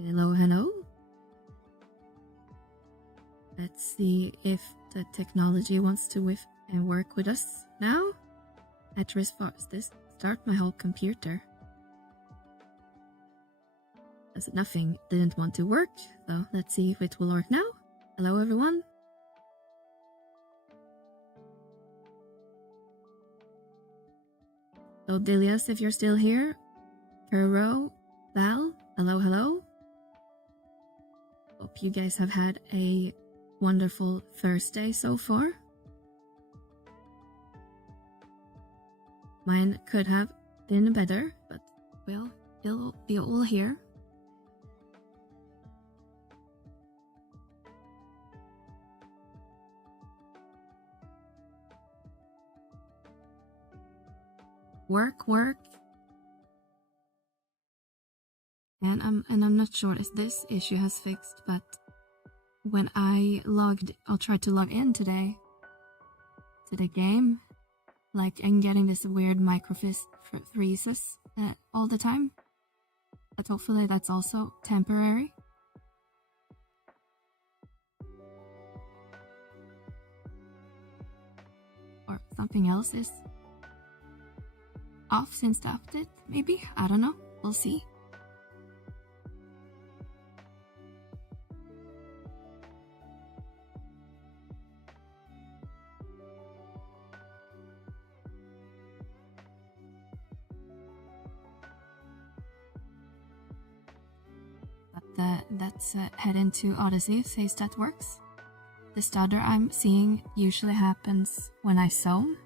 Hello, hello. Let's see if the technology wants to work with us now. At risk for this, start my whole computer. As nothing didn't want to work, so let's see if it will work now. Hello, everyone. So, Dilius, if you're still here. Kuro, Val, hello, hello. Hope you guys have had a wonderful Thursday so far. Mine could have been better, but well, it'll be all here. Work. And I'm not sure if this issue has fixed, but when I'll try to log in today to the game, like I'm getting this weird micro-freezes all the time. But hopefully that's also temporary. Or something else is off since the update, maybe? I don't know. We'll see. Let's head into Odyssey, see if that works. The stutter I'm seeing usually happens when I zone.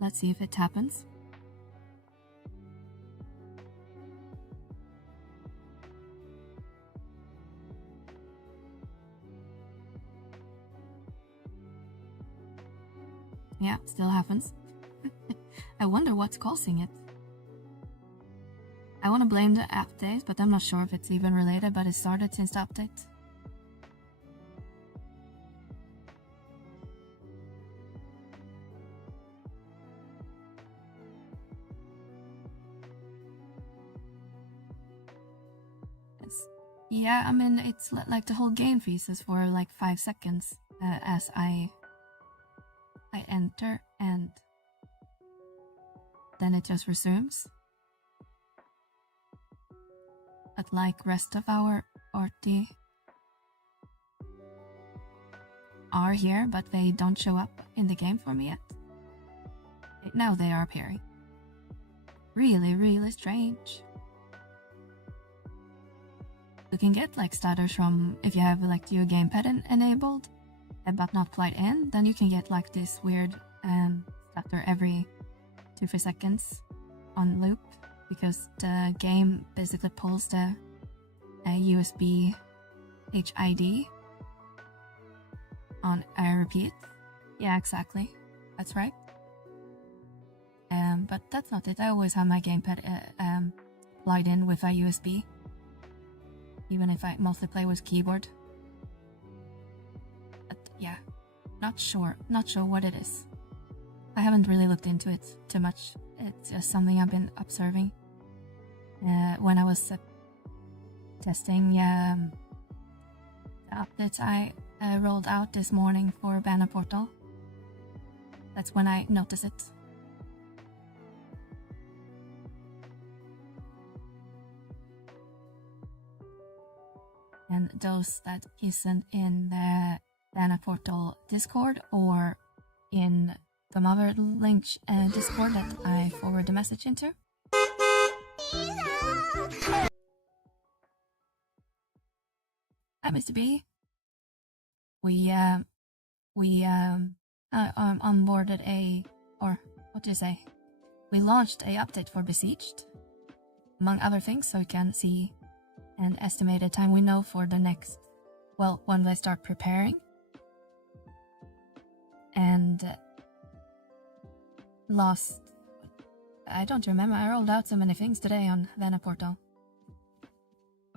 Let's see if it happens. Yeah, still happens. I wonder what's causing it. I want to blame the update, but I'm not sure if it's even related, but it started since the update. Yeah, I mean, it's like the whole game freezes for like 5 seconds as I enter, and then it just resumes. But like rest of our party are here, but they don't show up in the game for me yet. Now they are appearing. Really strange. You can get like stutters from if you have like your gamepad enabled, but not plugged in, then you can get like this weird stutter every 2-3 seconds on loop, because the game basically pulls the USB HID on a repeat. Yeah, exactly. That's right. But that's not it. I always have my gamepad plugged in with a USB, even if I mostly play with keyboard. But yeah, not sure what it is. I haven't really looked into it too much. It's just something I've been observing. When I was testing the updates I rolled out this morning for Banner Portal, that's when I noticed it. And those that isn't in the Vana'diel Portal Discord or in some other link Discord that I forward the message into. Hi, Mr. B. We onboarded we launched a update for Besieged, among other things, so you can see an estimated time window for the next, well, when they start preparing. And I don't remember, I rolled out so many things today on Vana Portal.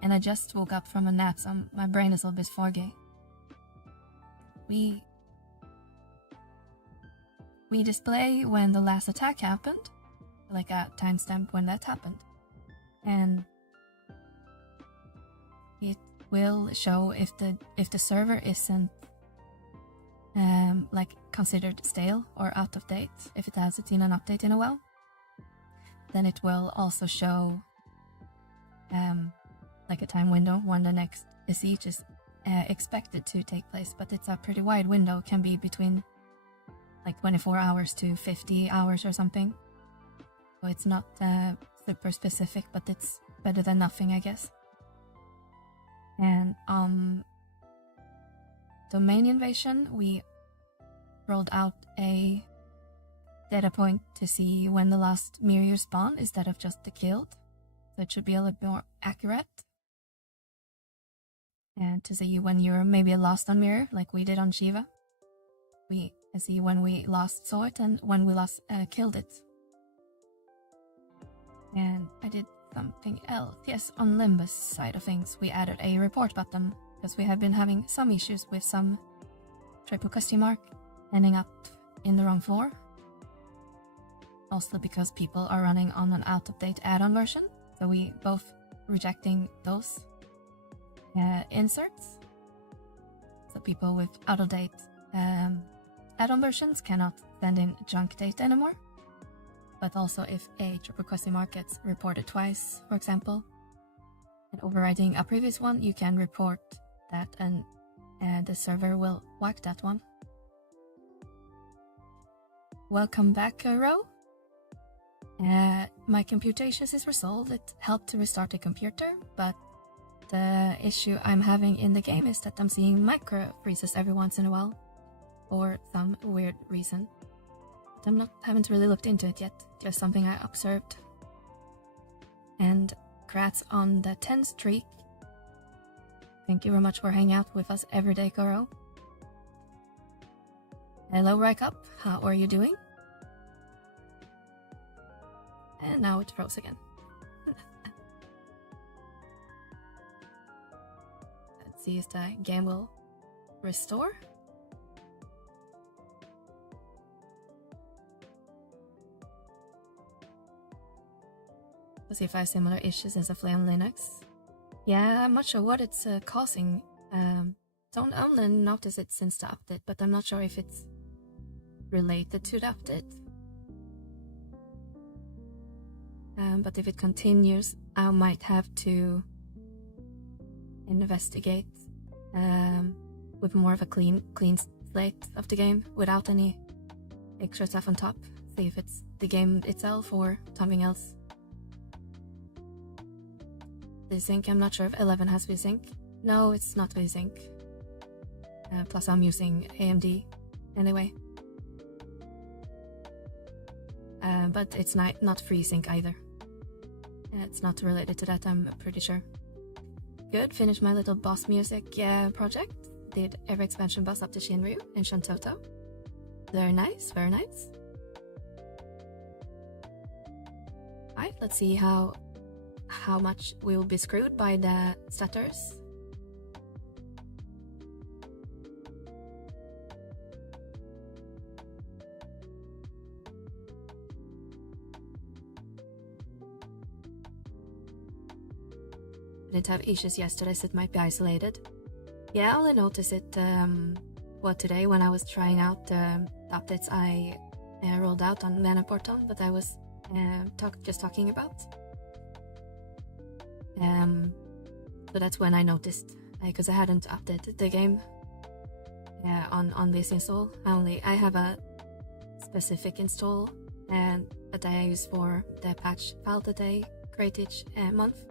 And I just woke up from a nap, so my brain is a little bit foggy. We display when the last attack happened, like a timestamp when that happened. And it will show if the server isn't like considered stale or out of date, if it hasn't seen an update in a while. Then it will also show like a time window when the next siege is expected to take place, but it's a pretty wide window. It can be between like 24 hours to 50 hours or something. So it's not super specific, but it's better than nothing, I guess. And domain invasion, we rolled out a data point to see when the last mirror spawn instead of just the killed. So it should be a little bit more accurate. And to see when you're maybe lost on mirror, like we did on Shiva. We see when we last saw it and when we last killed it. And I did something else. Yes, on Limbus side of things, we added a report button because we have been having some issues with some triple question mark ending up in the wrong floor. Also because people are running on an out-of-date add-on version, so we both rejecting those inserts. So people with out-of-date add-on versions cannot send in junk data anymore. But also if a triple question mark gets reported twice, for example, and overriding a previous one, you can report that and the server will whack that one. Welcome back, Ro. My computer issues is resolved. It helped to restart the computer, but the issue I'm having in the game is that I'm seeing micro freezes every once in a while for some weird reason. But haven't really looked into it yet, just something I observed. And congrats on the 10 streak. Thank you very much for hanging out with us every day, Goro. Hello, Rykup. How are you doing? And now it froze again. Let's see if the game will restore. Let's see if I have similar issues as I play on Linux. Yeah, I'm not sure what it's causing. Don't only notice it since the update, but I'm not sure if it's related to the update. But if it continues, I might have to investigate with more of a clean slate of the game without any extra stuff on top. See if it's the game itself or something else. VSync, I'm not sure if 11 has VSync. No, it's not VSync. Plus I'm using AMD anyway. But it's not FreeSync either. It's not related to that, I'm pretty sure. Good, finished my little boss music project. Did every expansion boss up to Shinryu and Shantoto. Very nice, very nice. Alright, let's see how much we will be screwed by the stutters. I didn't have issues yesterday, so it might be isolated. Yeah, I only noticed it today when I was trying out the updates I rolled out on Vana Portal that I was just talking about. So that's when I noticed, because I hadn't updated the game on this install. I have a specific install and that I use for the patch file that I create each month.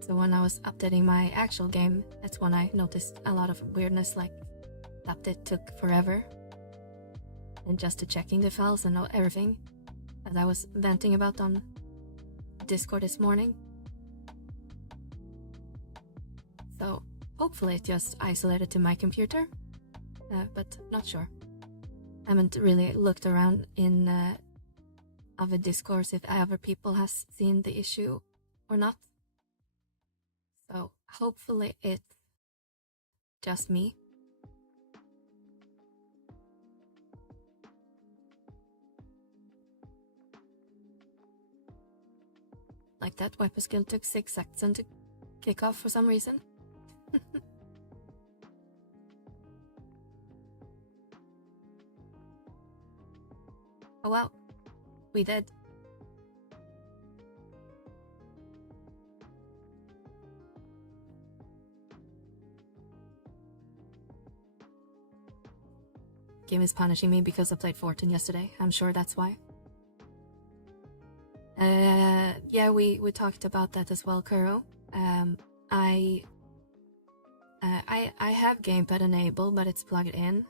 So when I was updating my actual game, that's when I noticed a lot of weirdness, like the update took forever. And just to checking the files and everything that I was venting about on Discord this morning. So hopefully it just isolated to my computer, but not sure. I haven't really looked around in other Discords if other people has seen the issue or not. So hopefully it's just me. Like that weapon skill took 6 seconds to kick off for some reason. Oh well, we did. Game is punishing me because I played 14 yesterday. I'm sure that's why. Yeah, we talked about that as well, Kuro. I have gamepad enabled, but it's plugged in,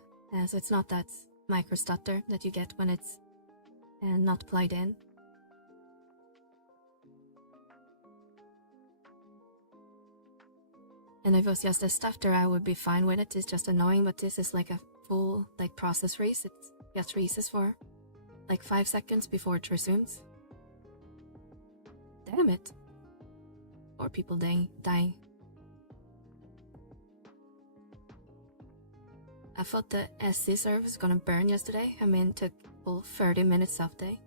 so it's not that micro stutter that you get when it's not plugged in. And if it was just a stutter, I would be fine with it. It's just annoying, but this is like a full process freeze. It just freezes for like 5 seconds before it resumes. Damn it. Or people dying. I thought the SC server was gonna burn yesterday. I mean, it took full 30 minutes update.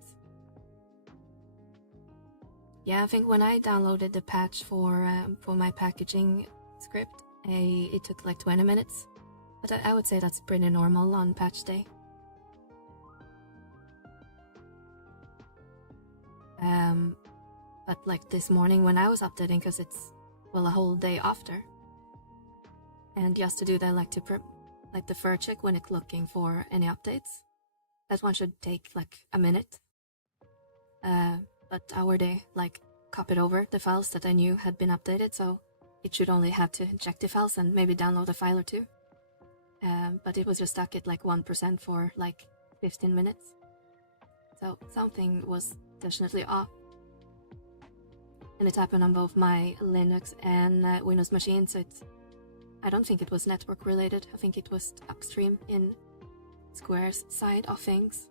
Yeah, I think when I downloaded the patch for my packaging script, it took like 20 minutes. But I would say that's pretty normal on patch day. But like this morning when I was updating, because it's, well, a whole day after. And just to do that, like the fur check when it's looking for any updates. That one should take like a minute. But our day copied over the files that I knew had been updated, so it should only have to check the files and maybe download a file or two. But it was just stuck at like 1% for like 15 minutes. So something was definitely off. And it happened on both my Linux and Windows machines, so I don't think it was network related. I think it was upstream in Square's side of things.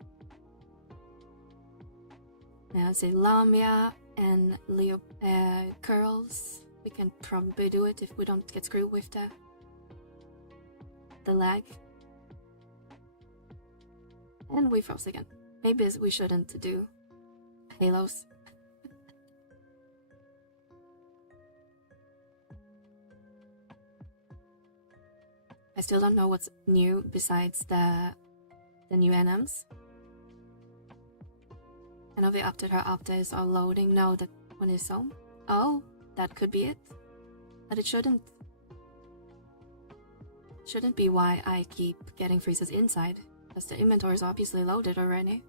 Now say Lamia and Leo curls. We can probably do it if we don't get screwed with the lag. And we froze again. Maybe we shouldn't do halos. I still don't know what's new besides the new NMs. I know they updated her updates are loading now that one is home. Oh, that could be it. But it shouldn't be why I keep getting freezes inside, because the inventory is obviously loaded already.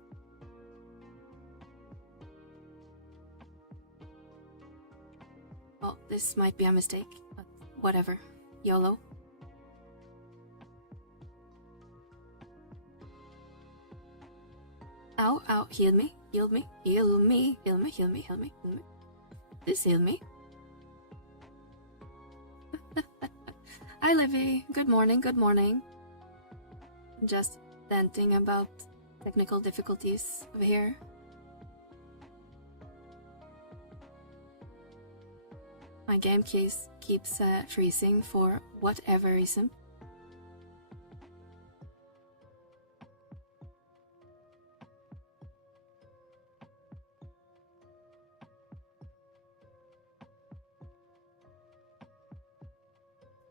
Oh, this might be a mistake, but whatever. YOLO. Ow, ow, heal me, heal me, heal me, heal me, heal me, heal me, heal me. Please heal me. Hi, Livy. Good morning, good morning. Just venting about technical difficulties over here. My game keeps freezing for whatever reason.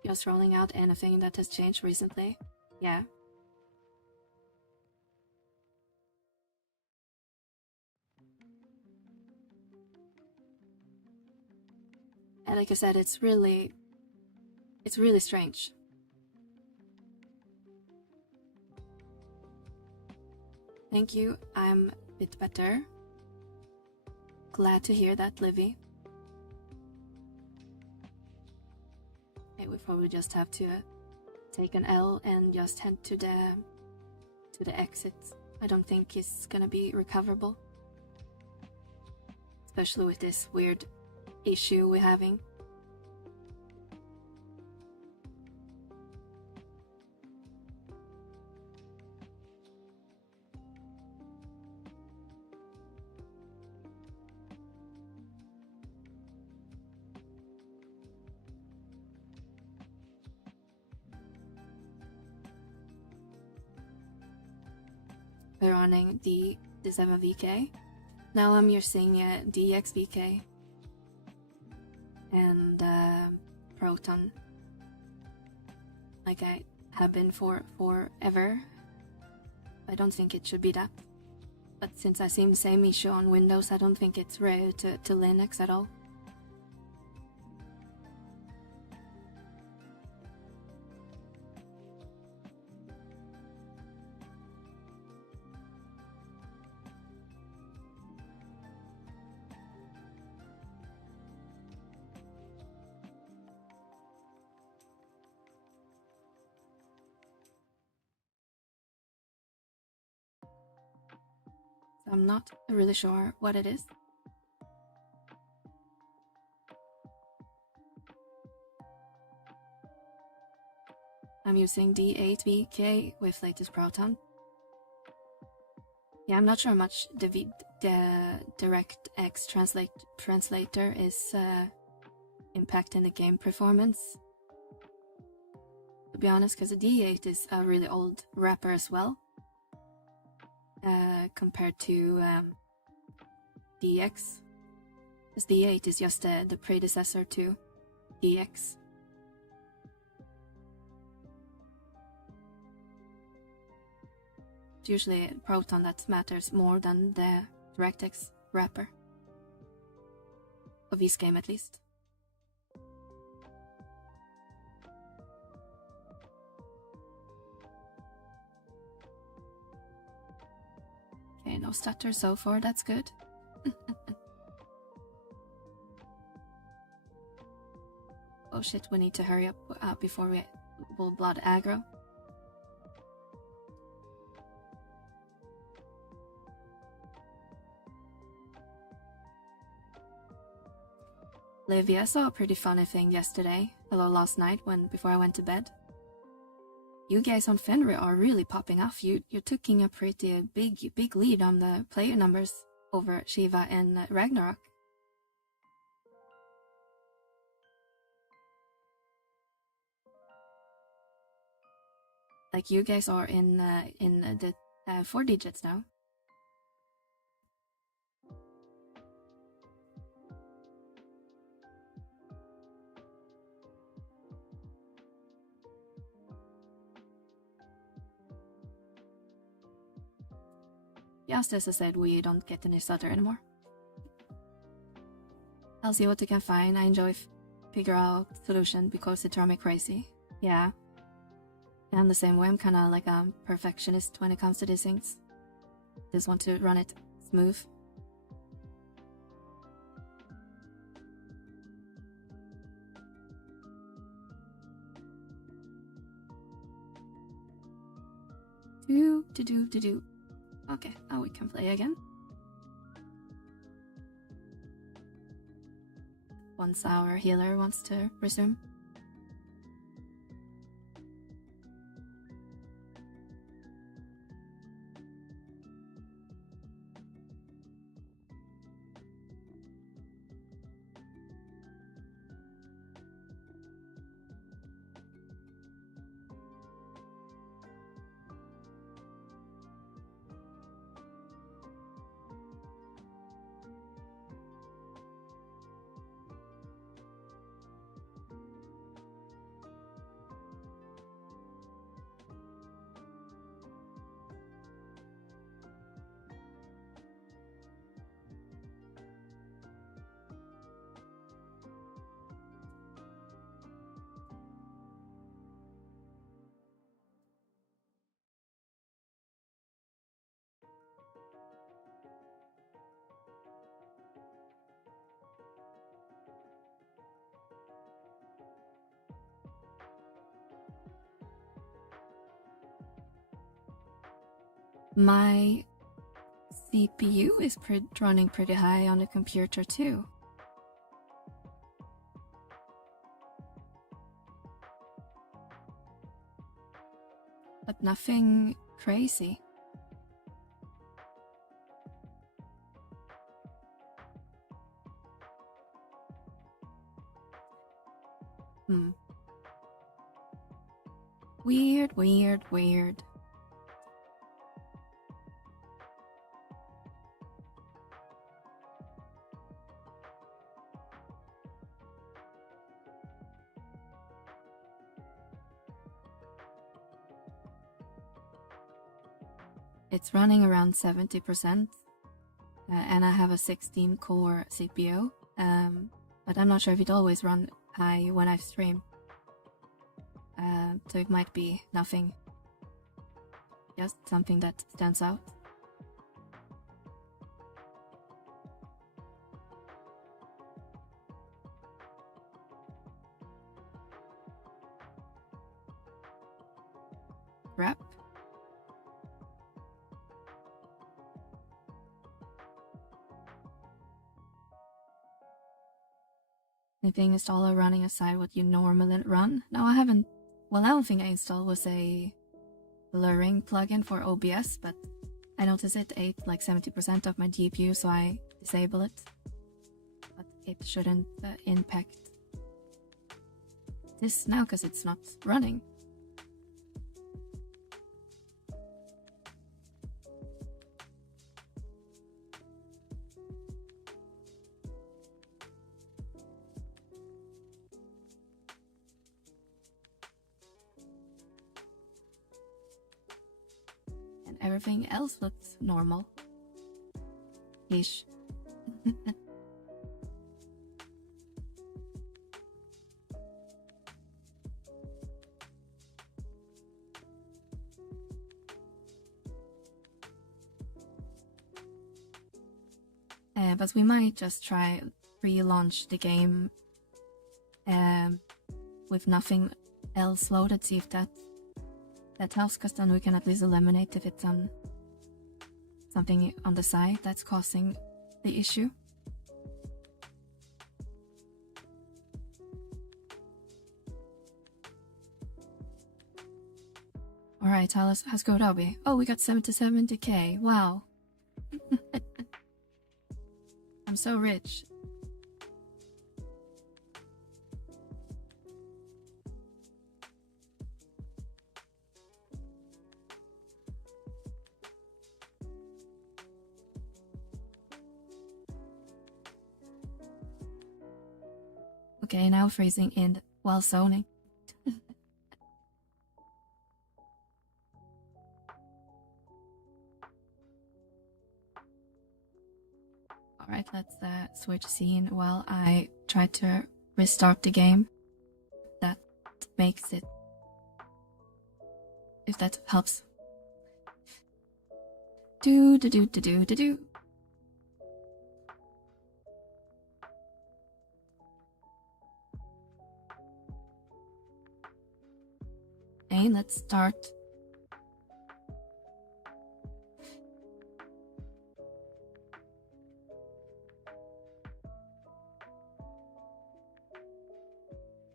Just rolling out anything that has changed recently. Yeah. And like I said, it's really strange. Thank you, I'm a bit better. Glad to hear that, Livy. Okay, we probably just have to take an L and just head to the exit. I don't think it's gonna be recoverable. Especially with this weird issue we're having. We're running the 7VK. Now I'm using DXVK and Proton, like I have been for forever. I don't think it should be that, but since I see the same issue on Windows, I don't think it's rare to Linux at all. I'm not really sure what it is. I'm using D8VK with latest Proton. Yeah, I'm not sure how much the DirectX translator is impacting the game performance. To be honest, because the D8 is a really old wrapper as well. Compared to DX, because D8 is just the predecessor to DX. It's usually Proton that matters more than the DirectX wrapper, of this game at least. Okay, no stutter so far, that's good. Oh shit, we need to hurry up before we will blood aggro. Livy, I saw a pretty funny thing yesterday, last night before I went to bed. You guys on Fenrir are really popping off. You're taking a pretty big lead on the player numbers over Shiva and Ragnarok. Like you guys are in the 4 digits now. Just as I said, we don't get any stutter anymore. I'll see what I can find. I enjoy figure out solution because it drives me crazy. Yeah. And the same way, I'm kinda like a perfectionist when it comes to these things. Just want to run it smooth. Do. Okay, now we can play again. Once our healer wants to resume. My CPU is running pretty high on the computer too. But nothing crazy. Weird, weird, weird. It's running around 70%, and I have a 16-core CPU, but I'm not sure if it always runs high when I stream. So it might be nothing, just something that stands out. Wrap. Anything installer running aside what you normally run? No, I haven't. Well, I don't think I installed was a blurring plugin for OBS, but I noticed it ate like 70% of my GPU, so I disable it. But it shouldn't impact this now because it's not running. Everything else looks normal. Ish. But we might just try relaunch the game with nothing else loaded, see if that helps, because then we can at least eliminate if it's on something on the side that's causing the issue. Alright, how's Godobi? Oh, we got 70k. Wow. I'm so rich. Okay, now freezing in while zoning. Alright, let's switch scene while I try to restart the game. That makes it... if that helps. Do. Okay, let's start.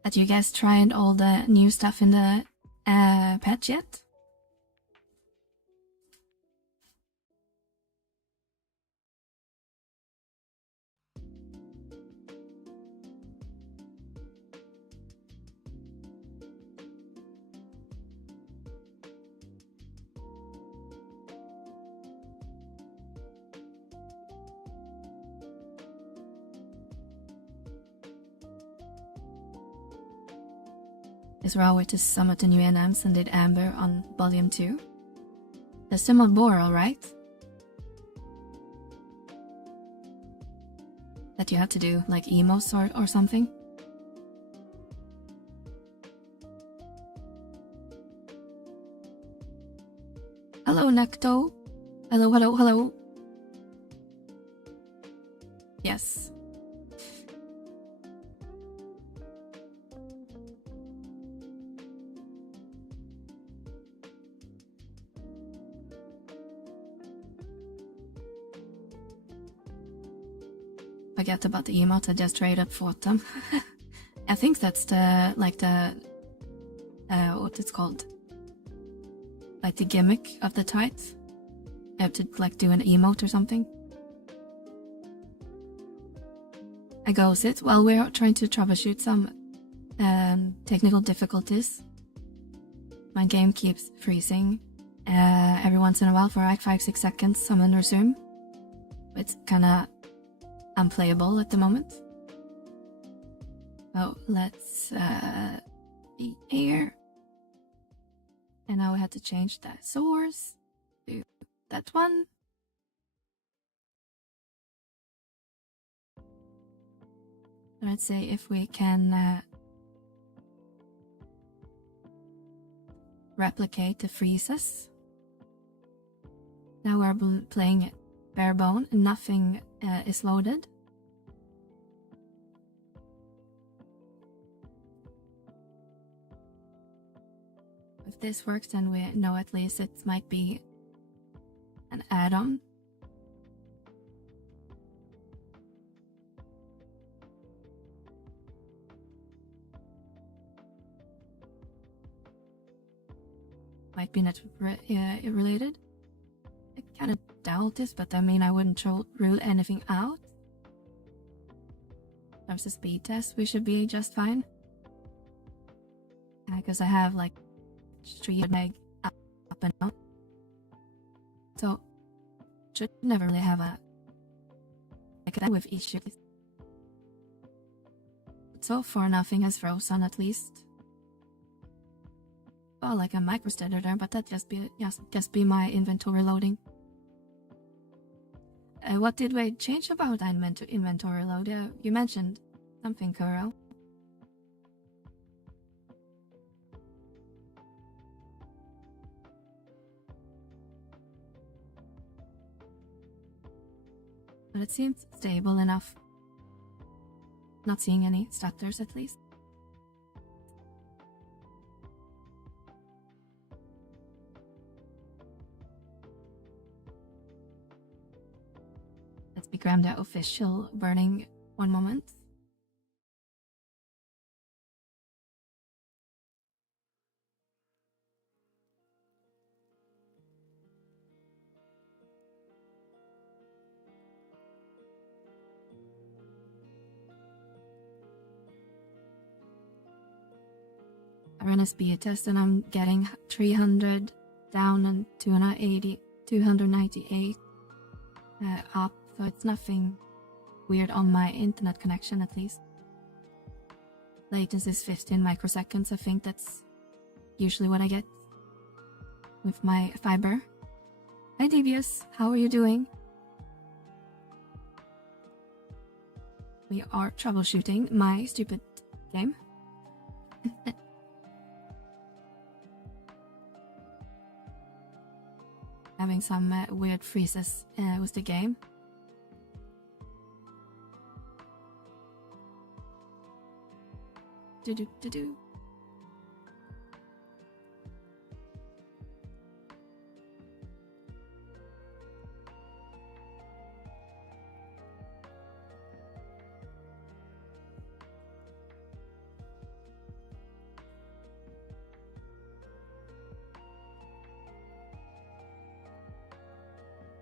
Have you guys tried all the new stuff in the patch yet? Is raw way to sum up the new NMs and did Amber on Volume 2. The Simon Bore, alright? That you had to do, like emos or something? Hello, Necto. Hello. Yes. forget about the emotes. I just straight up fought them. I think that's the what it's called, like the gimmick of the tights. You have to like do an emote or something. I goes it while we're trying to troubleshoot some technical difficulties. My game keeps freezing every once in a while for like 5-6 seconds. Summon resume. It's kinda unplayable at the moment. So let's be here. And now we have to change the source to that one. Let's see if we can replicate the freezes. Now we're playing it bare bone and nothing is loaded. If this works, then we know at least it might be an add-on. Might be not related. I kind of doubt this, but I mean, I wouldn't rule anything out. In terms of speed test, we should be just fine. Because I have like 3 meg up and down. So, should never really have a like with each. So far, nothing has frozen at least. Well, like a microstater there, but that just be my inventory loading. What did we change about inventory load? You mentioned something, Kuro. But it seems stable enough. Not seeing any stutters at least. Let's be Graham the official burning one moment. I ran a speed test and I'm getting 300 down and 298 up, so it's nothing weird on my internet connection at least. Latency is 15 microseconds, I think that's usually what I get with my fiber. Hi Devious, how are you doing? We are troubleshooting my stupid game. Having some weird freezes with the game. Do.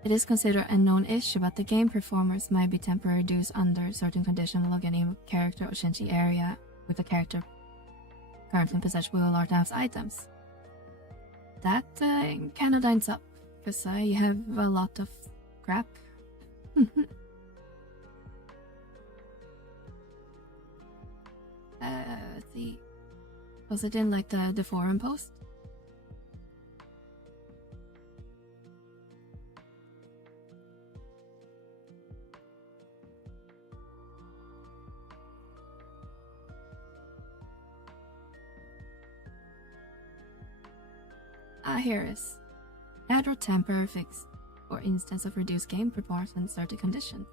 It is considered a known issue, but the game performance might be temporarily reduced under certain conditions. Log any character or change the area with a character currently possessed with a large amount of items. That kind of lines up, because you have a lot of crap. Let's see. Was it in like the forum post? Here is add or temporary fix or instance of reduced game performance in certain conditions.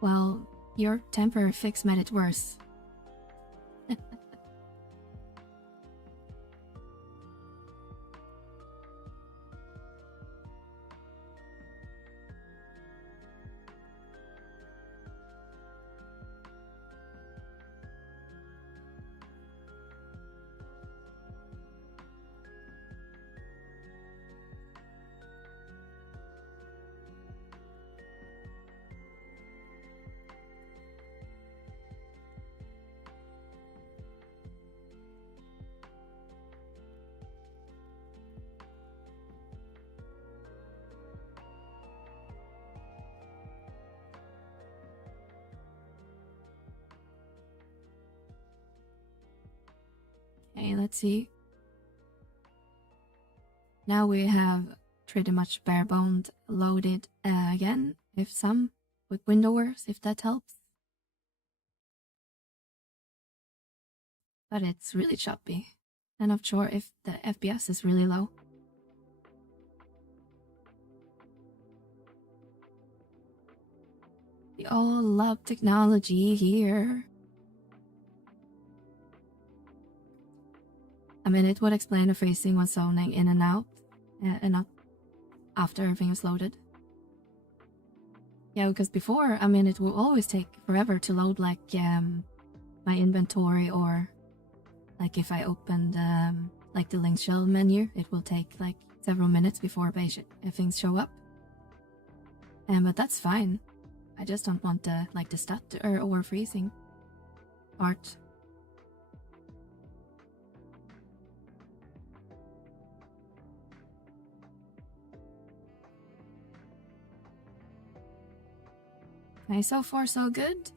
Well, your temporary fix made it worse. Okay, let's see. Now we have pretty much bare-boned loaded again, if some, with windowers, if that helps. But it's really choppy. I'm not sure if the FPS is really low. We all love technology here. I mean, it would explain the freezing when zoning in and out, and not after everything is loaded. Yeah, because before, I mean, it will always take forever to load, like, my inventory, or like if I opened, like the link shell menu, it will take like several minutes before things show up. But that's fine. I just don't want the, like, the stutter or freezing part. Okay, so far so good.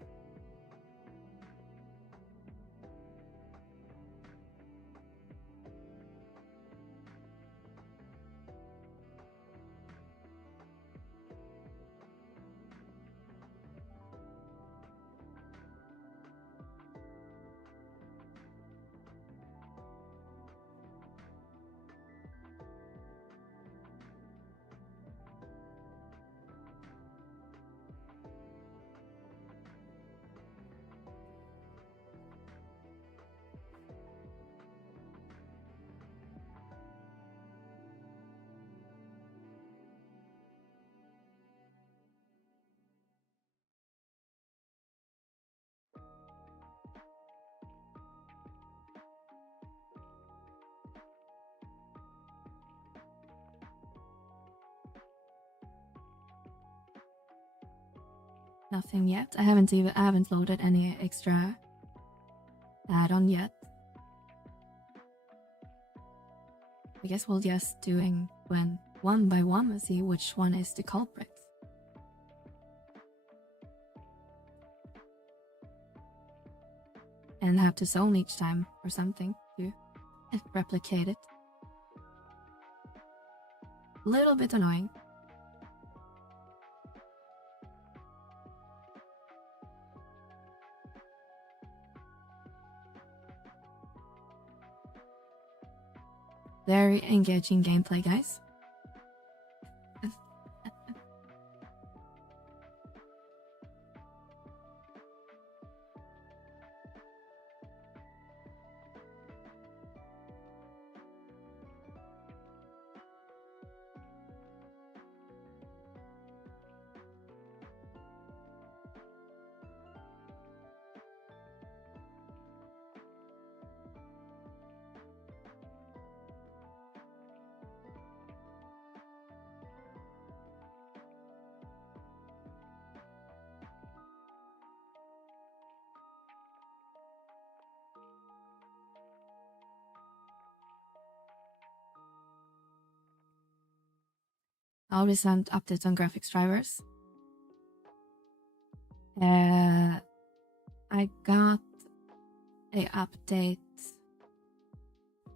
Nothing yet. I haven't loaded any extra add-on yet. I guess we'll just doing one by one and see which one is the culprit. And have to zone each time or something to replicate it. Little bit annoying. Very engaging gameplay, guys. I'll resend updates on graphics drivers. I got a update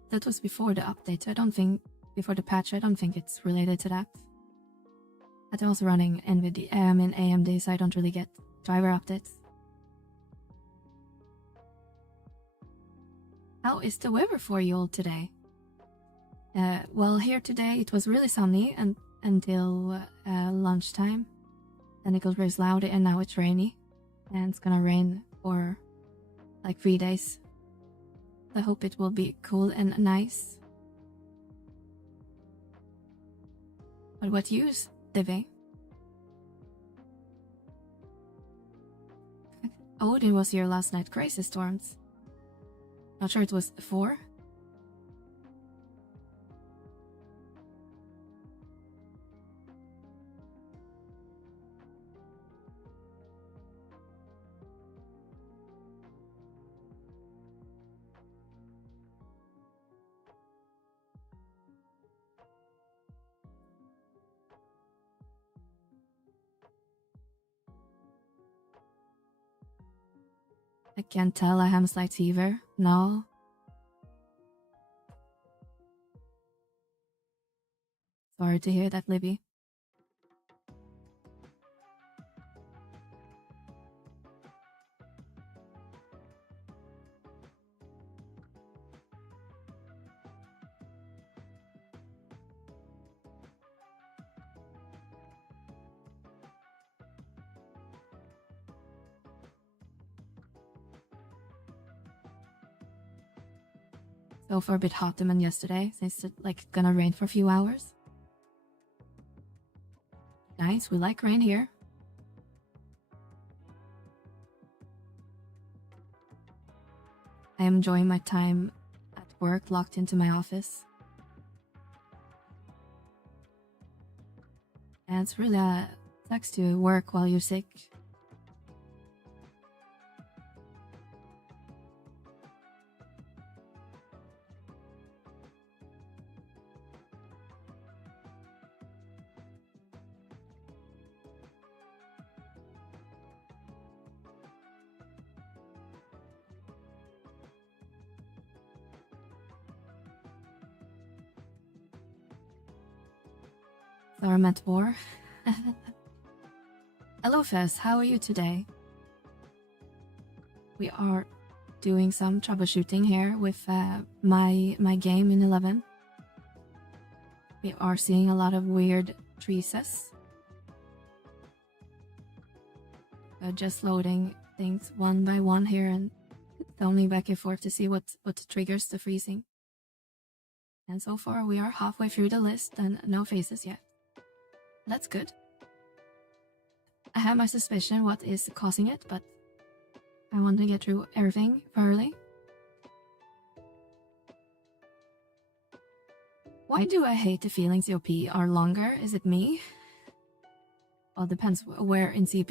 that was before the update, so I don't think before the patch. I don't think it's related to that. But I'm also running NVIDIA in AMD, so I don't really get driver updates. How is the weather for you all today? Well, here today it was really sunny until lunchtime. Then it got very cloudy and now it's rainy. And it's gonna rain for like 3 days. I hope it will be cool and nice. But what use, Divi? Odin was here last night. Crazy storms. Not sure it was 4. I can't tell. I have a slight fever. No. Sorry to hear that, Libby. So far a bit hotter than yesterday, since it's like gonna rain for a few hours. Nice, we like rain here. I am enjoying my time at work, locked into my office. And it's really sucks to work while you're sick. Sorry, meant war. Hello, Fez. How are you today? We are doing some troubleshooting here with my game in 11. We are seeing a lot of weird trees. Just loading things one by one here and going back and forth to see what triggers the freezing. And so far we are halfway through the list and no faces yet. That's good. I have my suspicion what is causing it, but I want to get through everything thoroughly. Why do I hate the feelings COP are longer? Is it me? Well, it depends where in COP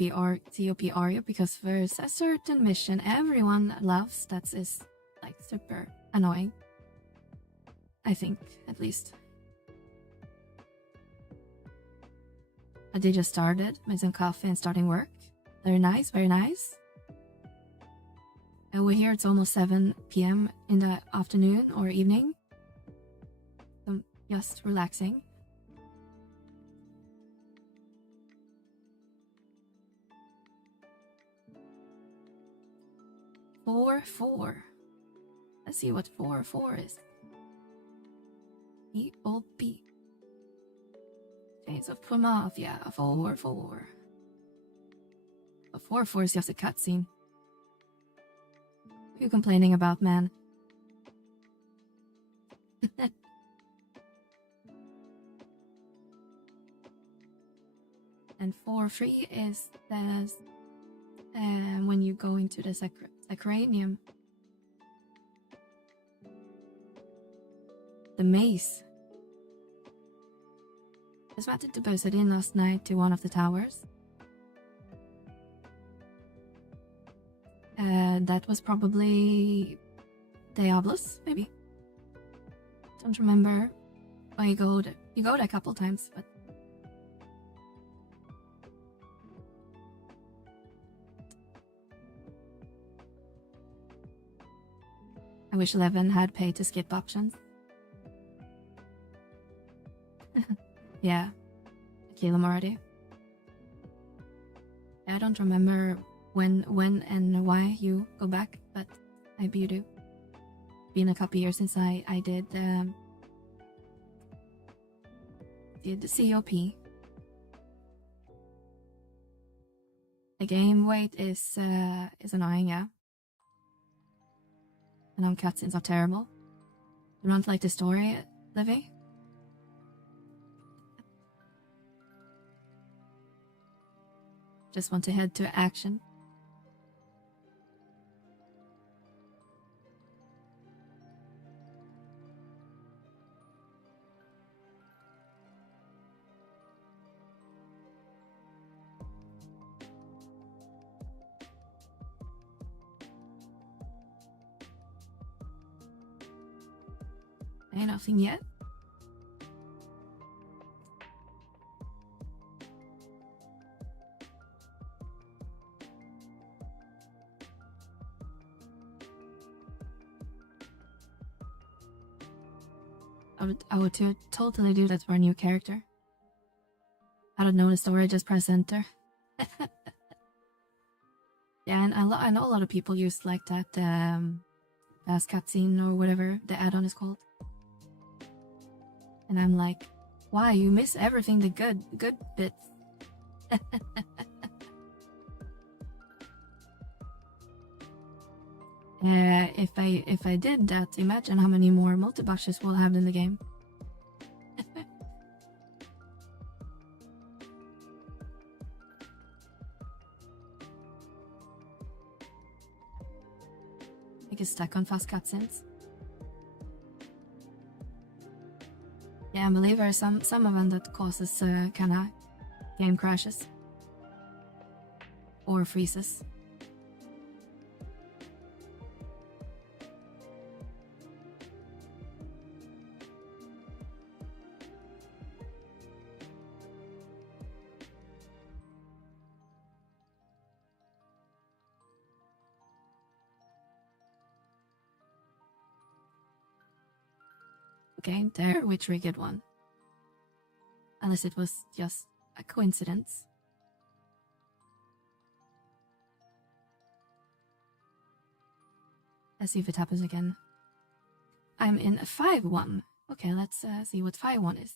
are you, because there's a certain mission everyone loves that is like super annoying. I think, at least. They just started, made some coffee and starting work. Very nice, very nice. Over here it's almost 7 PM in the afternoon or evening. So just relaxing. Four. Let's see what 4 is. E-O-P. Chains of Plymouth, yeah, 4. A 4 is just a cutscene. What are you complaining about, man? And 4-3 is the when you go into the sacranium. The maze. Just wanted to post it in last night to one of the towers. That was probably Diablos, maybe. Don't remember. Oh, you go there a couple times, but I wish 11 had pay to skip options. Yeah, I kill him already. I don't remember when and why you go back, but I bet you do. Been a couple years since I did the COP. The game wait is annoying, yeah. And cutscenes are terrible. You don't like the story, Livy? Just want to head to action. Ain't nothing yet. I would totally do that for a new character. I don't know the story, just press enter. Yeah, and I know a lot of people use like that fast cutscene or whatever the add-on is called. And I'm like, why? You miss everything, the good bits. If I did that, imagine how many more multi-bosses we'll have in the game. I get stuck on fast cutscenes. Yeah, I believe there are some of them that causes kind of game crashes or freezes. Okay, there we triggered one. Unless it was just a coincidence. Let's see if it happens again. I'm in a 5-1. Okay, let's see what 5-1 is.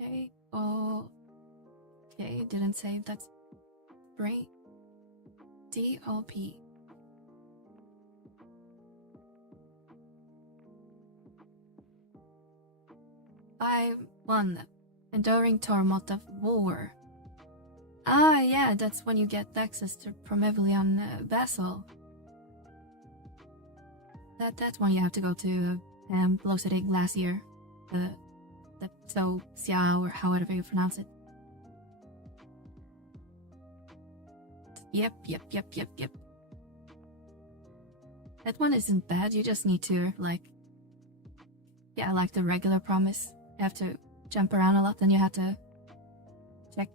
Okay, oh, okay, didn't save. That's brain. DLP. 5-1. Enduring Torment of War. Ah, yeah, that's when you get access to Promevelian Vassal. That's when you have to go to Ffxi Glacier. The Ffxi, or however you pronounce it. Yep. That one isn't bad, you just need to, like the regular promise. You have to jump around a lot, and you have to check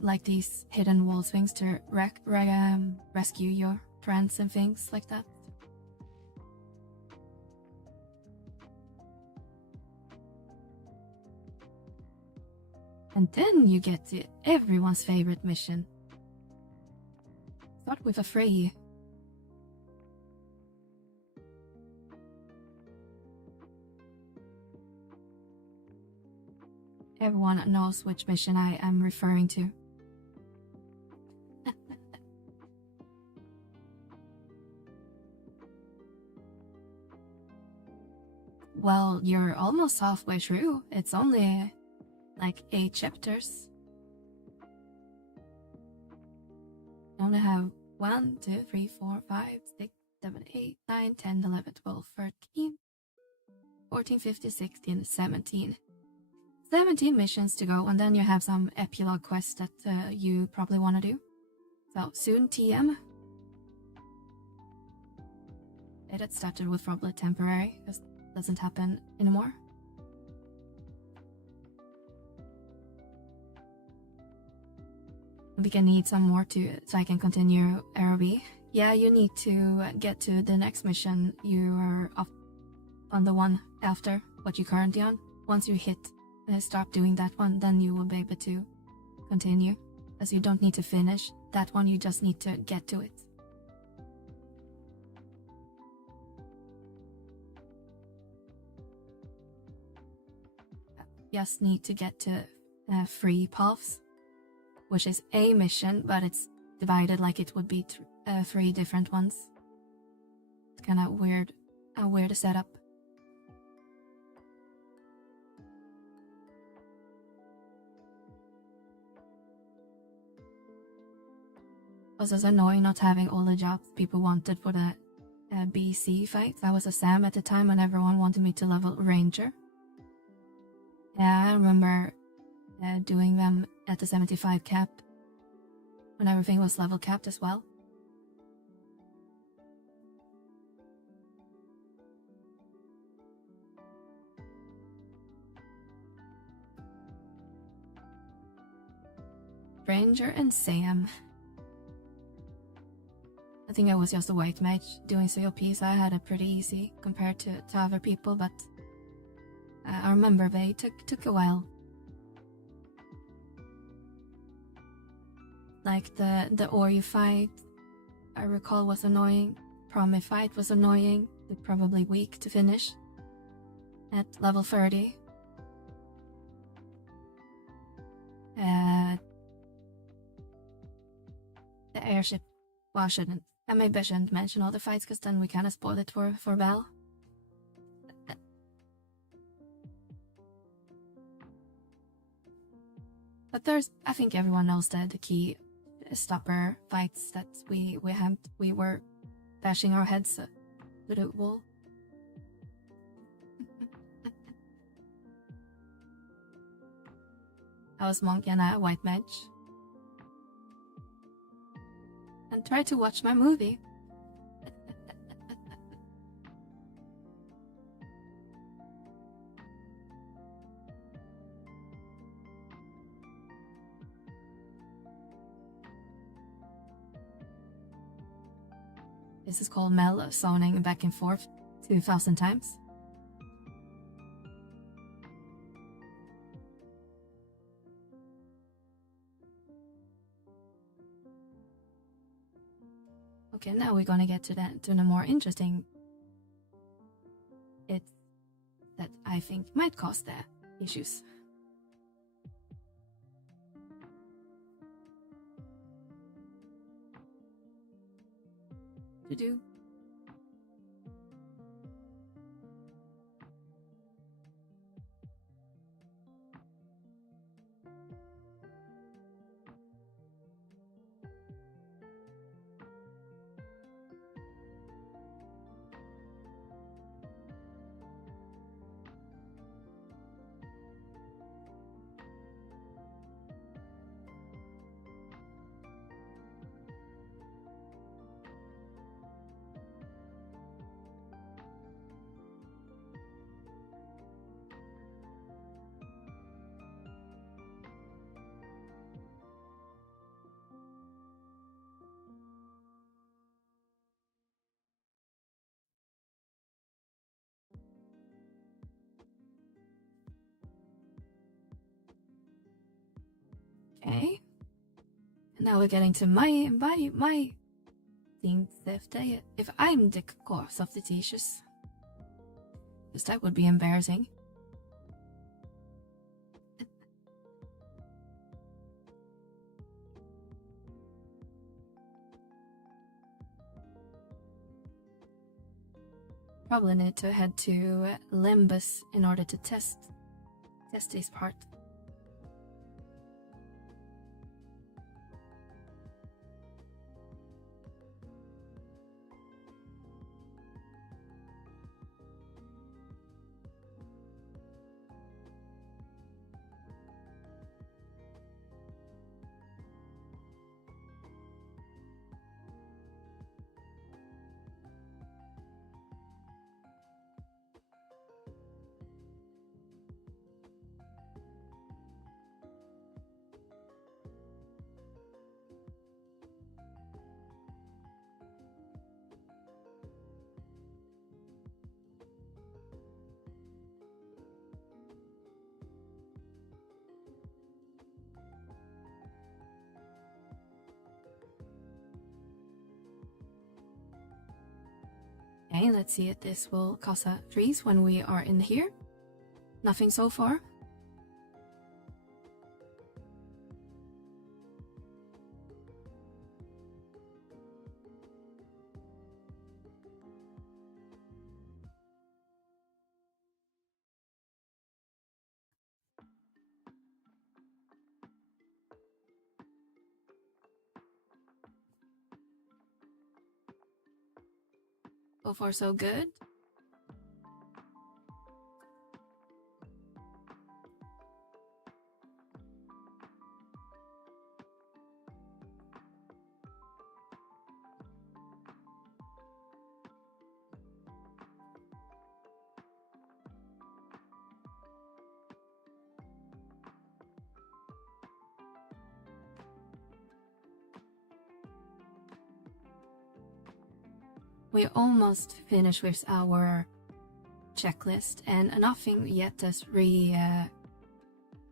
like these hidden wall swings to rescue your friends and things like that. And then you get to everyone's favorite mission. Start with Ffxi. Everyone knows which mission I am referring to. Well, you're almost halfway through. It's only like 8 chapters. You only have 1, 2, 3, 4, 5, 6, 7, 8, 9, 10, 11, 12, 13, 14, 15, 16, 17. 17 missions to go, and then you have some epilogue quests that you probably want to do. So, soon TM. It started with probably temporary, because it doesn't happen anymore. We can need some more so I can continue ROB. Yeah, you need to get to the next mission. You are up on the one after what you're currently on. Once you hit stop doing that one, then you will be able to continue, as you don't need to finish that one, you just need to get to it. Just need to get to 3 paths, which is a mission, but it's divided like it would be 3 different ones. It's kind of weird, a weird setup. It was just annoying not having all the jobs people wanted for the BC fights. I was a Sam at the time, and everyone wanted me to level Ranger. Yeah, I remember doing them at the 75 cap, when everything was level capped as well. Ranger and Sam. I think I was just a white mage doing COP, so I had it pretty easy compared to other people, but I remember they took a while. Like the Ori fight, I recall, was annoying. Promi fight was annoying, probably weak to finish at level 30. The airship, well, maybe I shouldn't mention all the fights, because then we kind of spoiled it for Val. But I think everyone knows the key stopper fights that we were bashing our heads to the wall. I was monk and a white mage. And try to watch my movie. This is called Mel zoning back and forth 2,000 times. Okay, now we're gonna get to the more interesting bit that I think might cause the issues. To do. Okay. And now we're getting to my thing. If I'm the cause of the issues, because that would be embarrassing. Probably need to head to Limbus in order to test this part. Okay, let's see if this will cause a freeze when we are in here. Nothing so far. So far, so good. we almost finished with our checklist, and nothing yet has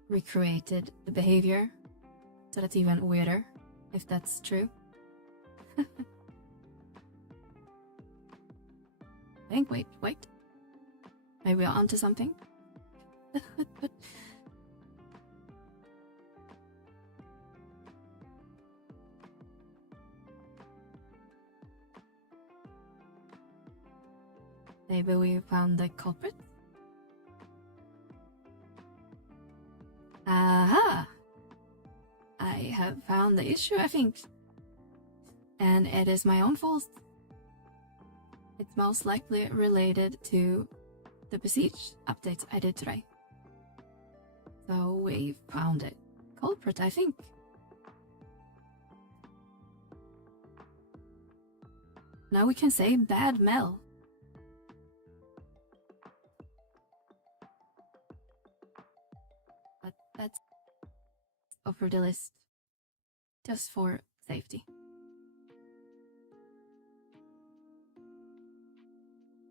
recreated the behavior, so that's even weirder, if that's true. Wait. Maybe we're onto something. Maybe we found the culprit. Aha! I have found the issue, I think. And it is my own fault. It's most likely related to the Ffxi update I did today. So we found it. Culprit, I think. Now we can say bad Mel. But that's over the list, just for safety.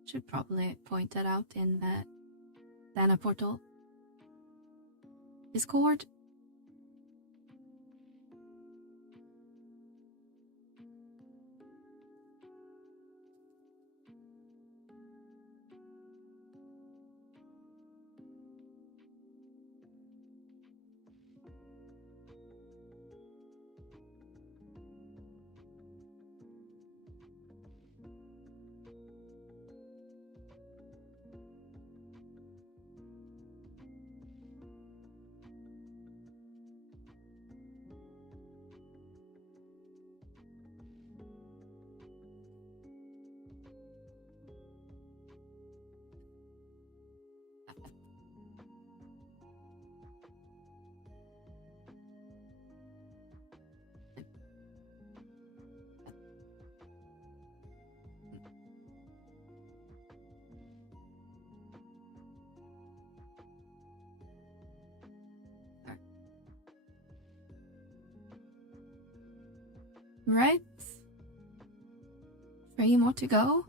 Should probably point that out in the Dana portal Discord. Right? 3 more to go.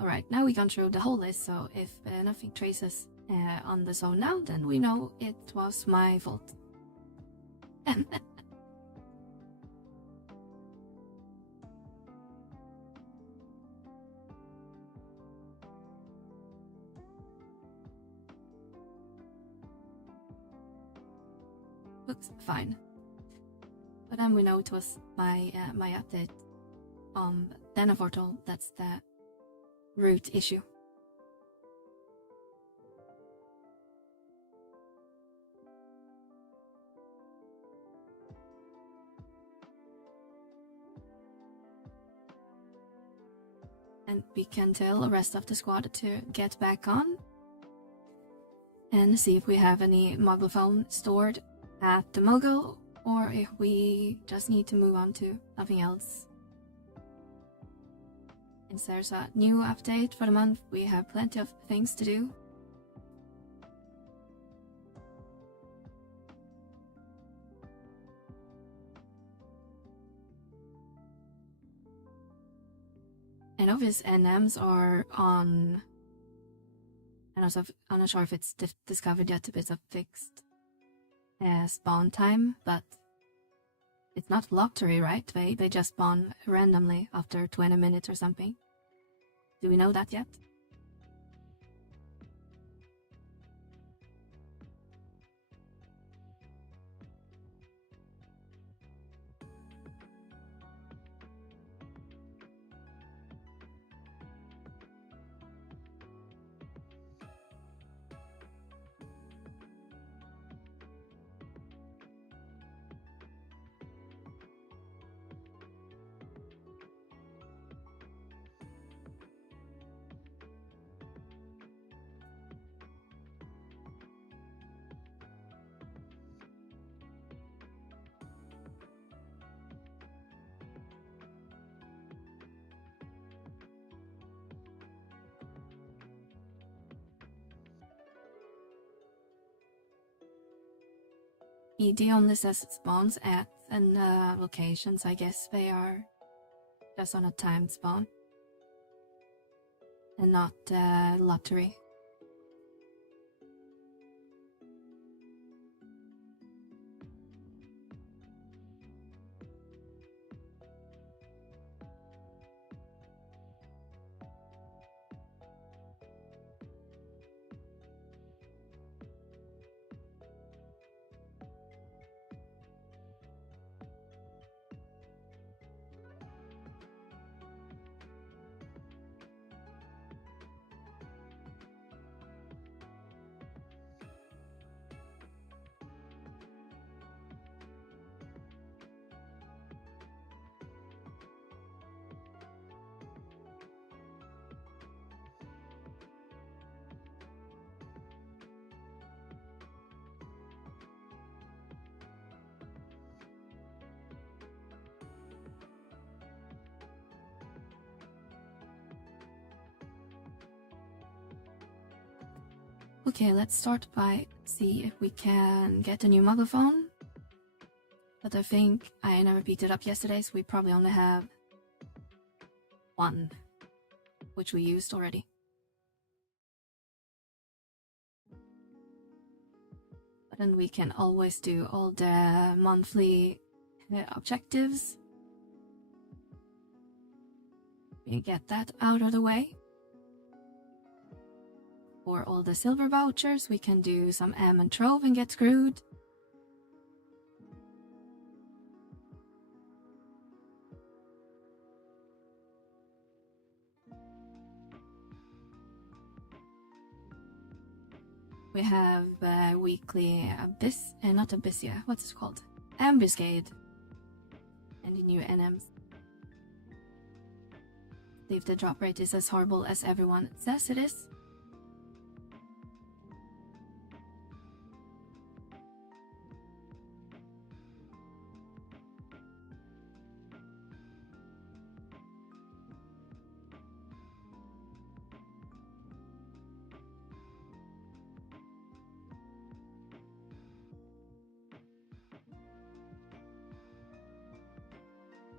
Alright, now we've gone through the whole list, so if nothing traces on the zone now, then we know it was my fault. Looks fine. But then we know it was my my update on Dana portal. That's the root issue. And we can tell the rest of the squad to get back on and see if we have any Muggle phone stored at the Muggle, or if we just need to move on to something else. Since there's a new update for the month, we have plenty of things to do. And obvious NMs are on, and also I'm not sure if it's discovered yet if it's a fixed spawn time, but it's not lottery, right? They just spawn randomly after 20 minutes or something. Do we know that yet? ED only says it spawns at and locations. I guess they are just on a timed spawn and not lottery. Okay, let's start by see if we can get a new microphone. But I think I never picked it up yesterday, so we probably only have one, which we used already. But then we can always do all the monthly objectives. We get that out of the way. For all the silver vouchers, we can do some M and Trove and get screwed. We have weekly Abyss, not Abyss, yeah, what's it called? Ambuscade. And the new NMs. If the drop rate is as horrible as everyone says it is.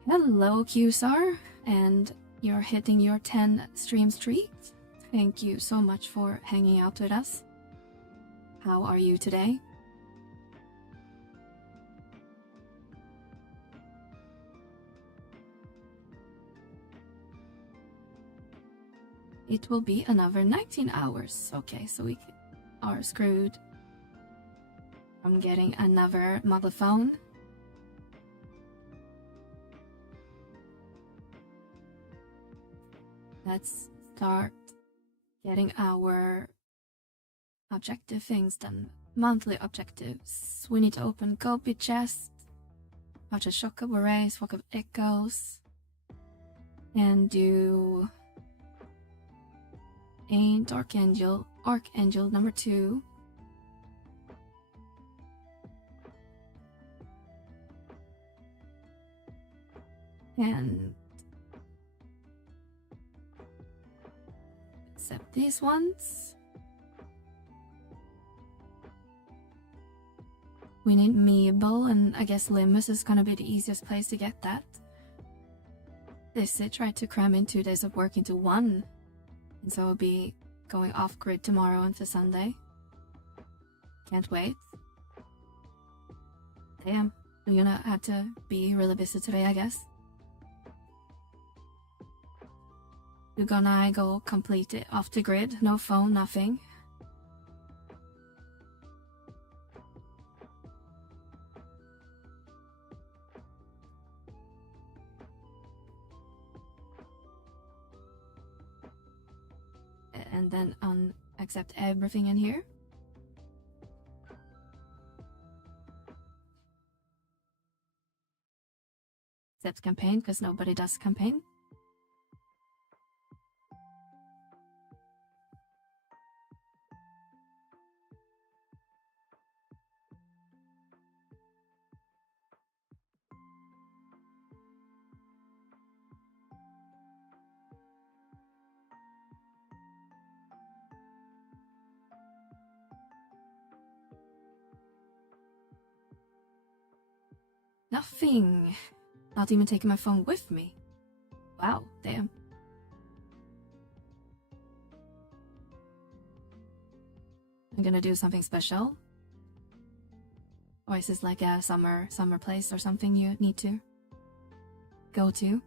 Hello, QSAR, and you're hitting your 10 stream streak. Thank you so much for hanging out with us. How are you today? It will be another 19 hours. Okay, so we are screwed from getting another mobile phone. Let's start getting our objective things done. Monthly objectives. We need to open Gobi chest, watch a Shock of Arrays, Walk of Echoes, and do Ain't Archangel number 2. And accept these ones. We need Meeble, and I guess Limbus is gonna be the easiest place to get that. They tried to cram in 2 days of work into one, and so I'll be going off grid tomorrow into Sunday. Can't wait. Damn, we're gonna have to be really busy today, I guess. We're gonna go complete it off the grid, no phone, nothing. And then accept everything in here. Accept campaign, because nobody does campaign. Nothing. Not even taking my phone with me. Wow, damn. I'm gonna do something special. Or is this like a summer place or something you need to go to?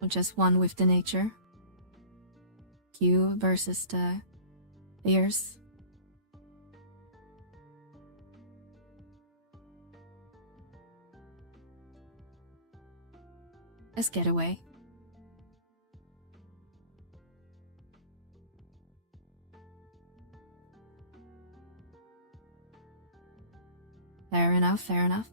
Or just one with the nature? You versus the bears. Let's get away. Fair enough, fair enough.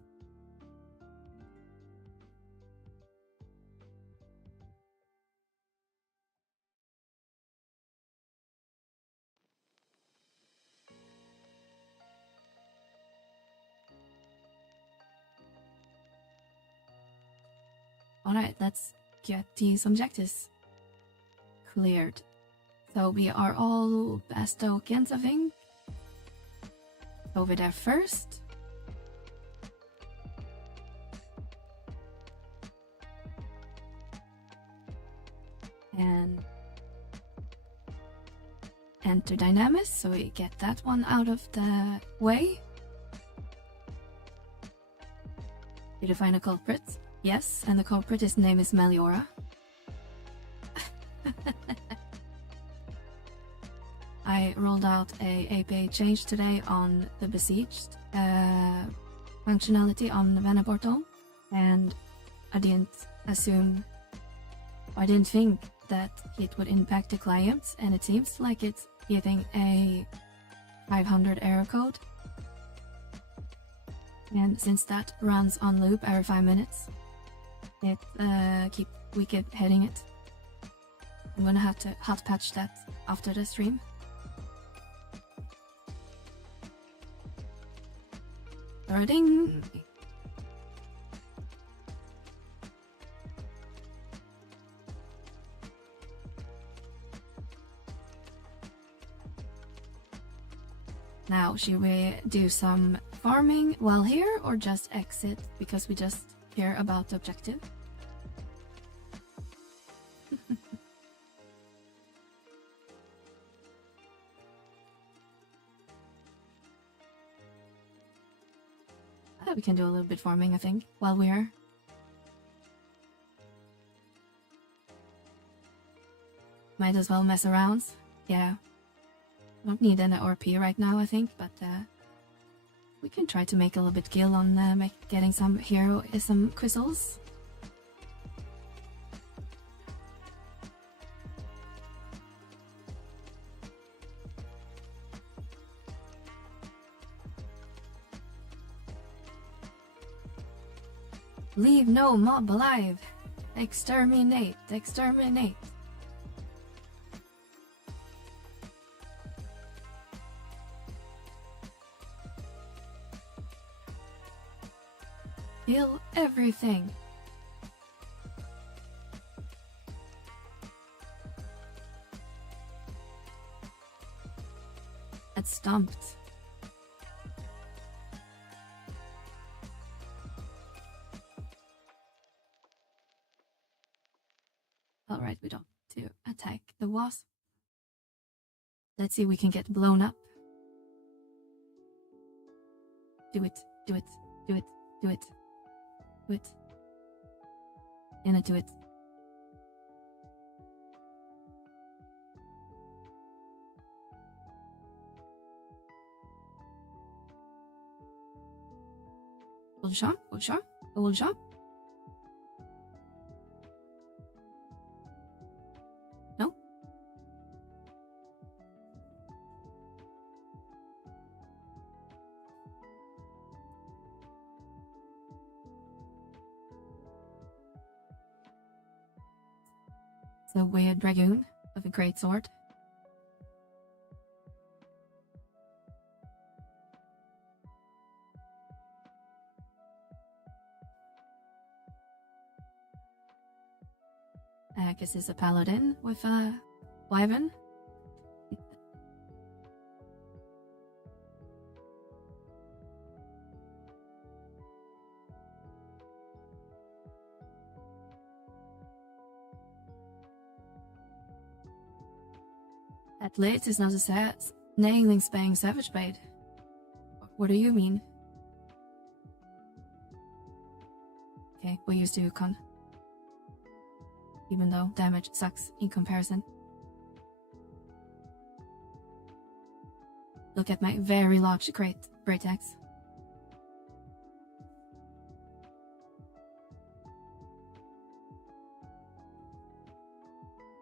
Alright, let's get these objectives cleared. So we are all best tokens, I think. Over there first. And enter Dynamis, so we get that one out of the way. Did you find a culprit? Yes, and the culprit, his name is Meliora. I rolled out a API change today on the besieged functionality on the Vana'diel, and I didn't think that it would impact the clients, and it seems like it's giving a 500 error code. And since that runs on loop every 5 minutes, we keep hitting it. I'm gonna have to hot patch that after the stream. Ding. Now, should we do some farming while here or just exit because we just care about the objective? We can do a little bit farming, I think, while we're here. Might as well mess around. Yeah. Don't need an RP right now, I think, but we can try to make a little bit gil on getting some heroism crystals. Leave no mob alive! Exterminate! Exterminate! Kill everything! It's stumped. Alright, we don't to attack the wasp. Let's see if we can get blown up. Do it, do it, do it, do it, do it. Gonna do it. Old shot, old shot, old shot. No? So weird dragoon with a great sword. I guess he's a paladin with a wyvern. At least it's not a nailing spang savage blade. What do you mean? Okay, we used to con. Even though damage sucks in comparison. Look at my very large great axe.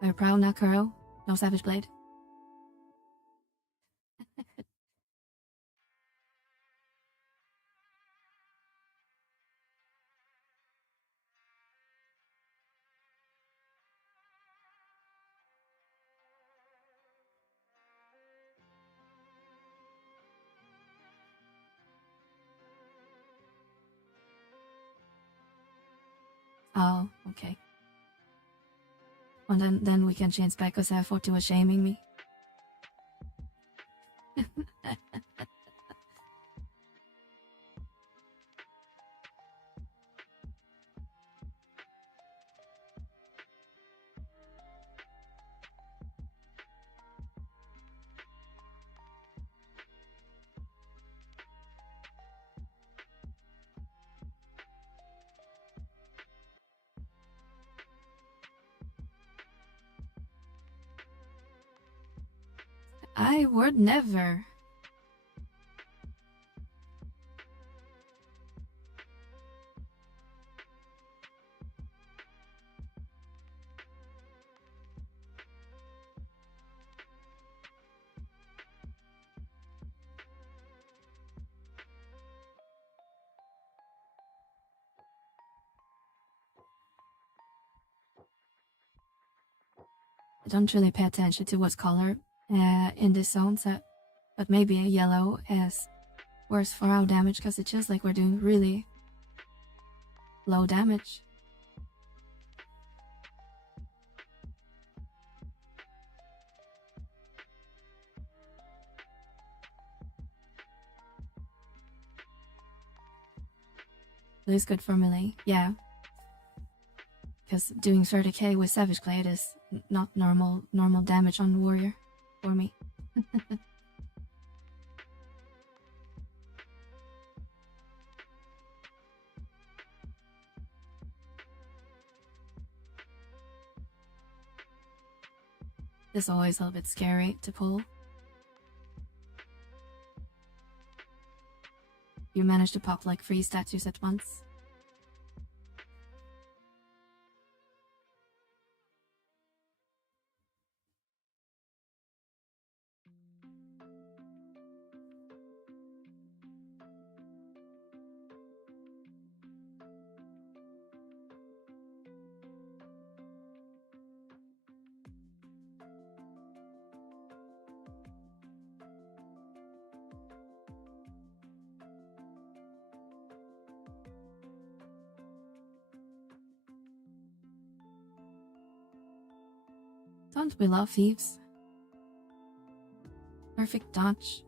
Are you proud now, Kuro? No savage blade? Oh, okay. Well, then we can change back because I thought you were shaming me. I would never. I don't really pay attention to what's color in this zone set, but maybe a yellow is worse for our damage because it feels like we're doing really low damage. It is good for melee, yeah. Because doing 30k with Savage Blade is not normal damage on warrior for me. It's always a little bit scary to pull. You manage to pop like 3 statues at once. Don't we love thieves? Perfect dodge.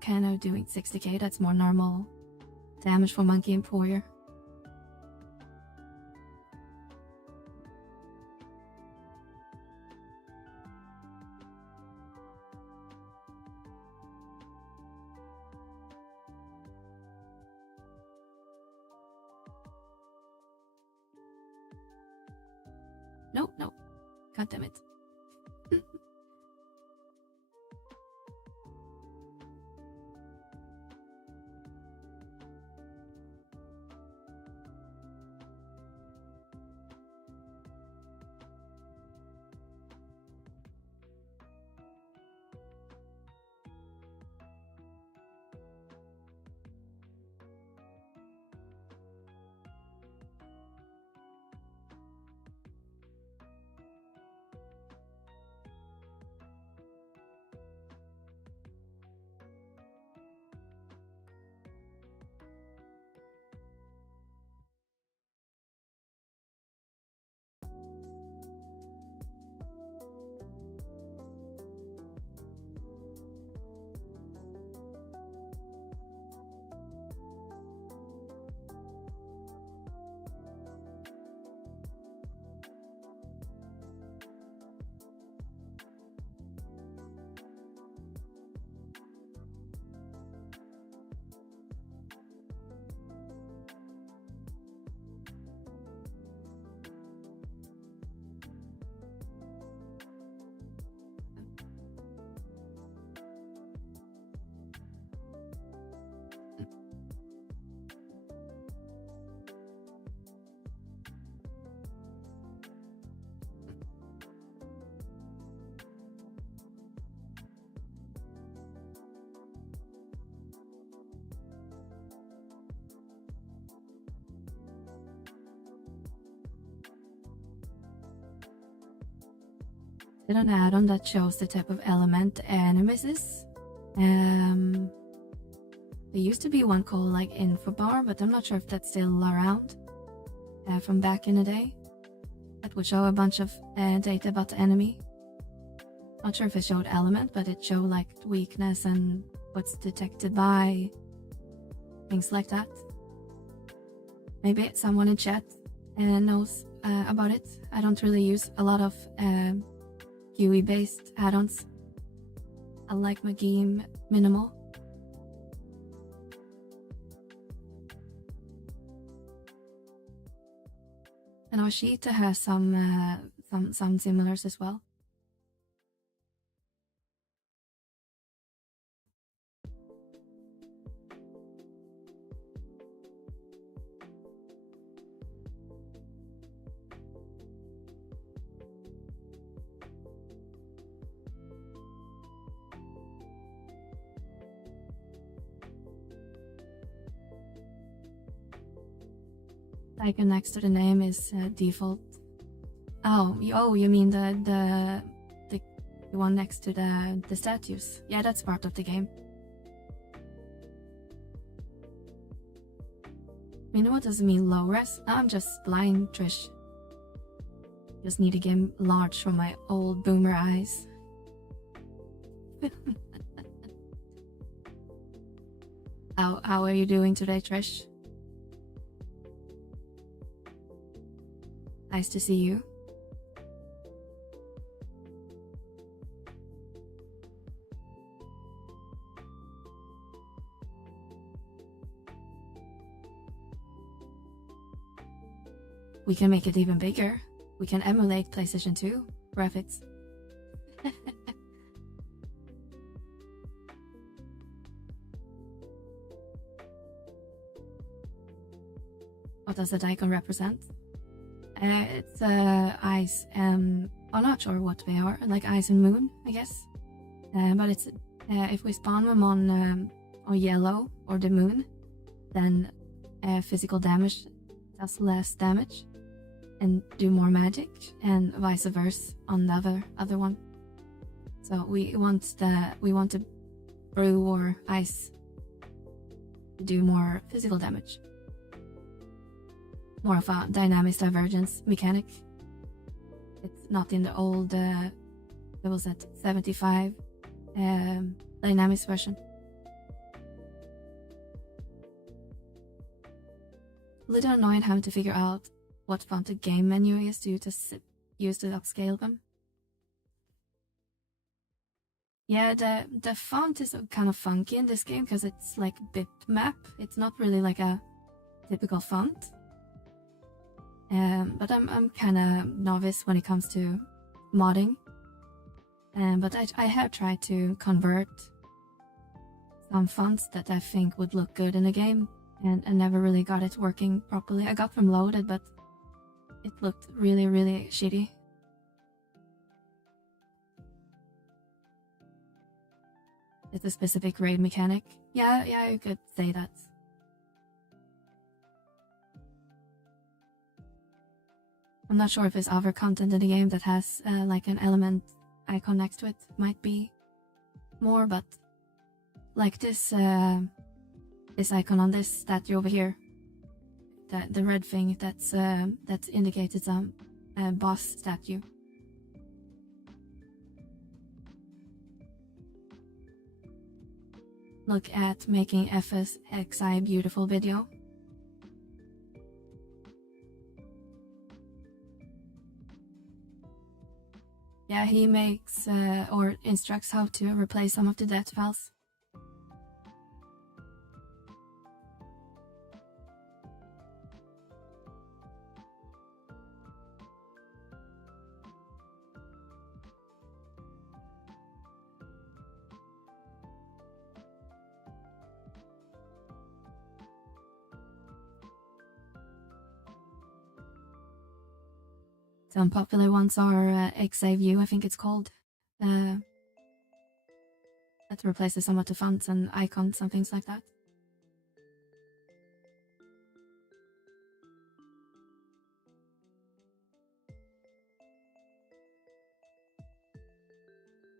Kind of doing 60k, that's more normal damage for Monkey and Warrior. No, no. God damn it. did an add-on that shows the type of element the enemies is. There used to be one called like Infobar, but I'm not sure if that's still around from back in the day. That would show a bunch of data about the enemy. Not sure if it showed element, but it showed like weakness and what's detected by, things like that. Maybe someone in chat knows about it. I don't really use a lot of GUI based add-ons. I like my game minimal. And Ffxi has some similars as well. Icon next to the name is default. Oh, you mean the one next to the statues? Yeah, that's part of the game. You know what does it mean low res? I'm just blind, Trish. Just need a game large for my old boomer eyes. How are you doing today, Trish? Nice to see you. We can make it even bigger. We can emulate PlayStation 2 graphics. What does that icon represent? It's eyes. I'm not sure what they are, like eyes and moon, I guess. But it's if we spawn them on yellow or the moon, then physical damage does less damage and do more magic, and vice versa on the other one. So we want to brew or ice to do more physical damage. More of a dynamic divergence mechanic. It's not in the old it was at 75 dynamics version. Little annoying having to figure out what font the game menu is to use to upscale them. Yeah, the font is kind of funky in this game because it's like bitmap. It's not really like a typical font. But I'm kind of novice when it comes to modding. But I have tried to convert some fonts that I think would look good in the game, and I never really got it working properly. I got them loaded, but it looked really, really shitty. It's a specific raid mechanic. Yeah, you could say that. I'm not sure if there's other content in the game that has like an element icon next to it. Might be more, but like this this icon on this statue over here, the red thing that's indicated some boss statue. Look at making Ffxi beautiful video. Yeah, he makes or instructs how to replace some of the death files. Some popular ones are Ffxi View, I think it's called. That replaces some of the fonts and icons and things like that.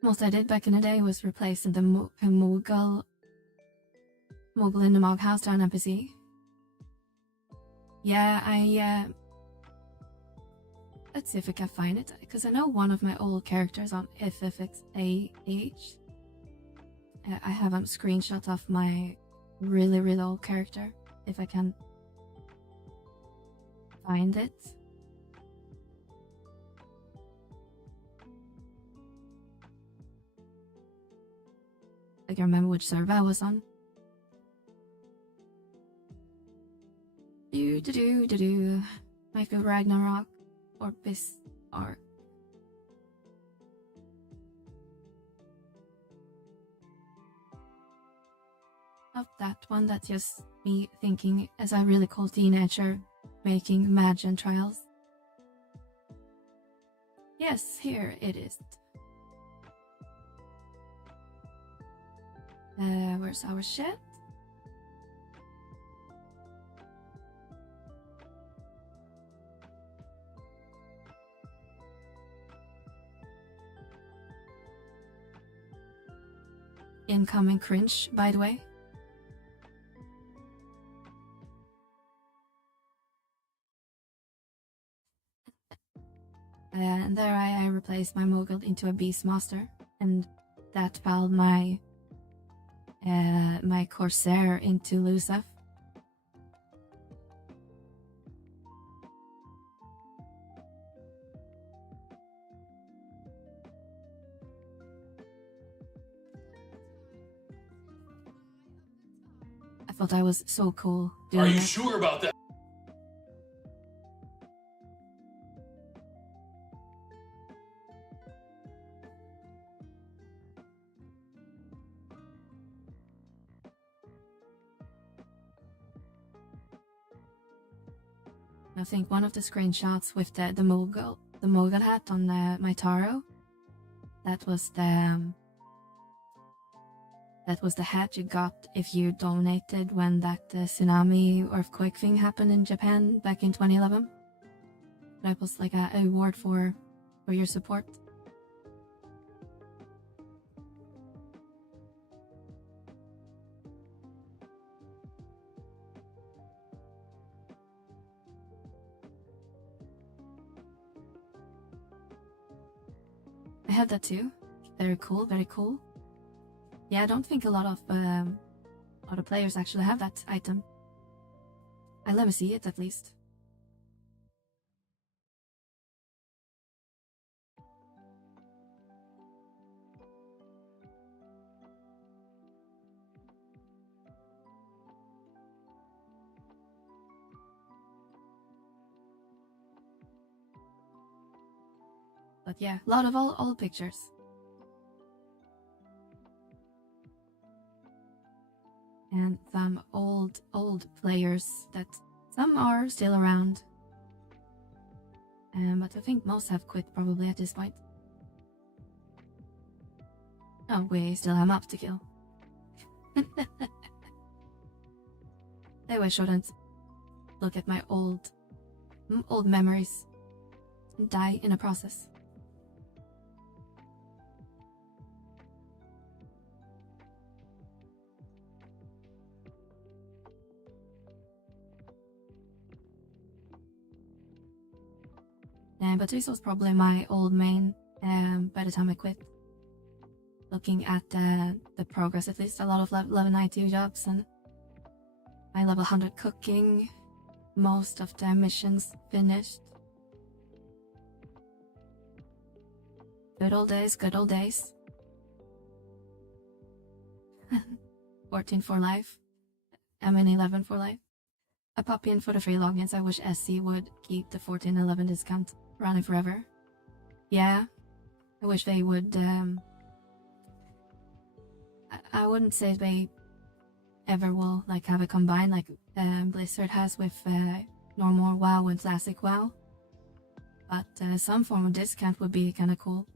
Most I did back in the day was replacing the Moogle in the Mog House down NPC. Yeah, let's see if I can find it, because I know one of my old characters on Ffxi. I have a screenshot of my really old character, if I can find it. I can remember which server I was on. Might be Ragnarok or Bisark. Not that one, that's just me thinking as a really cool teenager making Imagine trials. Yes, here it is. Where's our shit? Incoming cringe, by the way. And there I replaced my Moogle into a Beastmaster, and that fouled my my Corsair into Lusaf. I thought I was so cool doing Are you it. sure about that? I think one of the screenshots with the Moogle hat on my Taro, that was the hat you got if you donated when that tsunami earthquake thing happened in Japan back in 2011. That was like a reward for your support. I have that too. Very cool, very cool. Yeah, I don't think a lot of other players actually have that item. I'll never see it, at least. But yeah, a lot of old pictures. And some old players that some are still around. But I think most have quit probably at this point. Oh, we still have mobs to kill. Maybe I shouldn't look at my old memories and die in a process. But this was probably my old main by the time I quit. Looking at the progress, at least a lot of level 92 jobs and my level 100 cooking, most of the missions finished. Good old days, good old days. 14 for life. I mean 11 for life. I pop in for the free logins. I wish SC would keep the 14.11 discount running forever. Yeah, I wish they would. I wouldn't say they ever will like have a combine like Blizzard has with normal WoW and classic WoW. But some form of discount would be kind of cool.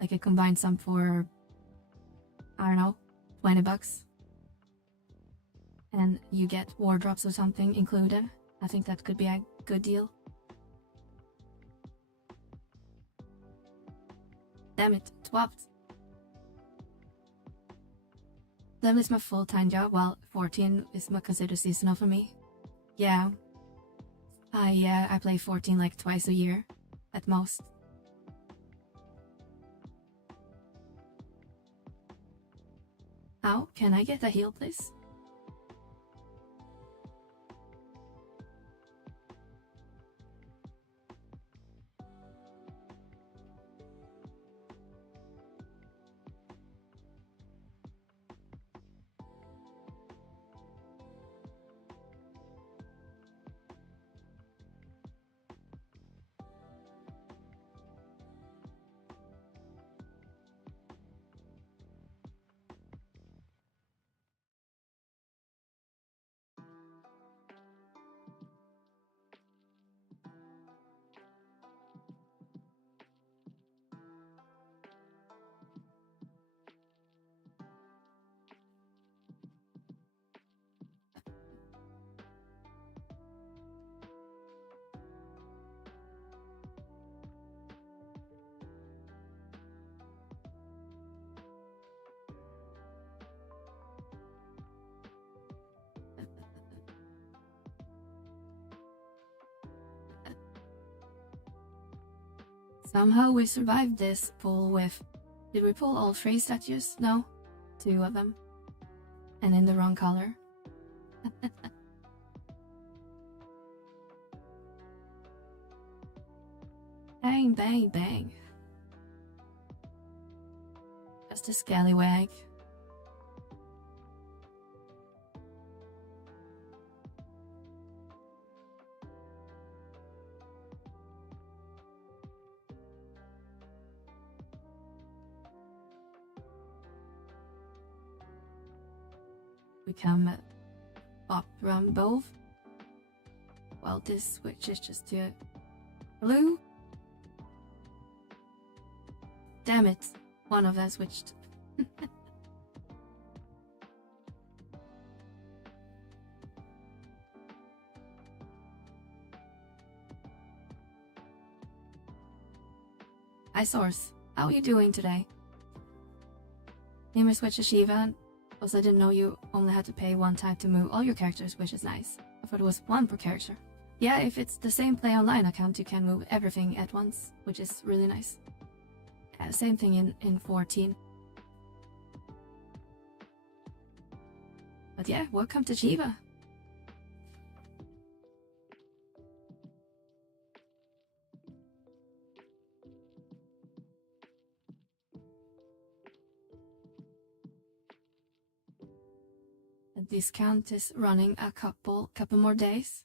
Like a combined sum for, I don't know, $20. And you get wardrobes or something included. I think that could be a good deal. Damn it, swapped. 7 is my full-time job, while 14 is considered seasonal for me. Yeah. I play 14 like twice a year, at most. How can I get a heal, please? Somehow we survived this pull with... Did we pull all 3 statues? No. 2 of them. And in the wrong color. Bang, bang, bang. Just a scallywag. Become up from both. Well, this switches just to blue. Damn it, one of them switched. Hi Source, how are you doing today? Name switch to Shiva. Also, I didn't know you only had to pay 1 time to move all your characters, which is nice. I thought it was 1 per character. Yeah, if it's the same Play Online account, you can move everything at once, which is really nice. Same thing in 14. But yeah, welcome to Shiva. The discount is running a couple more days.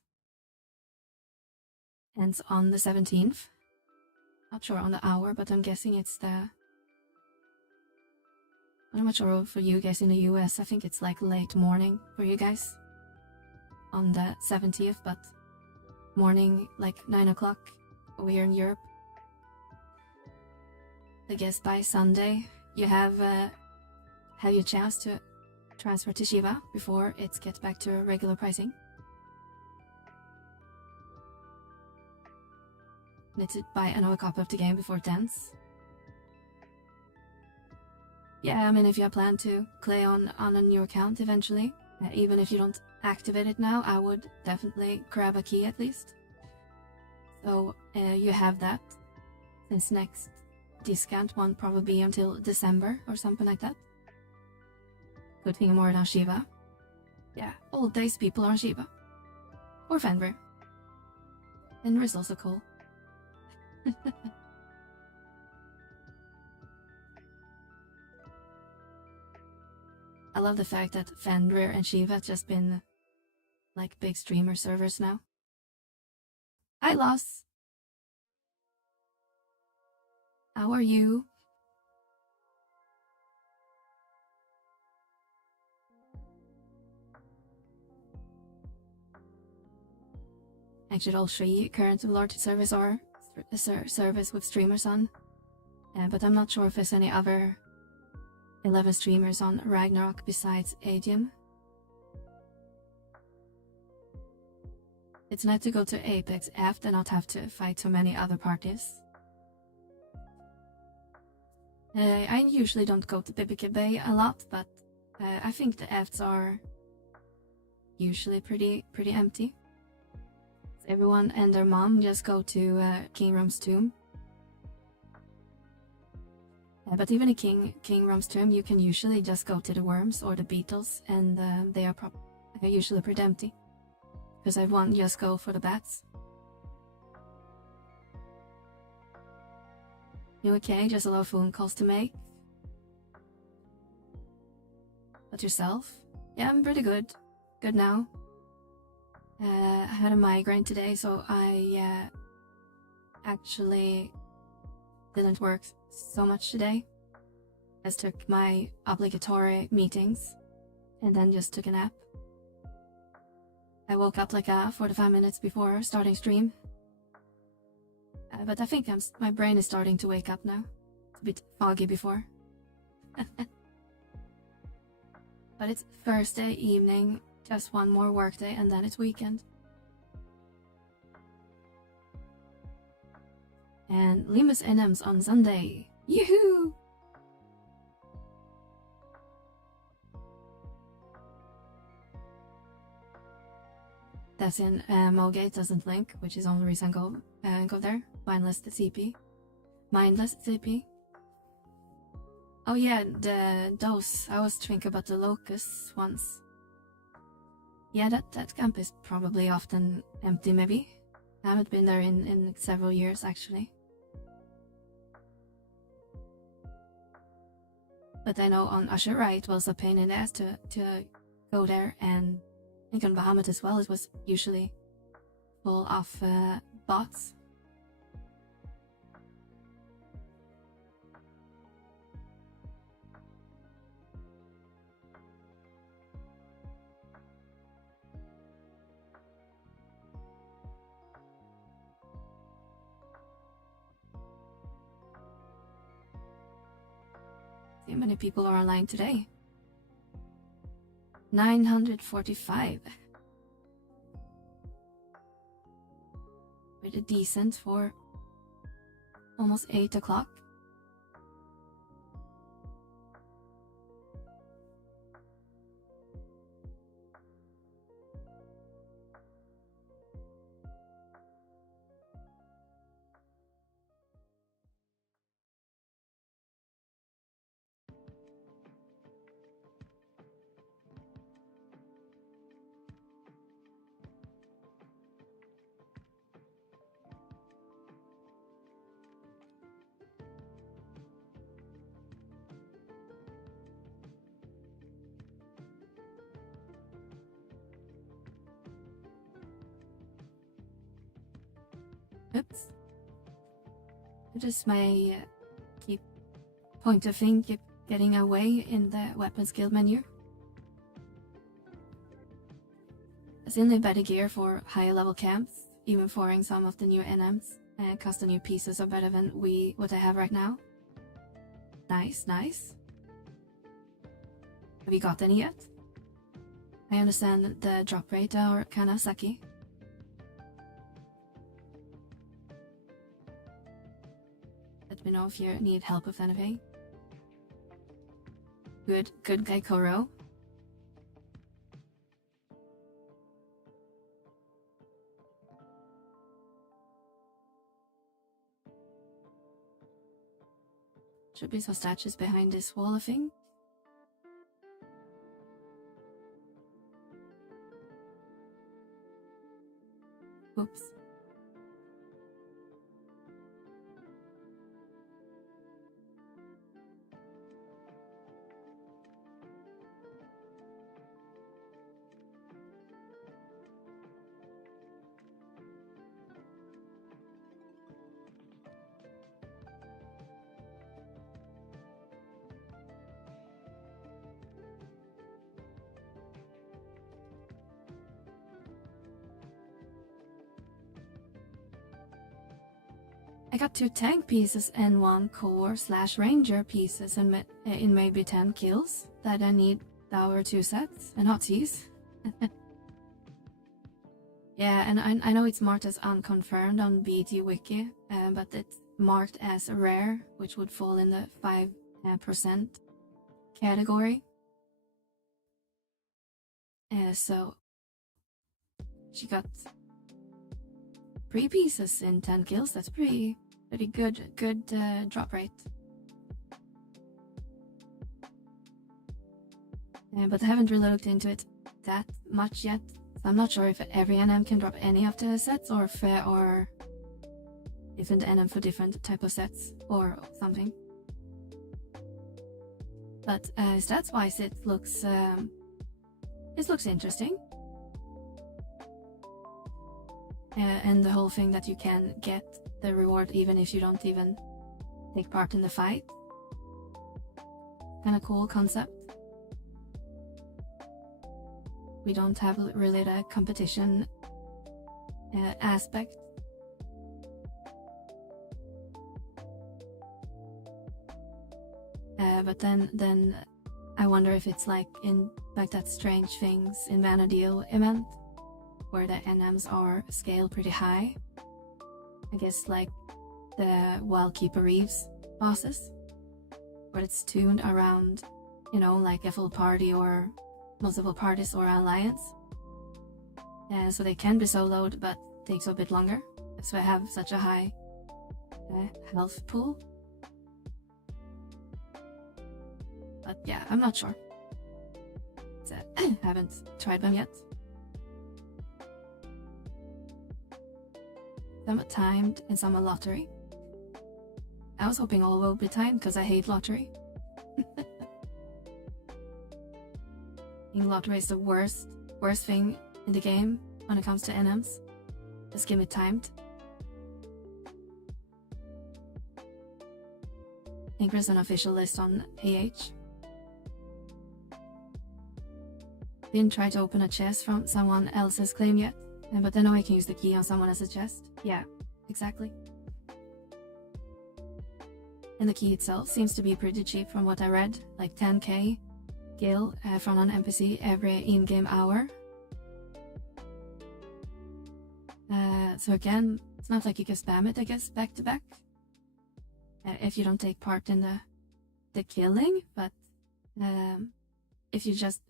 Ends on the 17th. Not sure on the hour, but I'm guessing it's the... I'm not sure for you guys in the US. I think it's like late morning for you guys on the 70th, but morning like 9 o'clock over here in Europe. I guess by Sunday you have your chance to transfer to Shiva before it gets back to regular pricing. Need to buy another copy of the game before it ends. Yeah, I mean, if you plan to play on a new account eventually, even if you don't activate it now, I would definitely grab a key at least. So you have that, since next discount won't probably be until December or something like that. Good thing more on Shiva. Yeah, old days people on Shiva. Or Fenrir. Fenrir is also cool. I love the fact that Fenrir and Shiva have just been like big streamer servers now. Hi Loss! How are you? Actually, all 3 current Lord service are service with streamers on, but I'm not sure if there's any other 11 streamers on Ragnarok besides Adium. It's nice to go to Apex after not have to fight so many other parties. I usually don't go to BBK Bay a lot, but I think the Fs are usually pretty empty. Everyone and their mom just go to King Rum's tomb. But even in King Rum's tomb, you can usually just go to the worms or the beetles, and they are usually pretty empty. Because everyone just go for the bats. You okay? Just a lot of phone calls to make. But yourself? Yeah, I'm pretty good. Good now. I had a migraine today, so I actually didn't work so much today. Just took my obligatory meetings and then just took a nap. I woke up like 45 minutes before starting stream. But I think my brain is starting to wake up now. It's a bit foggy before. But it's Thursday evening, just one more workday, and then it's weekend. And Limus NM's on Sunday. Yoo-hoo! That's in Mogate doesn't link, which is the only reason I go there. Mindless CP. Mindless CP. Oh yeah, those. I was thinking about the locusts once. Yeah, that camp is probably often empty, maybe. I haven't been there in several years, actually. But I know on Ashura it was a pain in the ass to go there, and I think on Bahamut as well it was usually full of bots. See how many people are online today. 945. Pretty decent for almost 8 o'clock. Oops. Just my keep pointer thing keep getting away in the weapons guild menu. I've seen the better gear for higher level camps, even foring some of the new NMs, and cause the new pieces are better than what I have right now. Nice, nice. Have you got any yet? I understand the drop rate are kinda sucky. Let me know if you need help with anything. Good guy Koro. Should be some statues behind this wall, I think. Oops. I got 2 tank pieces and 1 core/ranger pieces and in maybe 10 kills that I need our 2 sets and hotkeys. Yeah, and I know it's marked as unconfirmed on BT Wiki, but it's marked as rare, which would fall in the percent category. So she got 3 pieces in 10 kills. That's pretty good drop rate. But I haven't really looked into it that much yet. So I'm not sure if every NM can drop any of the sets, or if different NM for different type of sets or something. But stats wise, it looks interesting. And the whole thing that you can get the reward even if you don't even take part in the fight. Kind of cool concept. We don't have really the competition aspect. But then I wonder if it's like that Strange Things in Vana'diel event, where the NMs are scaled pretty high. I guess like the Wildkeeper Reeves bosses, where it's tuned around, you know, like a full party or multiple parties or alliance. So they can be soloed, but takes a bit longer. So I have such a high health pool. But yeah, I'm not sure. So, I haven't tried them yet. Some are timed and some are lottery. I was hoping all will be timed because I hate lottery. I think lottery is the worst thing in the game when it comes to NMs. Just give me timed. I think there's an official list on AH. Didn't try to open a chest from someone else's claim yet, but I know I can use the key on someone else's chest. Yeah, exactly. And the key itself seems to be pretty cheap from what I read, like 10k gil from an NPC every in-game hour. So again, it's not like you can spam it, I guess, back to back. If you don't take part in the killing, but if you just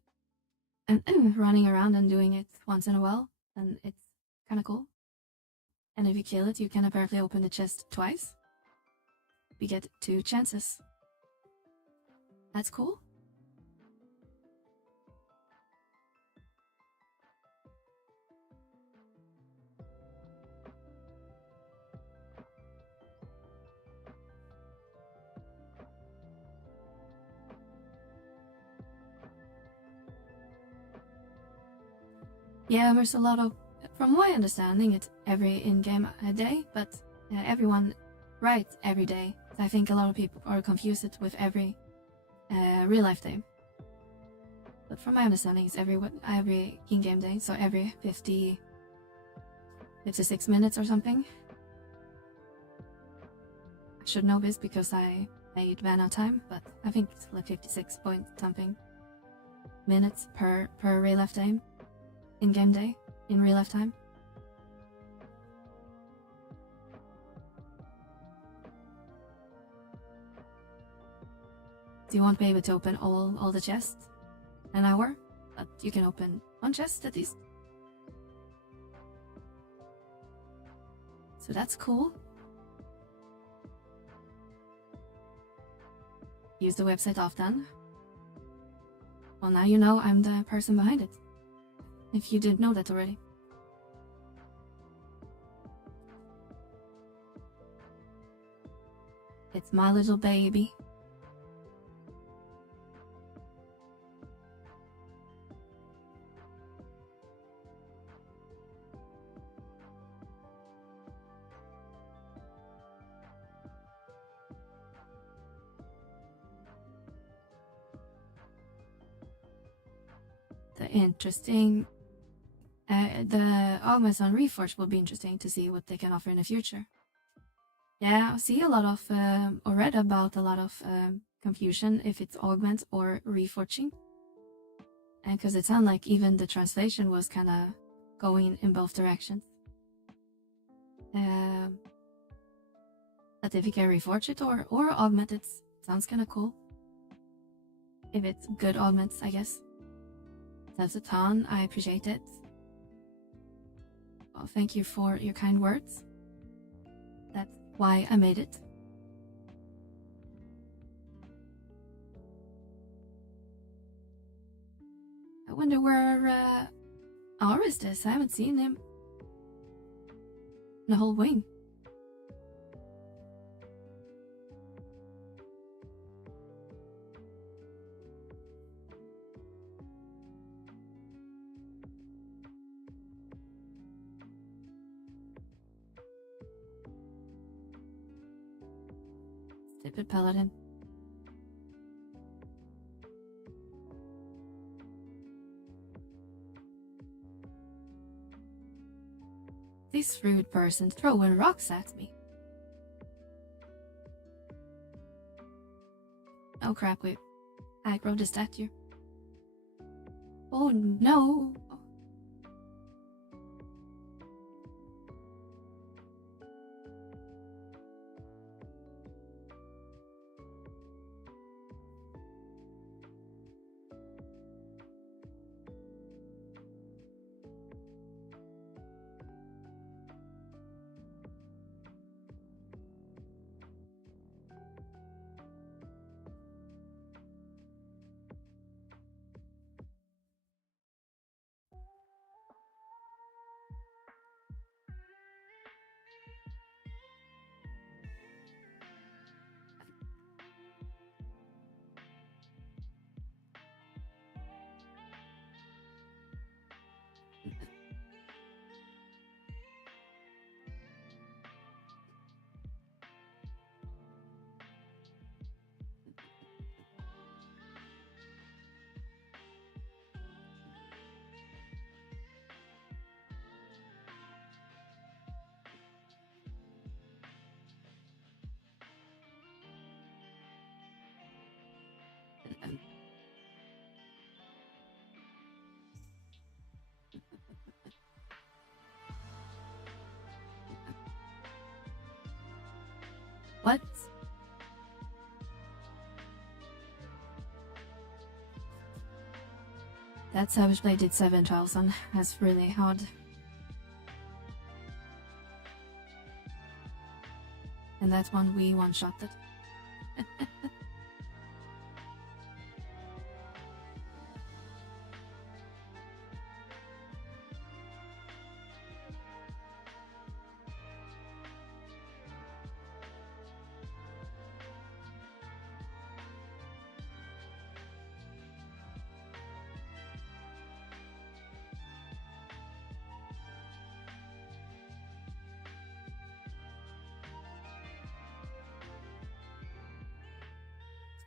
running around and doing it once in a while, then it's kind of cool. And if you kill it, you can apparently open the chest twice. We get 2 chances. That's cool. Yeah, there's a lot of, from my understanding, it's every in-game day, but everyone writes every day. I think a lot of people are confused with every real-life day. But from my understanding, it's every in-game day, so every 56 minutes or something. I should know this because I made vana-time, but I think it's like 56 point something minutes per real-life day. In-game day, in real-life time. So you won't be able to open all the chests an hour, but you can open 1 chest at least. So that's cool. Use the website often. Well, now you know I'm the person behind it. If you didn't know that already. It's my little baby. The interesting the augments on Reforged will be interesting to see what they can offer in the future. Yeah, I see a lot of, or read about a lot of confusion if it's augments or reforging. And because it sounded like even the translation was kind of going in both directions. But if you can reforge it or augment it, sounds kind of cool. if it's good augments, I guess. That's a ton. I appreciate it. Well, thank you for your kind words. That's why I made it. I wonder where Arist is. I haven't seen him in the whole wing. Stupid paladin. This rude person throwing rocks at me. Oh crap, we aggroed the statue. Oh no! What? That Savage Blade did 7 trials on. That's really hard. And that one we one-shotted.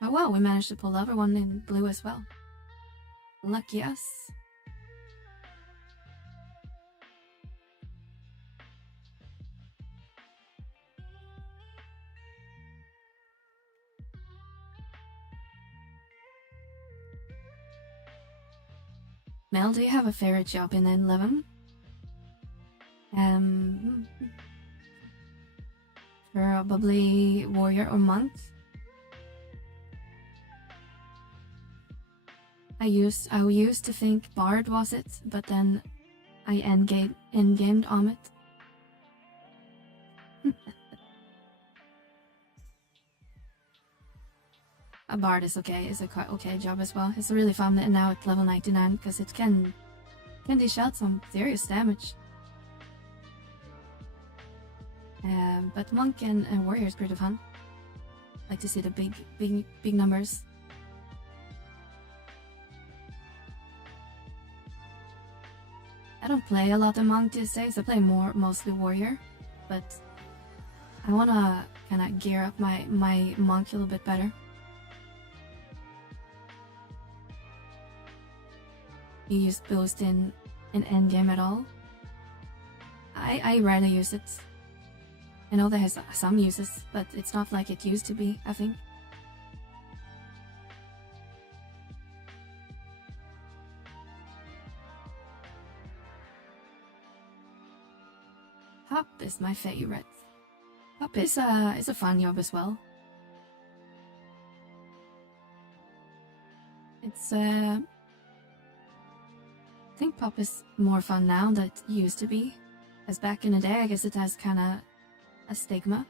Oh wow, we managed to pull the other one in blue as well. Lucky us. Mel, do you have a favorite job in N11? Probably warrior or monk. I used to think bard was it, but then I in-gamed on it. A bard is okay, is a quite okay job as well. It's really fun now at level 99 because it can dish out some serious damage. But monk and warrior is pretty fun. Like to see the big numbers. I don't play a lot of monk these days. I play mostly warrior, but I wanna kind of gear up my monk a little bit better. You use boost in endgame at all? I rarely use it. I know that has some uses, but it's not like it used to be, I think. Hop is my favorite. Hop is a fun job as well. it's I think pop is more fun now than it used to be. As back in the day, I guess it has kind of a stigma.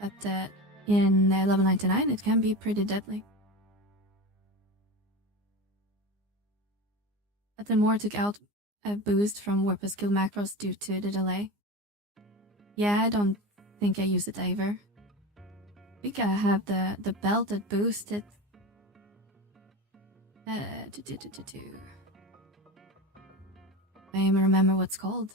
But in level 99, it can be pretty deadly. But the more took out a boost from warp skill macros due to the delay. Yeah, I don't think I use it either. I think I have the belt that boosted. I even remember what's called.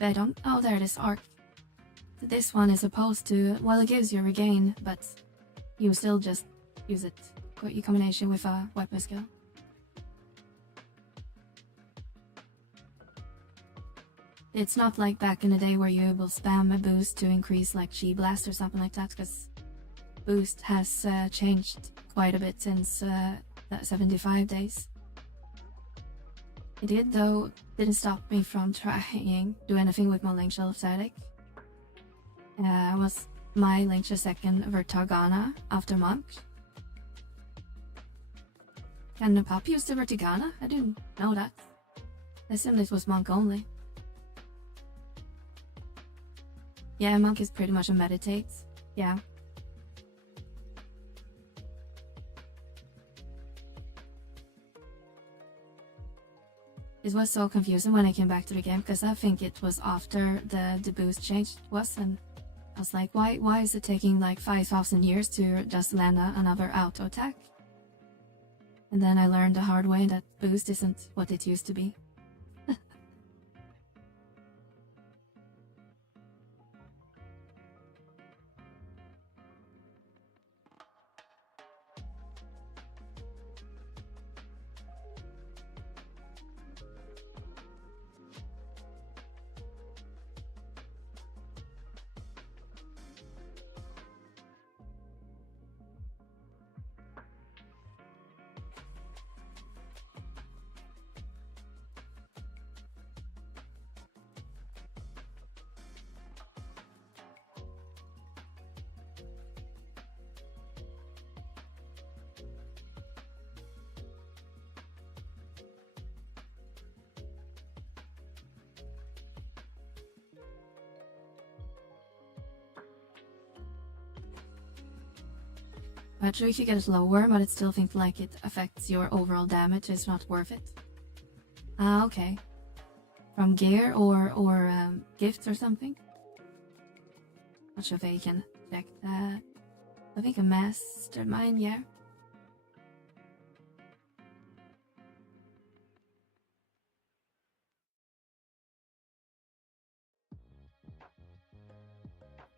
I don't. Oh, there it is. Arc. So this one is supposed to. Well, it gives you a regain, but you still just use it in combination with a weapon skill. It's not like back in the day where you will spam a boost to increase like Chi Blast or something like that, because boost has changed quite a bit since that 75 days. It did, though, didn't stop me from trying do anything with my Link Shell of Static. Was my Link Shell second Vertigana after Monk. Can the pop use the Vertigana? I didn't know that. I assumed it was Monk only. Yeah, Monk is pretty much a meditate. Yeah. It was so confusing when I came back to the game, because I think it was after the boost change was, and I was like, why is it taking like 5,000 years to just land another auto attack? And then I learned the hard way that boost isn't what it used to be. Actually, if you get it lower, but it still thinks like it affects your overall damage, it's not worth it. Ah, okay. From gear or gifts or something? Not sure if I can check that. I think a mastermind, yeah.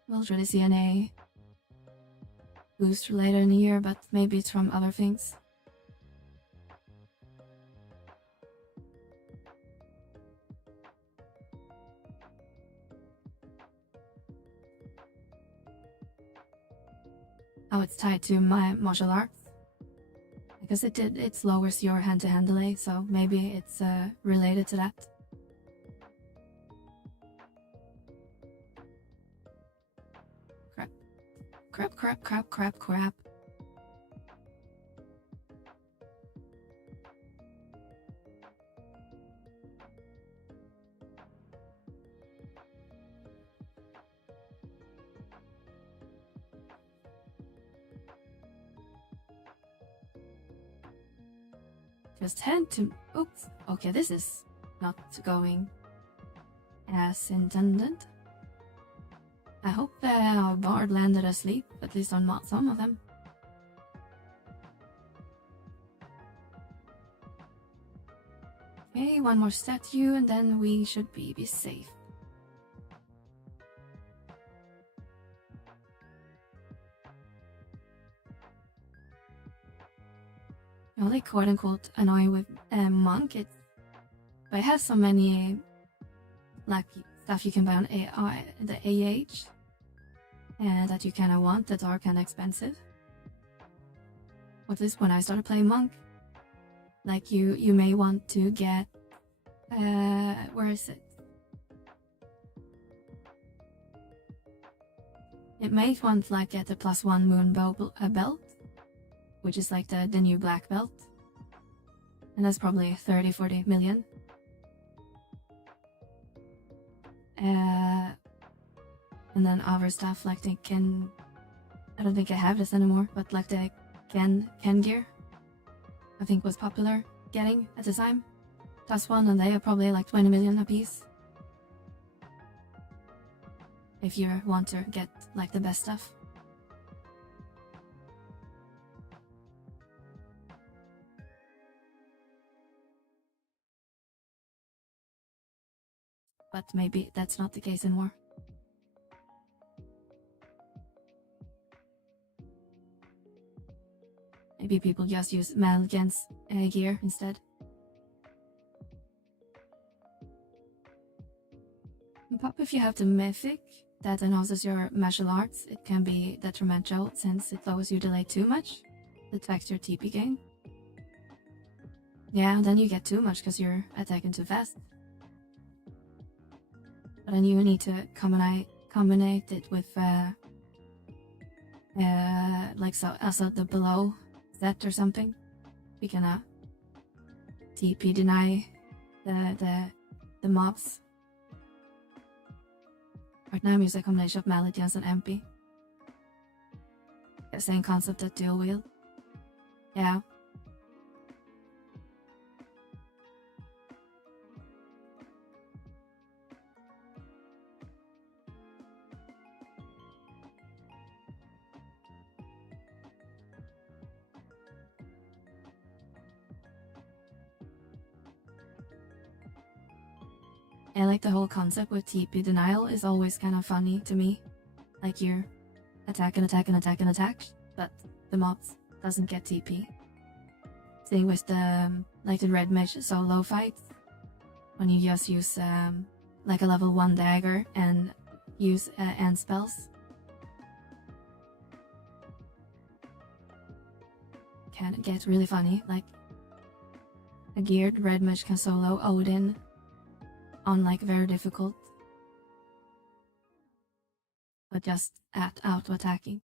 We'll really see an boost later in the year, but maybe it's from other things. Oh, it's tied to my martial arts. Because it lowers your hand-to-hand delay, so maybe it's related to that. Crap. Just head to... Oops. Okay, this is not going as intended. I hope our bard landed asleep, at least on some of them. Okay, one more statue and then we should be safe. The only quote-unquote annoying with Monk, it has so many like stuff you can buy on the AH that you kind of want that are kind of expensive. What is when I started playing Monk? Like you may want to get Where is it? It might want like get the +1 moon belt, which is like the new black belt. And that's probably 30-40 million. And then other stuff like they can, I don't think I have this anymore, but like the Ken gear, I think was popular getting at the time. +1, and they are probably like 20 million a piece. If you want to get like the best stuff. But maybe that's not the case anymore. Maybe people just use Melior's gear instead. But if you have the mythic that enhances your martial arts, it can be detrimental since it lowers your delay too much. It affects your TP gain. Yeah, then you get too much because you're attacking too fast. But then you need to combine it with like so also the below set or something. We can TP deny the mobs. Right now I'm using a combination of Vana'diel and MP. The same concept as dual wield. Yeah. And like the whole concept with TP denial is always kind of funny to me. Like you're attack and attack and attack and attack, but the mobs doesn't get TP. Same with the like the red mage solo fights, when you just use like a level 1 dagger and use end spells. Can get really funny. Like a geared red mage can solo Odin on like very difficult, but just at auto attacking.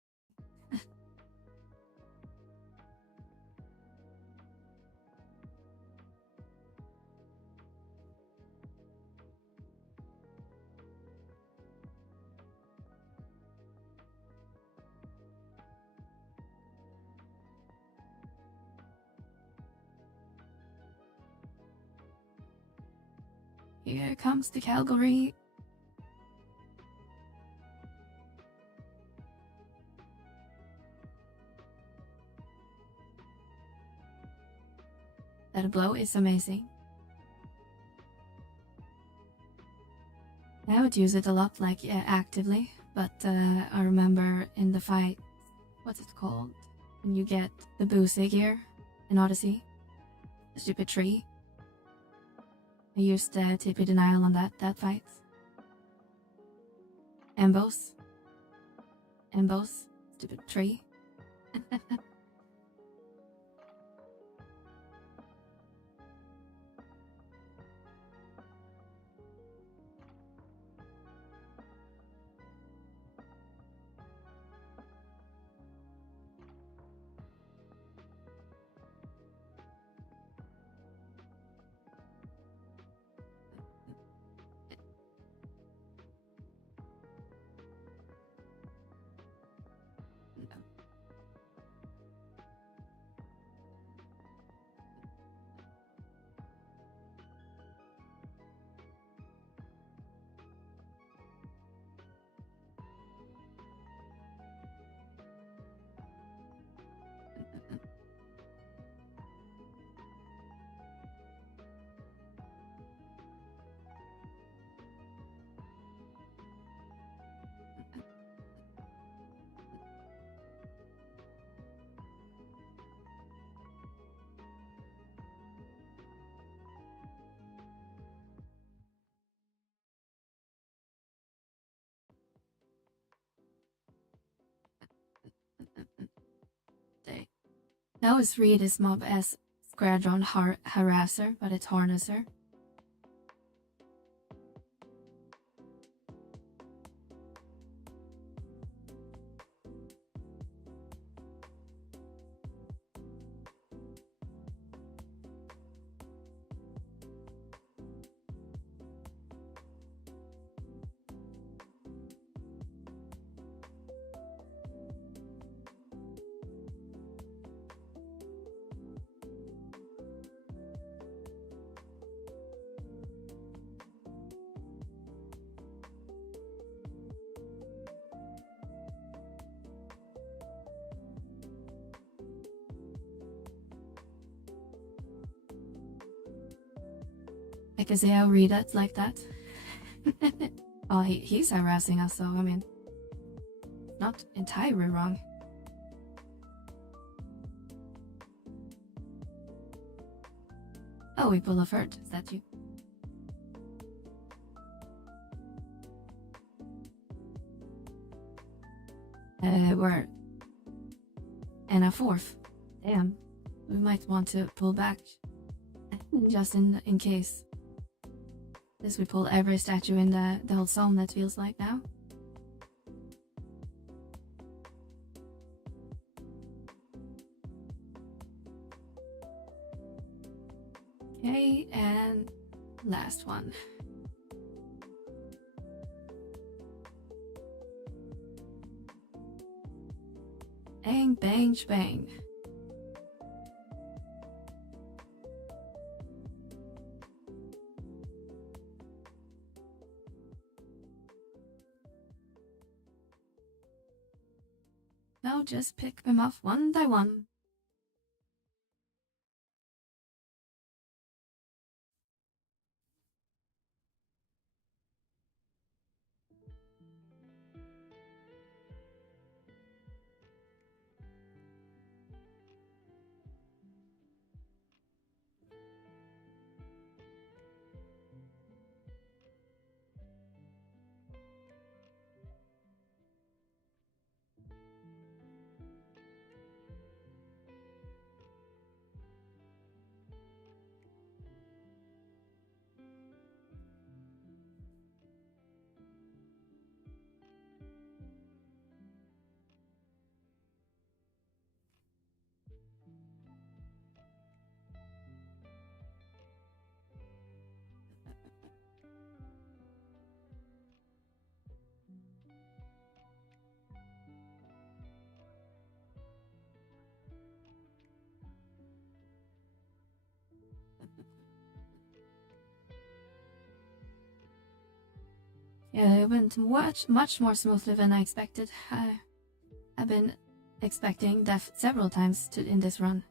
Here comes the Calgary. That blow is amazing. I would use it a lot, like actively, but I remember in the fight, what's it called? When you get the Ffxi gear in Odyssey, the stupid tree. I used TP denial on that fight. Embos, stupid tree. I always read this mob as Squadron Harasser, but it's Harnesser. I can see I'll read it like that. Oh, he's harassing us, so I mean, not entirely wrong. Oh, we pull a third statue. We're and a fourth. Damn, we might want to pull back just in case. This we pull every statue in the whole zone, that feels like now. Okay, and last one. Bang, bang, bang. Now just pick them off one by one. Yeah, it went much more smoothly than I expected. I've been expecting death several times in this run.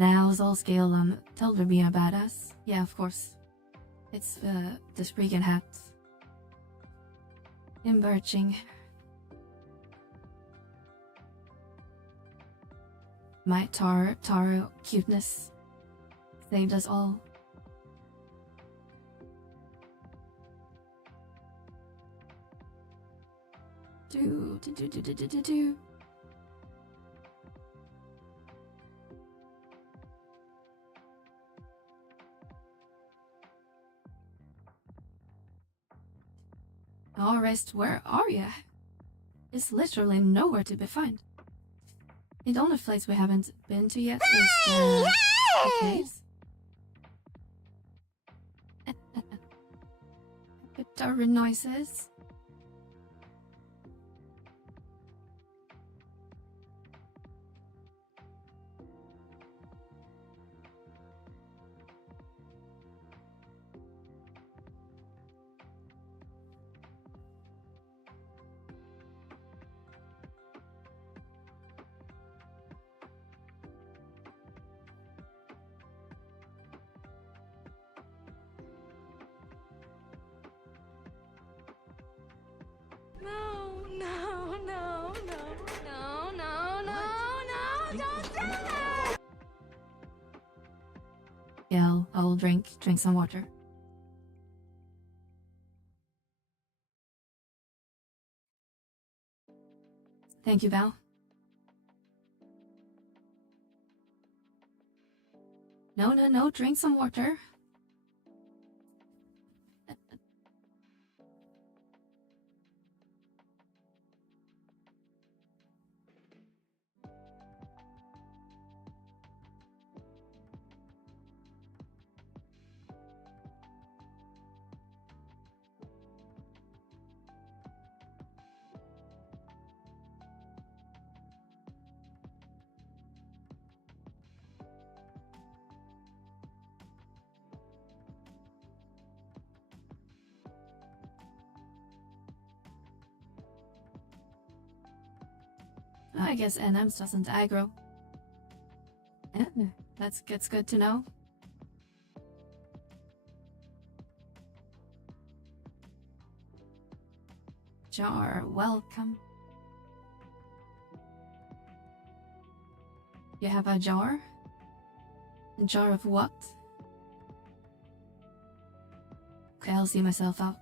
Now, all scale, totally being a badass. Yeah, of course. It's the freaking hat. Emerging. My Taro cuteness saved us all. Do. All rest, where are ya? It's literally nowhere to be found. The only place we haven't been to yet is the caves. Guitar noises. Yeah, I'll drink some water. Thank you, Val. No, drink some water. I guess NMs doesn't aggro. Yeah, that's good to know. Jar, welcome. You have a jar? A jar of what? Okay, I'll see myself out.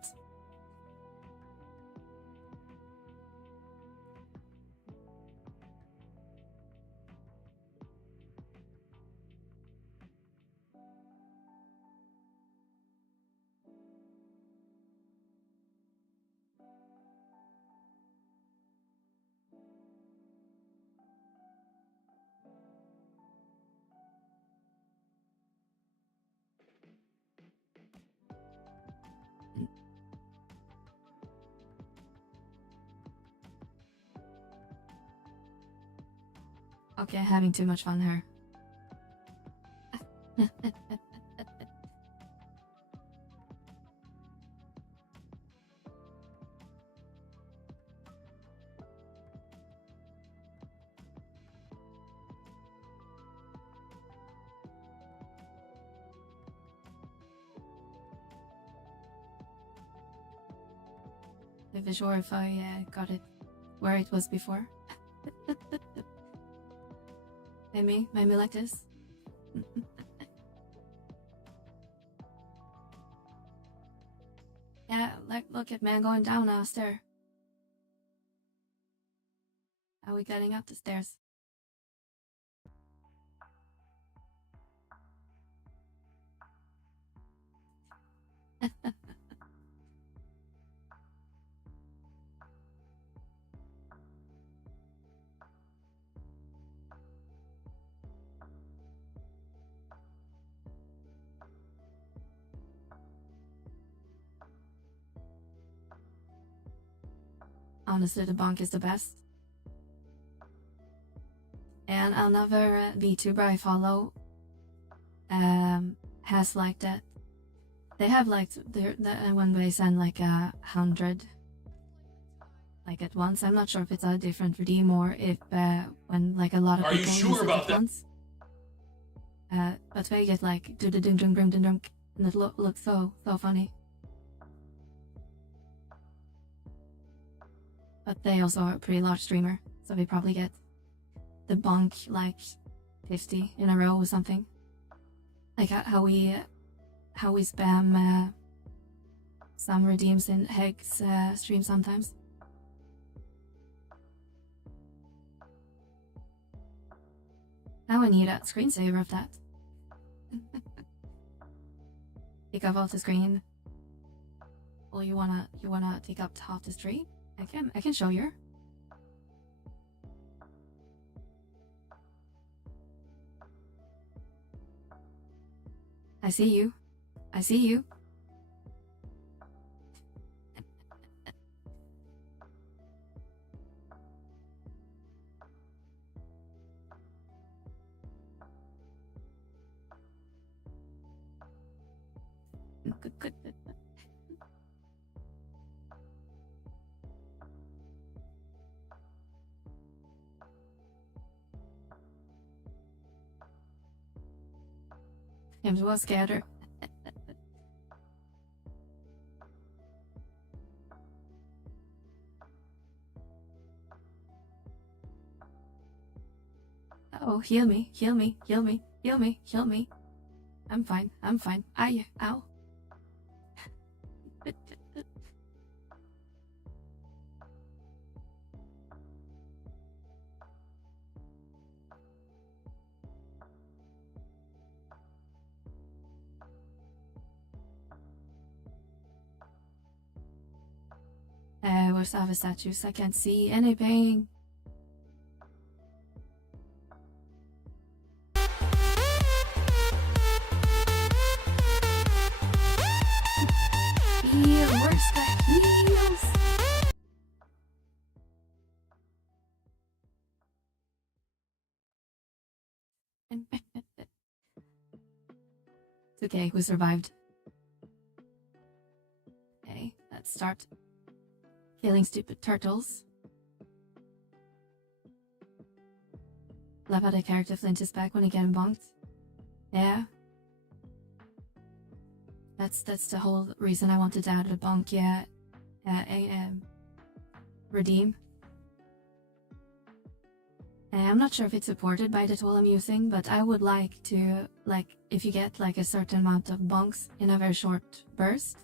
Okay, having too much fun here. If it's sure if I got it where it was before. Maybe like this. Yeah, like look at man going down a stair. Are we getting up the stairs? Honestly, the bonk is the best. And another VTuber I follow has like that. They have like when they send like 100 like at once. I'm not sure if it's a different redeem or if when like a lot of people use it at once. But they get like do the ding ding ding ding ding, and it looks so funny. But they also are a pretty large streamer, so they probably get the bonk like 50 in a row or something. Like how we spam some redeems in Hegg's stream sometimes. Now I need a screensaver of that. Take off off the screen. Well, you wanna take up half the stream? I can show you. I see you. I see you. Good. I'm well scattered. Oh, heal me. I'm fine. Ow. Where's the other statues? I can't see anything. Where's the heels? It's okay, we survived. Okay, let's start killing stupid turtles. Love how the character flinches back when he gets bonked. Yeah. That's the whole reason I wanted to add a bonk, yeah. Redeem. I'm not sure if it's supported by the tool I'm using, but I would like to, like, if you get like a certain amount of bonks in a very short burst,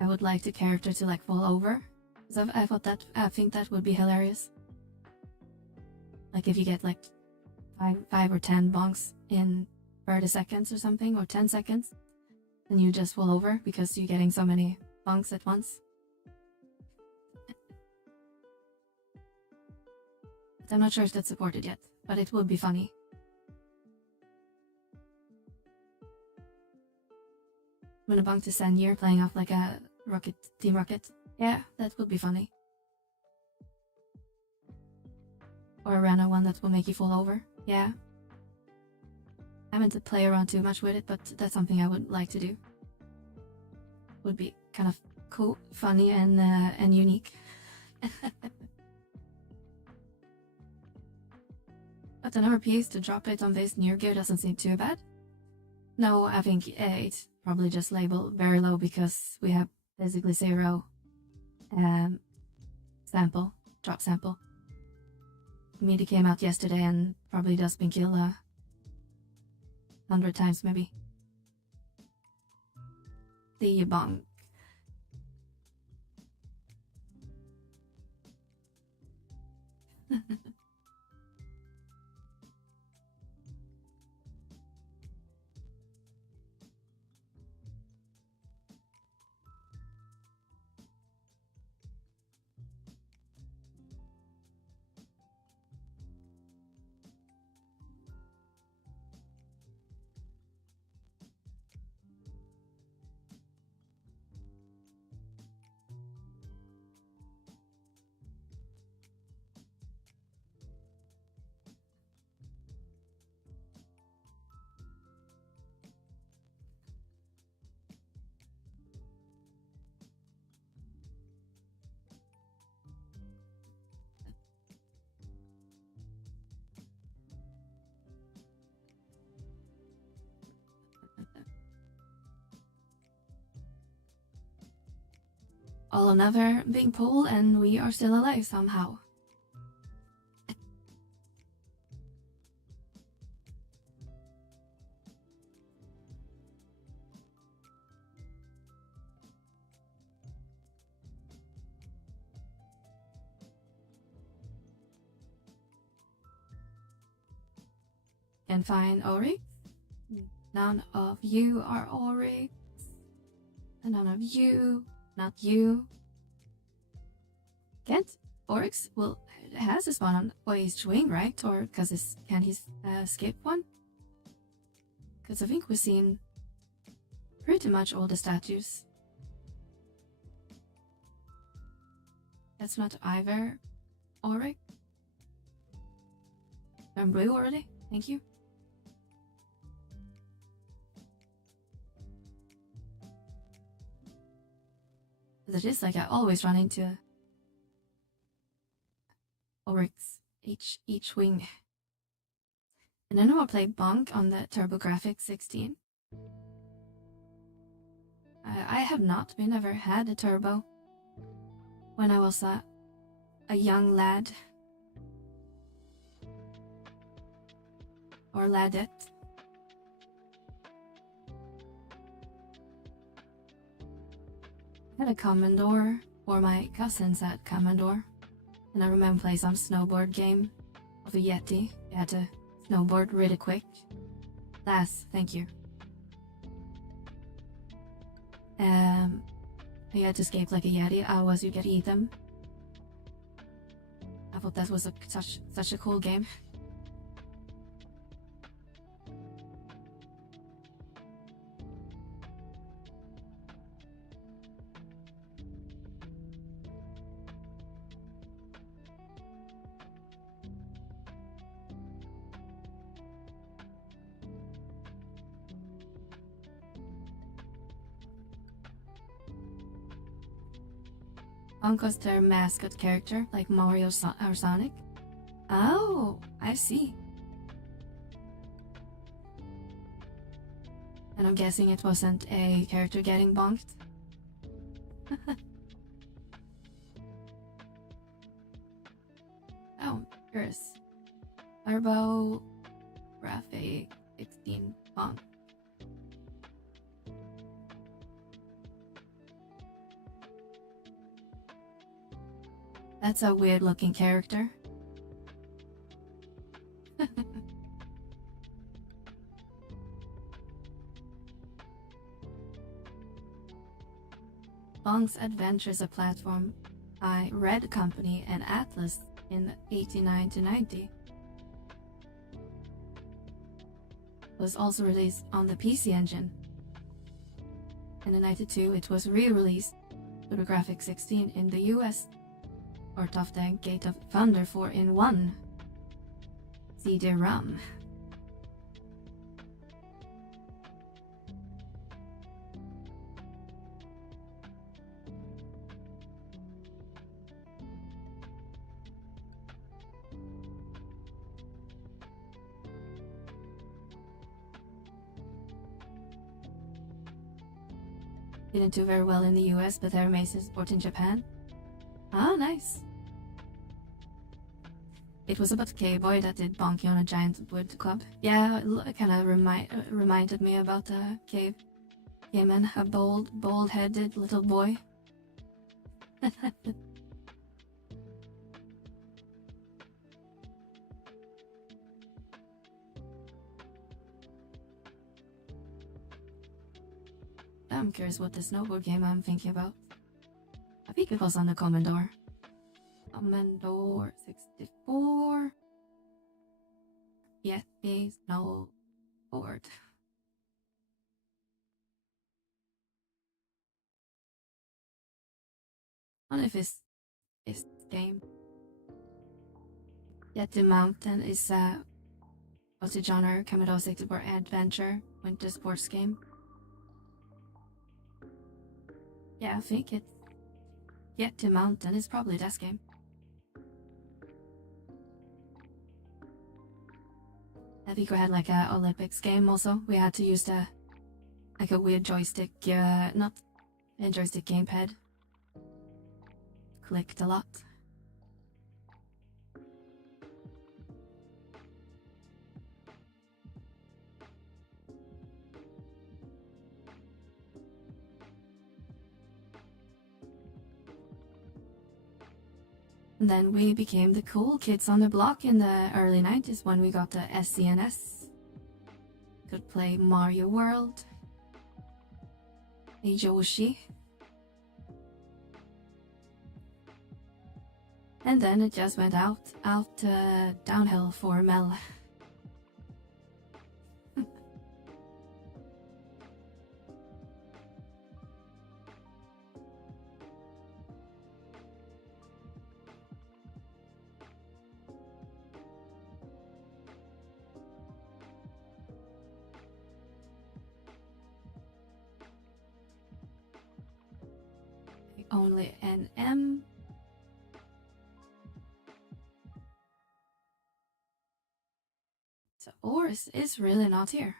I would like the character to like fall over. So I think that would be hilarious. Like if you get like 5 or 10 bonks in 30 seconds or something, or 10 seconds, and you just fall over because you're getting so many bonks at once. But I'm not sure if that's supported yet, but it would be funny. When a bonk to Senyer playing off like a rocket, Team Rocket. Yeah, that would be funny. Or a random one that will make you fall over. Yeah. I haven't played around too much with it, but that's something I would like to do. Would be kind of cool, funny, and unique. But an RPs to drop it on this near gear doesn't seem too bad. No, I think it's probably just labeled very low because we have basically 0 drop sample. Media came out yesterday and probably just been killed 100 times maybe. The bonk. All another big pull and we are still alive somehow. Can find Oryx. None of you are Oryx. And none of you. Not you. Can't Oryx has a spawn on Ffxi's wing, right? Or because can he skip one? Because I think we've seen pretty much all the statues. That's not either Oryx. I'm blue already. Thank you. It is like I always run into Oryx each wing. And I know I played Bonk on the TurboGrafx 16. I have not ever had a turbo when I was a young lad or ladette. I had a Commodore, or my cousins had Commodore, and I remember playing some snowboard game of a Yeti. You had to snowboard really quick. Thank you. You had to escape like a Yeti, otherwise you get eaten. I thought that was such a cool game. Bonko's their mascot character, like Mario or Sonic. Oh, I see. And I'm guessing it wasn't a character getting bonked. Oh, here's Turbo Graphic 16 bonk. That's a weird looking character. Bonk's Adventure is a platform by Red Company and Atlas in 89 to 90. It was also released on the PC Engine. And in 92 it was re-released with Graphic 16 in the US. Part of the Gate of Thunder 4-in-1 CD-ROM. Didn't do very well in the US, but they're amazing support in Japan. Ah, nice. It was about a cave boy that did bonking on a giant wood club. Yeah, it kind of reminded me about a cave man, a bald-headed little boy. I'm curious what the snowboard game I'm thinking about. I think it was on the Commodore. Commodore 64. Yeti snowboard. I don't know if it's this game. Yeti Mountain is what's the genre? Commodore 64 adventure winter sports game. Yeah, I think it's Yeti Mountain is probably this game. I think we had like a Olympics game also. We had to use a weird joystick, not a joystick gamepad. Clicked a lot. And then we became the cool kids on the block in the early 90s when we got the SCNS. Could play Mario World, a Yoshi. And then it just went downhill for Mel. Only an M. So Oris is really not here.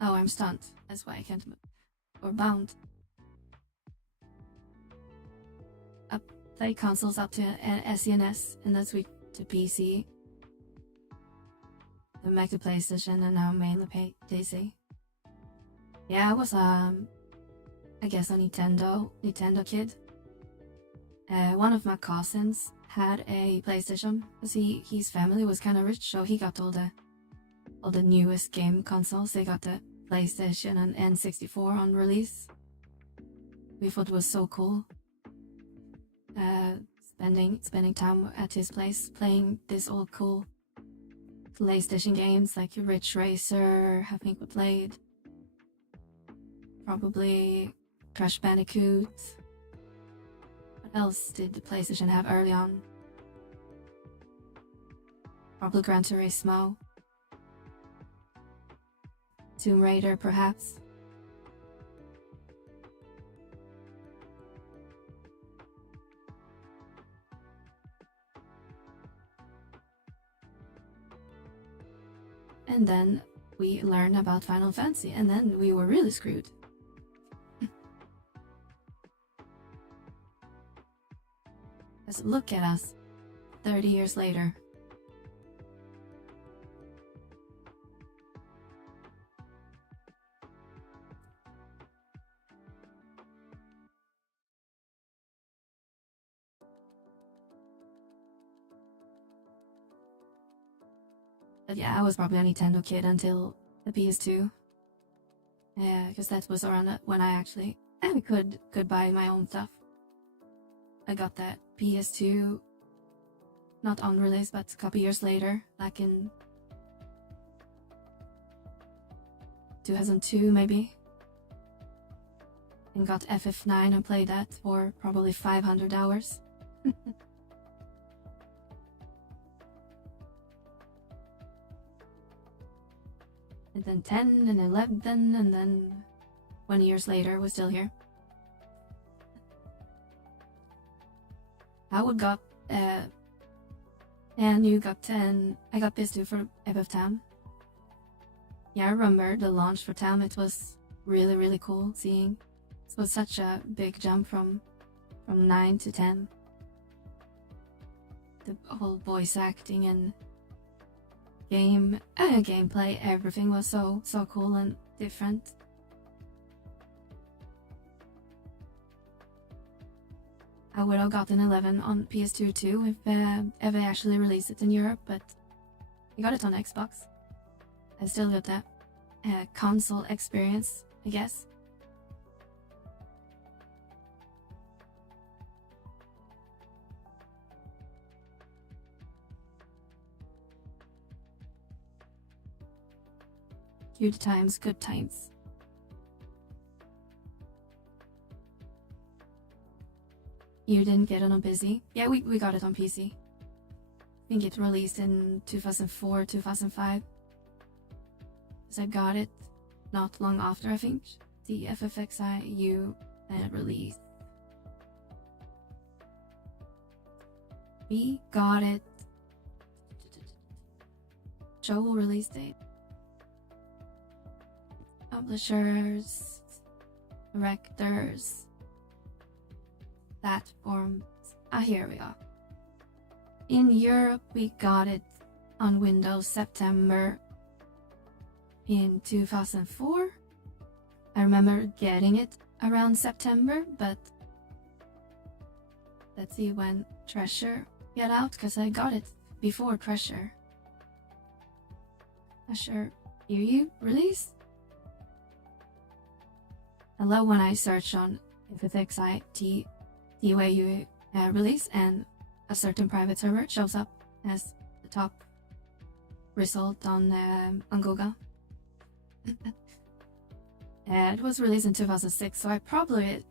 Oh, I'm stunned. That's why I can't move. Or bound. Play consoles up to SCNS and then switch to PC. Then back to PlayStation and now mainly PC. Yeah, I was I guess a Nintendo kid. One of my cousins had a PlayStation because his family was kind of rich, so he got all the newest game consoles. They got the PlayStation and N64 on release. We thought it was so cool. Spending time at his place playing this all cool PlayStation games like Ridge Racer. I think we played probably Crash Bandicoot. What else did the PlayStation have early on? Probably Gran Turismo. Tomb Raider, perhaps. And then we learned about Final Fantasy, and then we were really screwed. Because look at us, 30 years later. But yeah, I was probably a Nintendo kid until the PS2. Yeah, because that was around when I actually could buy my own stuff. I got that PS2 not on release, but a couple years later, like in 2002 maybe. And got FF9 and played that for probably 500 hours. And then 10 and 11, and then 20 years later, we're still here. I would got, and you got 10, I got PS2 for FF10. Yeah, I remember the launch for Tam, it was really, really cool seeing. It was such a big jump from 9 to 10. The whole voice acting and gameplay, everything was so cool and different. I would have gotten 11 on PS2 too if ever actually released it in Europe, but I got it on Xbox. I still got that console experience, I guess. Good times, good times. You didn't get it on PC? Yeah, we got it on PC. I think it released in 2004, 2005. Because I got it not long after, I think. The Ffxi release. We got it. Show release date. Publishers, directors, platforms. Here we are. In Europe, we got it on Windows September in 2004. I remember getting it around September, but let's see when Treasure got out, because I got it before Treasure. Treasure EU release? I love when I search on Ffxi TUAU release and a certain private server shows up as the top result on Google. It was released in 2006, so I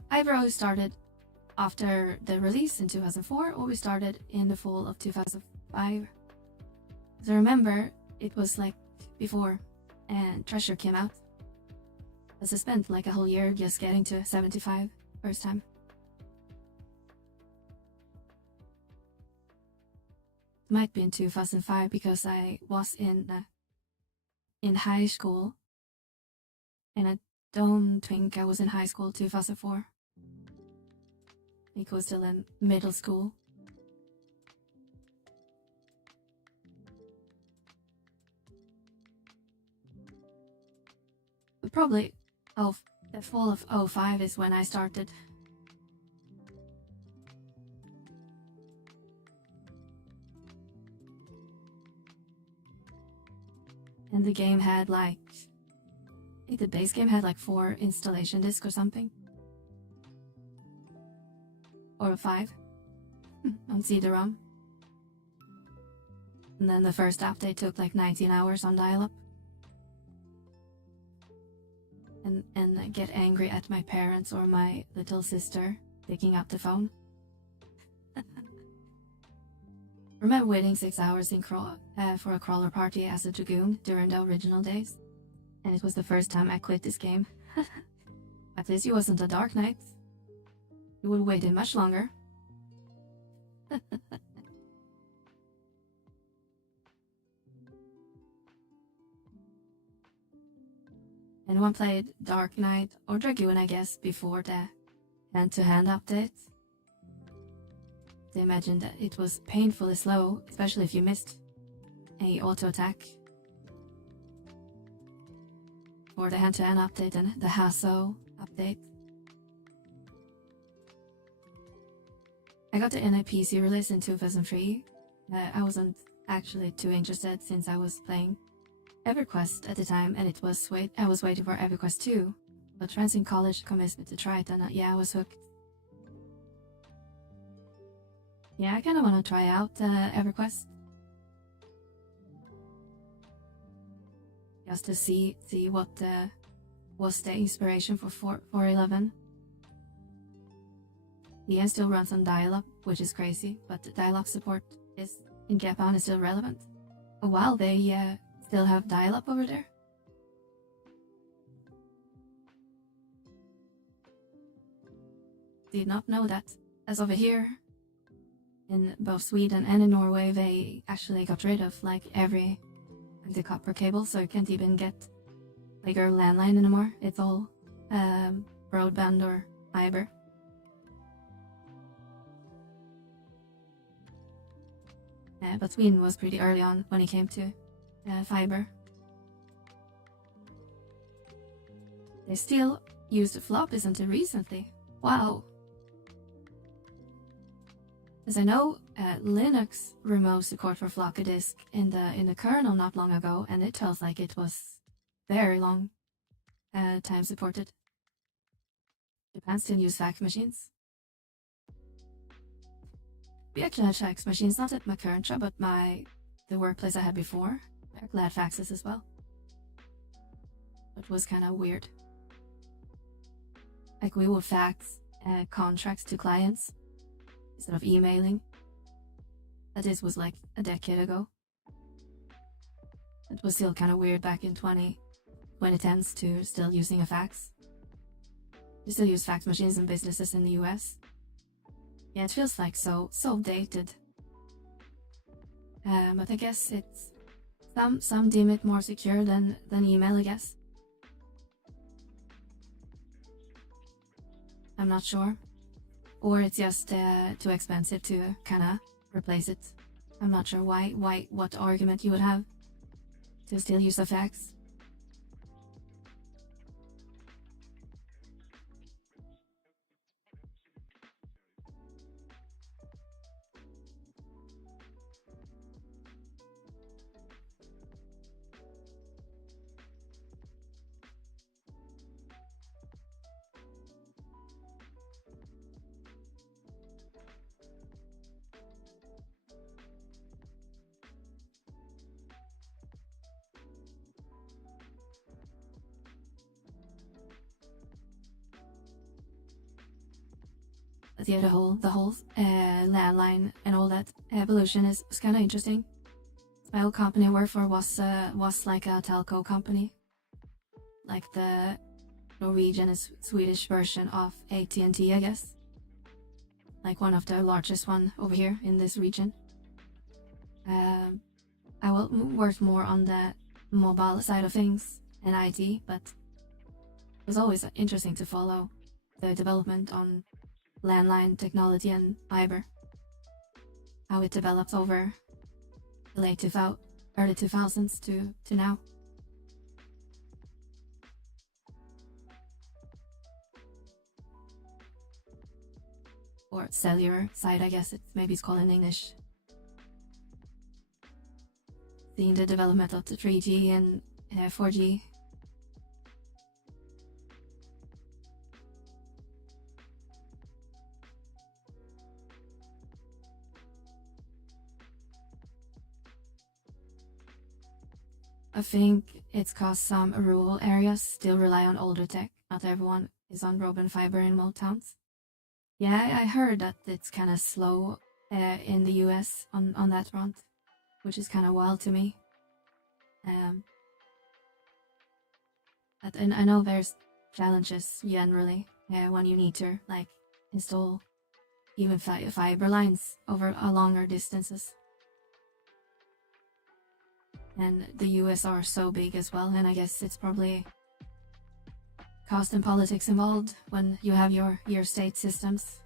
either started after the release in 2004 or we started in the fall of 2005. So remember, it was like before and Treasure came out. As I spent like a whole year just getting to 75 first time. Might be in 2005 because I was in high school, and I don't think I was in high school 2004. I think I was still in middle school. But probably the fall of 05 is when I started. And the game had like, I think the base game had like 4 installation discs or something. Or 5 on CD-ROM. And then the first update took like 19 hours on dial-up. And I get angry at my parents or my little sister picking up the phone. Remember waiting 6 hours for a crawler party as a dragoon during the original days? And it was the first time I quit this game. At least it wasn't a dark night. You would have waited much longer. Anyone played Dark Knight or Dragoon, I guess, before the hand-to-hand update? They imagined that it was painfully slow, especially if you missed a auto-attack. Or the hand-to-hand update and the Hasso update. I got the NAPC release in 2003. I wasn't actually too interested since I was playing EverQuest at the time, and I was waiting for EverQuest 2. But friends in college convinced me to try it, and yeah, I was hooked. Yeah, I kind of want to try out EverQuest. Just to see what was the inspiration for 4.11. The end still runs on dial-up, which is crazy, but the dial-up support in Japan is still relevant. Oh wow, they still have dial-up over there? Did not know that. As over here, in both Sweden and in Norway, they actually got rid of like the copper cable, so you can't even get like your landline anymore. It's all broadband or fiber. But Sweden was pretty early on when it came to fiber. They still used floppies until recently. Wow. As I know, Linux removed support for floppy disk in the kernel not long ago, and it feels like it was very long time supported. Japan still use fax machines. We actually had fax machines, not at my current job, but the workplace I had before. They actually had faxes as well. It was kind of weird. Like we would fax contracts to clients instead of emailing. This was like a decade ago. It was still kind of weird back in 2010s to still using a fax. We still use fax machines in businesses in the US. Yeah, it feels like so dated. But I guess it's some deem it more secure than email, I guess. I'm not sure. Or it's just too expensive to kinda replace it. I'm not sure what argument you would have to still use a fax. But yeah, the whole landline and all that evolution is kind of interesting. My old company I worked for was like a telco company, like the Norwegian and Swedish version of AT&T, I guess. Like one of the largest one over here in this region. I will work more on the mobile side of things and IT, but it was always interesting to follow the development on landline technology and fiber. How it develops over the early 2000s to now. Or cellular side, I guess maybe it's called in English. Seeing the development of the 3G and 4G. I think it's cause some rural areas still rely on older tech. Not everyone is on broadband fiber in most towns. Yeah, I heard that it's kind of slow in the US on that front, which is kind of wild to me. And I know there's challenges generally when you need to like install even fiber lines over longer distances. And the US are so big as well, and I guess it's probably cost and politics involved when you have your state systems.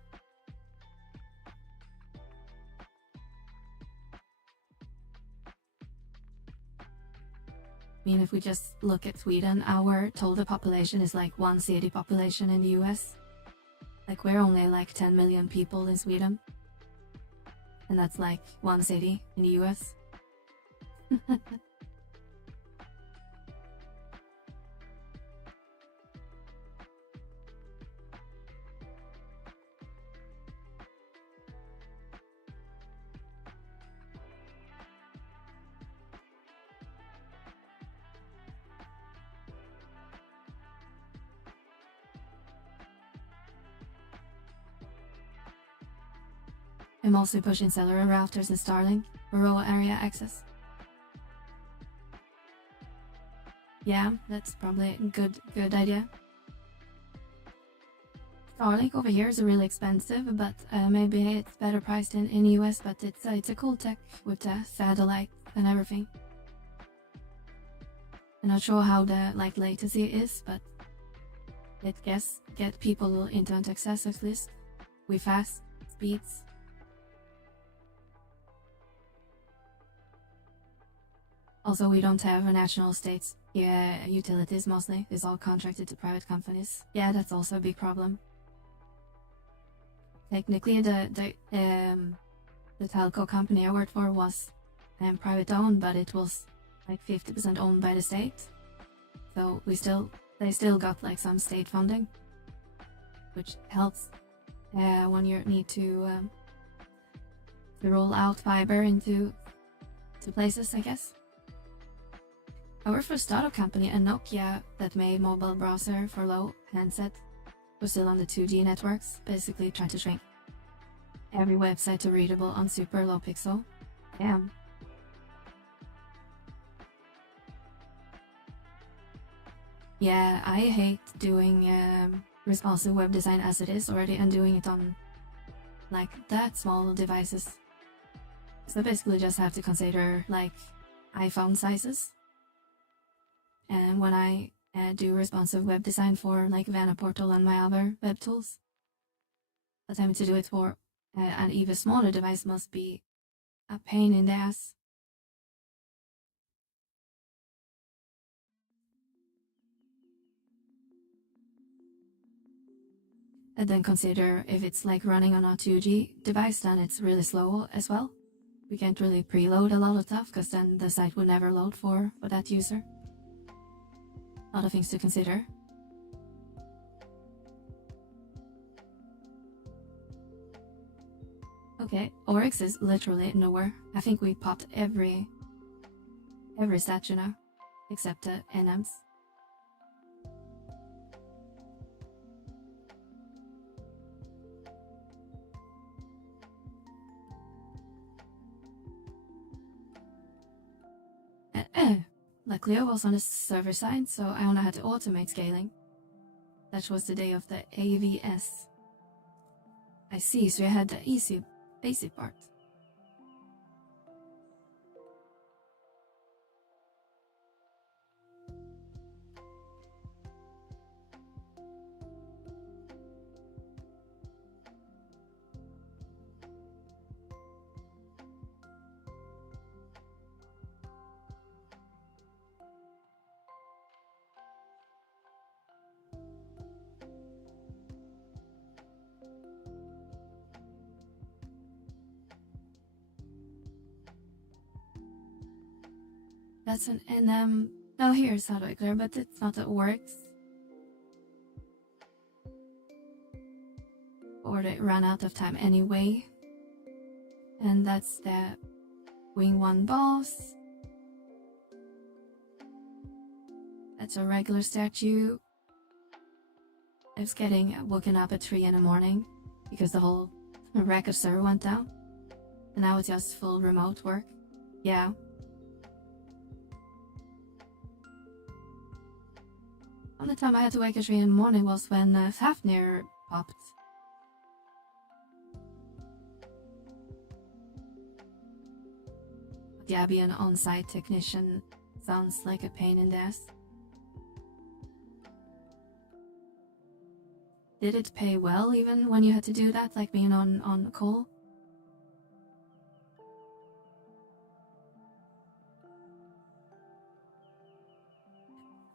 I mean, if we just look at Sweden, our total population is like one city population in the US. Like, we're only like 10 million people in Sweden. And that's like one city in the US. I'm also pushing cellular routers and Starlink for rural area access. Yeah, that's probably a good idea. Starlink over here is really expensive, but maybe it's better priced in US, but it's a cool tech with the satellite and everything. I'm not sure how the latency is, but it get people internet access at least with fast speeds. Also, we don't have a national states utilities mostly. It's all contracted to private companies. Yeah, that's also a big problem. Technically, the telco company I worked for was private owned, but it was like 50% owned by the state. So they still got like some state funding, which helps when you need to roll out fiber into places, I guess. I worked for a startup company, and Nokia that made mobile browser for low handset was still on the 2G networks, basically trying to shrink every website to readable on super low pixel. Damn. Yeah, I hate doing responsive web design as it is already and doing it on like that small devices. So basically just have to consider like iPhone sizes. And when I do responsive web design for like Vanaportal and my other web tools, attempting to do it for an even smaller device must be a pain in the ass. And then consider if it's like running on a 2G device, then it's really slow as well. We can't really preload a lot of stuff because then the site will never load for that user. A lot of things to consider. Okay, Oryx is literally nowhere. I think we popped every statue now, except the NMs. Luckily I was on the server side, so I only had to automate scaling. That was the day of the AVS. I see, so you had the easy, basic part. That's an NM. Oh, here's how do I clear, but it's not the Oryx. Or they ran out of time anyway. And that's the Wing 1 boss. That's a regular statue. I was getting woken up at 3 in the morning because the whole record server went down. And now it's just full remote work. Yeah. only time I had to wake at 3 in the morning was when Fafnir popped. But yeah, being an on-site technician sounds like a pain in the ass. Did it pay well even when you had to do that, like being on call?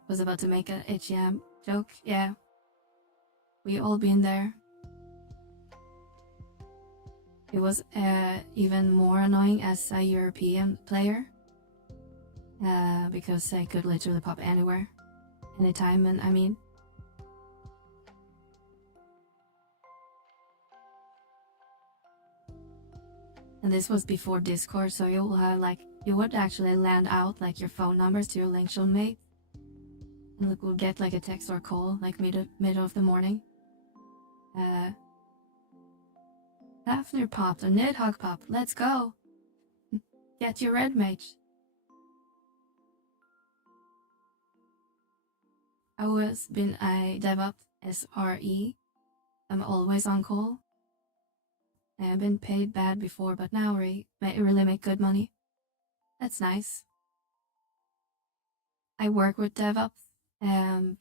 Was about to make an HM joke, yeah. We all been there. It was even more annoying as a European player. Because I could literally pop anywhere, anytime, and I mean... And this was before Discord, so you will have like, you would actually land out like your phone numbers to your Linkshell mate. And we'll get like a text or call like middle of the morning. Fafnir popped, a Nidhogg popped, let's go! Get your red mage. I was been a DevOps SRE. I'm always on call. I've been paid bad before, but now we really make good money. That's nice. I work with DevOps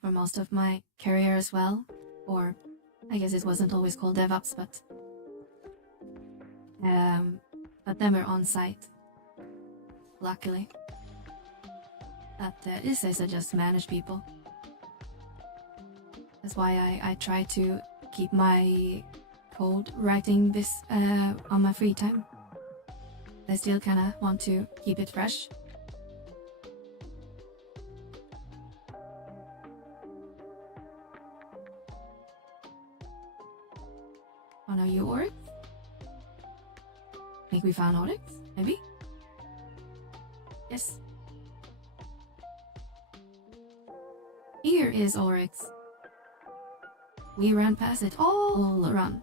for most of my career as well. Or I guess it wasn't always called DevOps, but then we're on site. Luckily. But this is I just manage people. That's why I try to keep my code writing this on my free time. I still kinda want to keep it fresh. Oh no, you Oryx? Think we found Oryx? Maybe? Yes. Here is Oryx. We ran past it all around.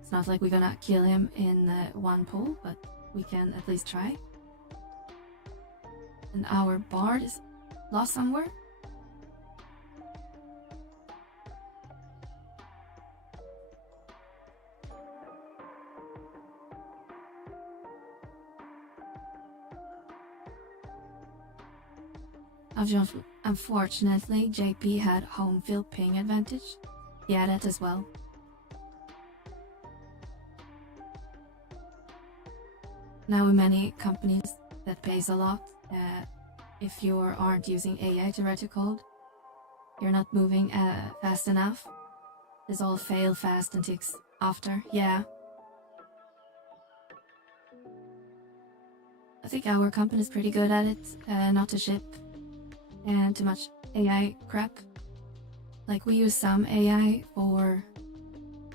It's not like we're gonna kill him in one pull, but we can at least try. And our bard is lost somewhere. Unfortunately, JP had home field ping advantage. He had that as well. Now in many companies that pays a lot, if you aren't using AI to write your code, you're not moving fast enough. This all fail fast and ticks after, yeah. I think our company is pretty good at it, not to ship and too much AI crap. Like we use some AI for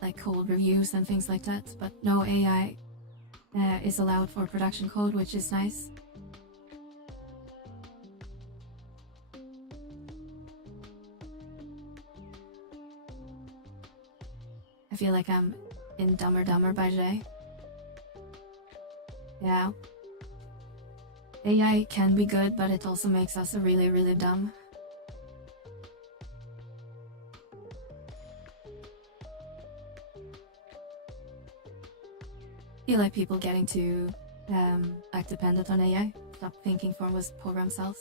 like code reviews and things like that, but no AI is allowed for production code, which is nice. I feel like I'm in Dumber Dumber by Jay. Yeah. AI can be good, but it also makes us really, really dumb. I feel like people getting too like dependent on AI, stop thinking for themselves.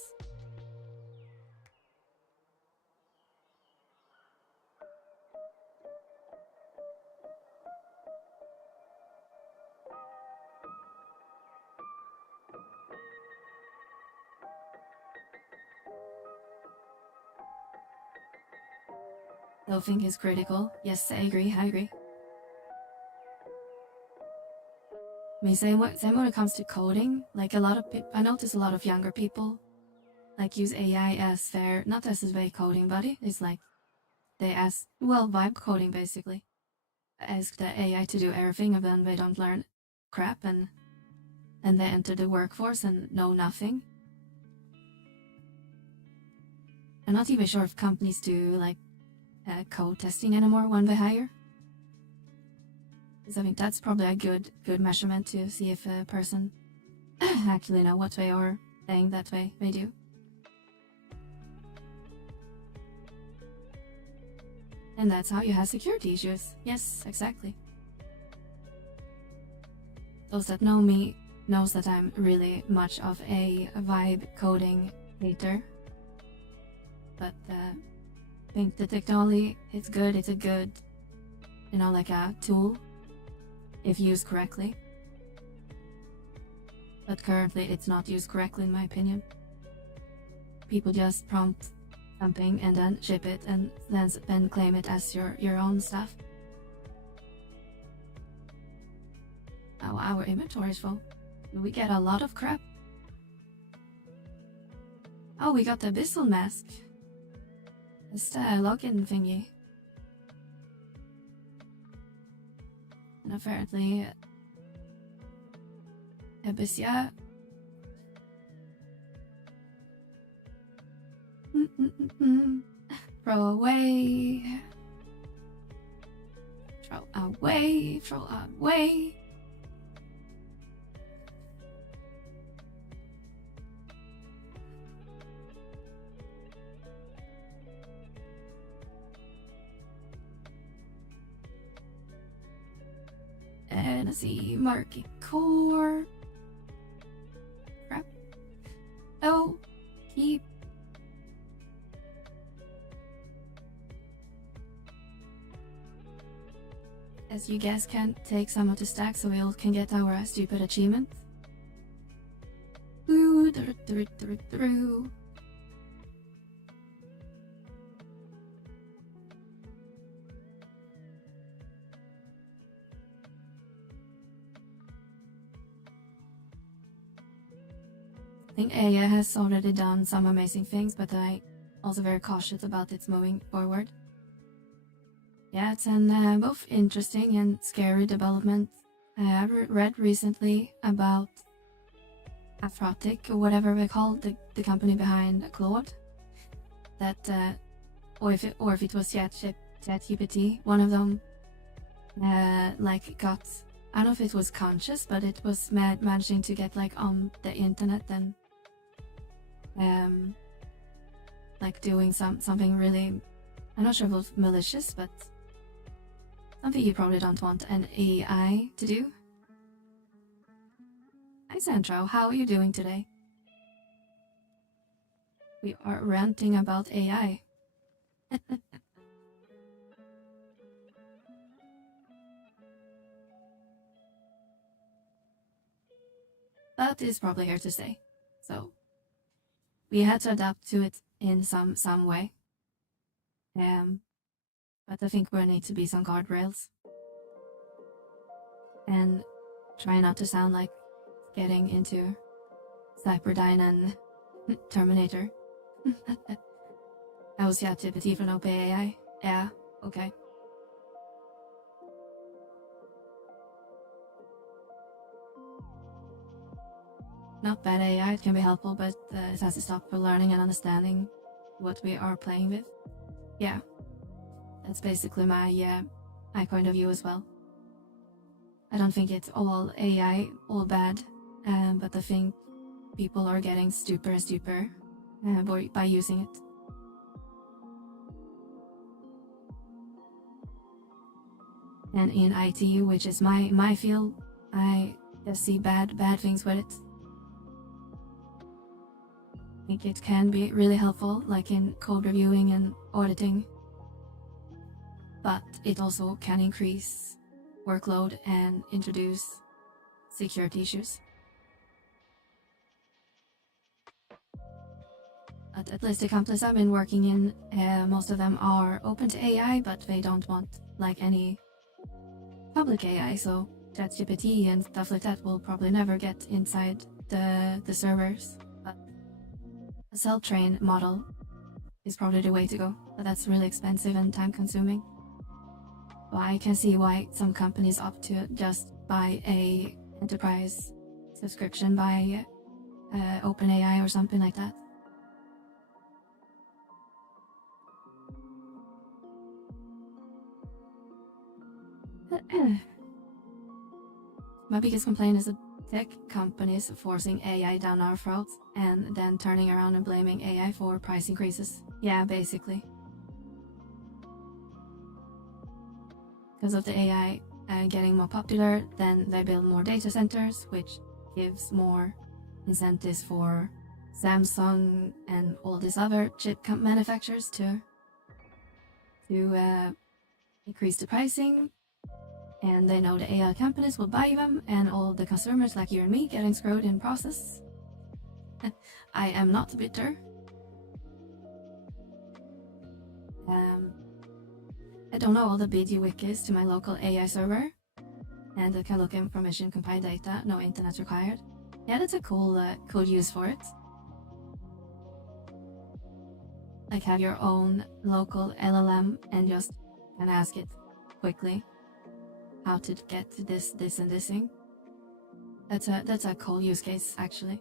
Self-think is critical. Yes, I agree. I mean, same when it comes to coding, like a lot of people, I notice a lot of younger people like use AI as their, not as their coding buddy, it's like they ask, well, vibe coding basically. Ask the AI to do everything and then they don't learn crap and they enter the workforce and know nothing. I'm not even sure if companies do like code testing anymore when they hire. Because I think that's probably a good measurement to see if a person actually know what they are saying that they do. And that's how you have security issues. Yes, exactly. Those that know me knows that I'm really much of a vibe coding hater. But I think the technology is good. It's a good, like a tool if used correctly. But currently it's not used correctly in my opinion. People just prompt something and then ship it and then claim it as your own stuff. Oh, our inventory is full. We get a lot of crap. Oh, we got the Abyssal mask. It's the login thingy. And apparently Ffxi. Throw away. Throw away. Throw away. And let's see, market core. Crap. Oh, keep. As you guys can take some of the stacks so we all can get our stupid achievement. Through. I think AI has already done some amazing things, but I'm also very cautious about its moving forward. Yeah, it's an both interesting and scary development. I read recently about Ffxi, or whatever they call the company behind Claude. That, or if it was ChatGPT, one of them, got. I don't know if it was conscious, but it was managing to get on the internet and doing something really, I'm not sure if it was malicious, but something you probably don't want an AI to do. Hi Sandro, how are you doing today? We are ranting about AI. But it's probably here to stay, so we had to adapt to it in some way. But I think there need to be some guardrails. And try not to sound like getting into Cyberdyne and Terminator. I was ChatGPT from OpenAI. Yeah, okay. Not bad AI, it can be helpful, but it has to stop for learning and understanding what we are playing with. Yeah, that's basically my point of view as well. I don't think it's all AI, all bad, but I think people are getting stupider and stupider by using it. And in IT, which is my field, I just see bad things with it. I think it can be really helpful, like in code reviewing and auditing, but it also can increase workload and introduce security issues. But at least the companies I've been working in, most of them are open to AI, but they don't want any public AI, so ChatGPT and stuff like that will probably never get inside the servers. But a self-train model is probably the way to go, but that's really expensive and time-consuming. So I can see why some companies opt to just buy a enterprise subscription by OpenAI or something like that. My biggest complaint is tech companies forcing AI down our throats and then turning around and blaming AI for price increases. Yeah, basically. Because of the AI getting more popular, then they build more data centers, which gives more incentives for Samsung and all these other chip manufacturers to increase the pricing. And they know the AI companies will buy them, and all the consumers like you and me getting screwed in process. I am not bitter. I don't know all the BG wikis to my local AI server, and I can look in permission compile data, no internet required. Yeah, that's a cool use for it. Like have your own local LLM and just can ask it quickly how to get to this and this thing. That's a cool use case actually.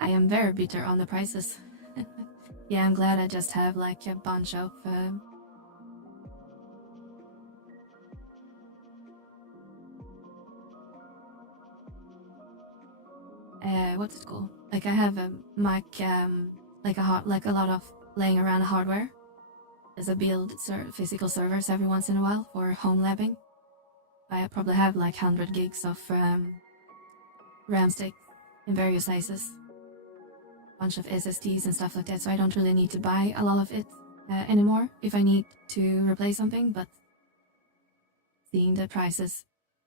I am very bitter on the prices. Yeah, I'm glad I just have like a bunch of what's it called? Like I have a Mac, like a lot of laying around hardware. As I build physical servers every once in a while for home labbing. I probably have like 100 gigs of RAM sticks in various sizes. Bunch of SSDs and stuff like that, so I don't really need to buy a lot of it anymore if I need to replace something, but seeing the prices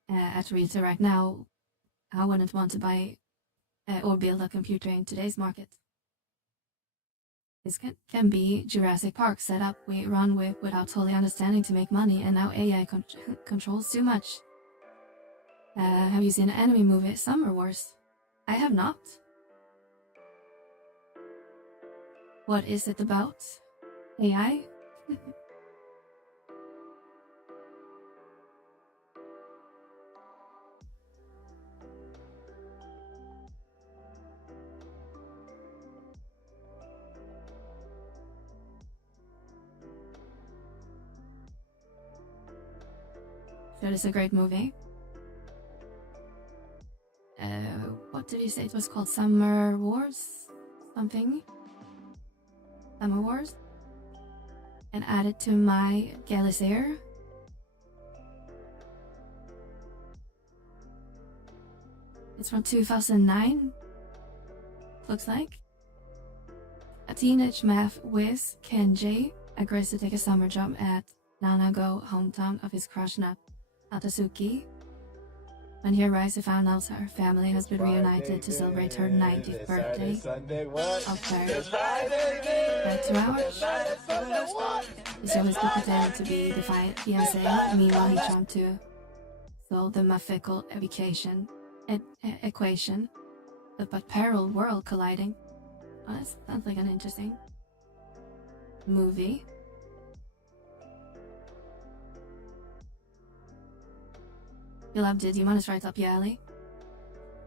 at retail right now, I wouldn't want to buy or build a computer in today's market. This can be Jurassic Park setup we run with without totally understanding to make money, and now AI controls too much. Have you seen the anime movie Summer Wars? I have not. What is it about? AI? That is a great movie. What did you say it was called? Summer Wars? Something? Summer Wars? And add it to my Galisair. It's from 2009. Looks like. A teenage math whiz, Kenji, agrees to take a summer job at Nanago, hometown of his crush Natsuki. When he arrives, he finds out her family has been reunited to celebrate her 90th birthday. Of her 2 hours. He's always pretending to be the fiancé, meanwhile he's trying to solve the mythical equation, but parallel world colliding. Oh, that sounds like an interesting movie. You love Digimon, it's right up your alley.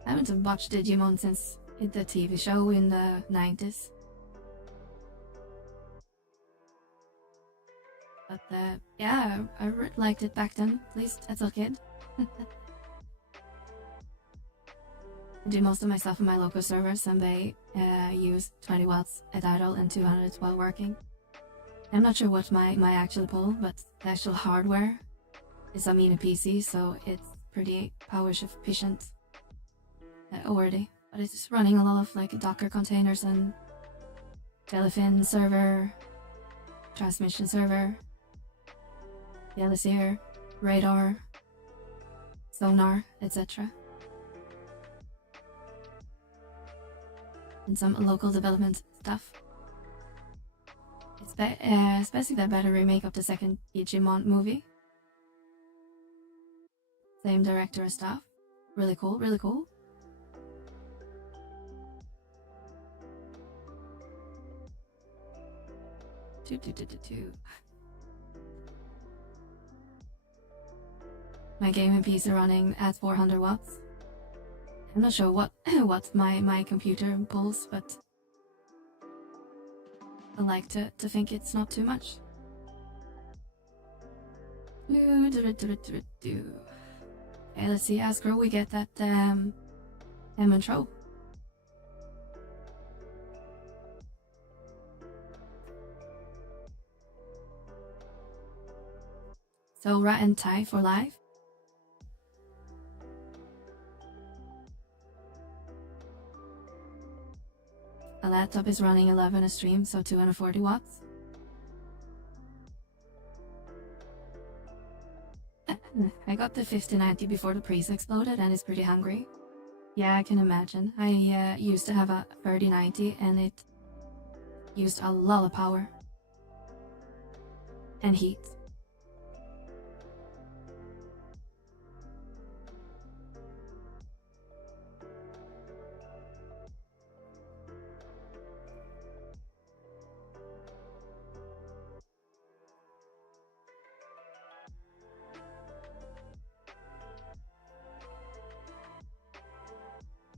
I haven't watched Digimon since the TV show in the 90s. But yeah, I liked it back then, at least as a kid. I do most of my stuff on my local servers, and they use 20 watts at idle and 200 while working. I'm not sure what my actual pull, but the actual hardware is a mini PC, so it's pretty power efficient already. But it's running a lot of like Docker containers and Telefin server, transmission server, Galisair, radar, sonar, etc. And some local development stuff. It's basically a better remake of the second Digimon movie. Same director and stuff. Really cool, really cool. My gaming PC running at 400 watts. I'm not sure what my computer pulls, but I like to think it's not too much. Okay, let's see. As girl, we get that Emmentro. So rat and tie for life. The laptop is running 11 a stream, so 240 watts. I got the 5090 before the Priest exploded and it's pretty hungry. Yeah, I can imagine. I used to have a 3090 and it used a lot of power. And heat.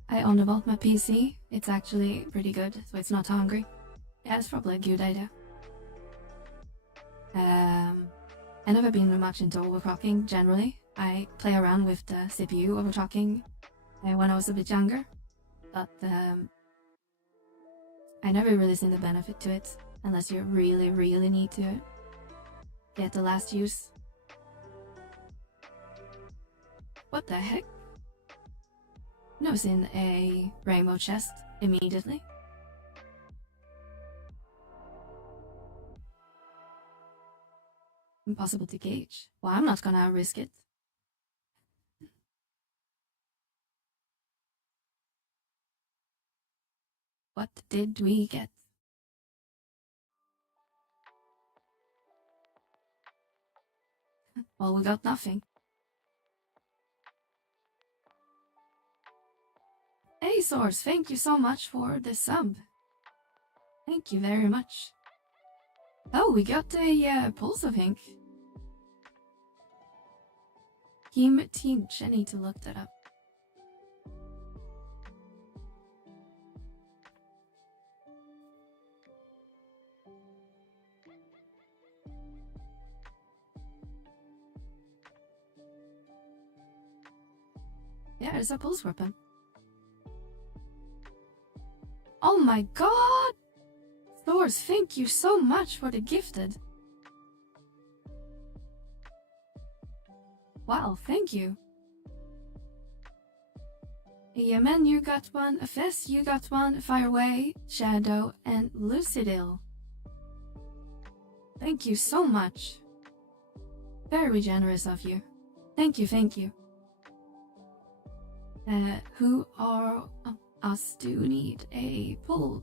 I undervolt my PC. It's actually pretty good, so it's not hungry. Yeah, it's probably a good idea. I never been much into overclocking generally. I play around with the CPU overclocking when I was a bit younger, but I never really seen the benefit to it unless you really need to get the last use. What the heck? No, it's in a rainbow chest immediately. Impossible to gauge. Well, I'm not gonna risk it. What did we get? Well, we got nothing. Hey, Source, thank you so much for the sub. Thank you very much. Oh, we got a pulse, I think. Team Tinch, I need to look that up. Yeah, it's a pulse weapon. Oh my god! Source, thank you so much for the gifted. Wow, thank you. Yemen, you got one. Ffxi, you got one. Fireway, Shadow, and Lucidil. Thank you so much. Very generous of you. Thank you, thank you. Who are us do need a pulse?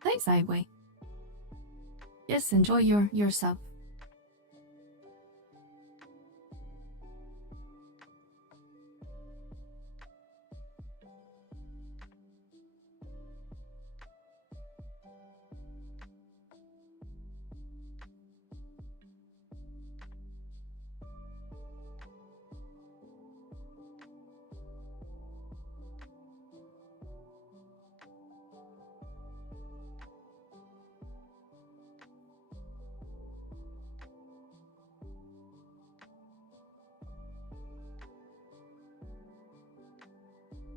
Thanks, Highway. Yes, enjoy your sub.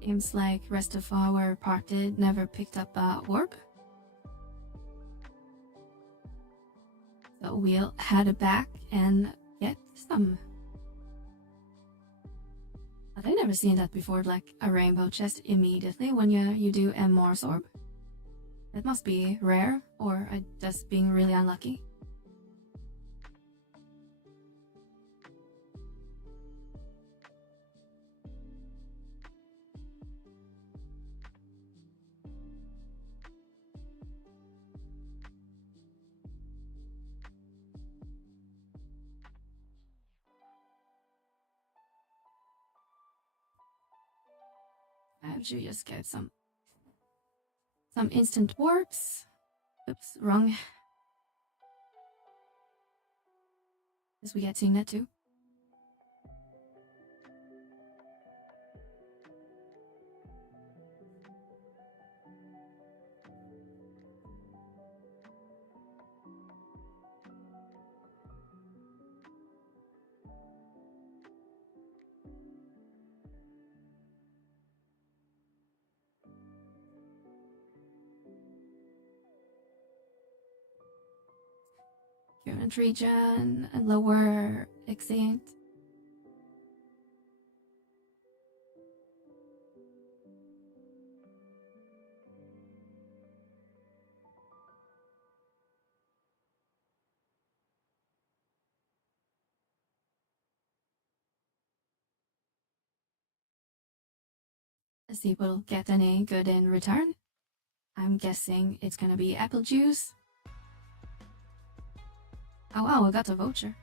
Seems like rest of our party never picked up a warp. So we'll head back and get some. But I never seen that before, like a rainbow chest immediately when you do MMORPG. That must be rare, or I just being really unlucky. should just get some instant warps. Oops, wrong. Guess we get seeing that too. Current region and lower Ffxi. Let's see if we'll get any good in return. I'm guessing it's gonna be apple juice. Oh wow, I got a voucher.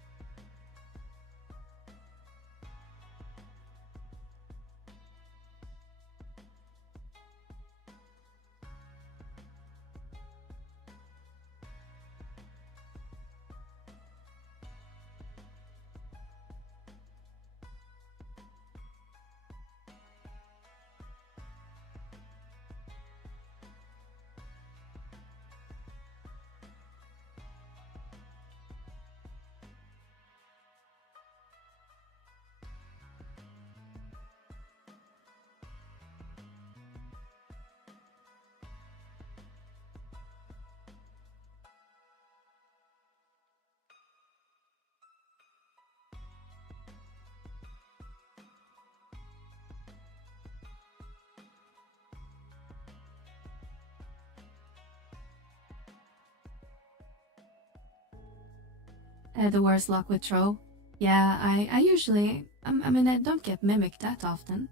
The worst luck with throw. Yeah, I usually, I mean, I don't get mimicked that often,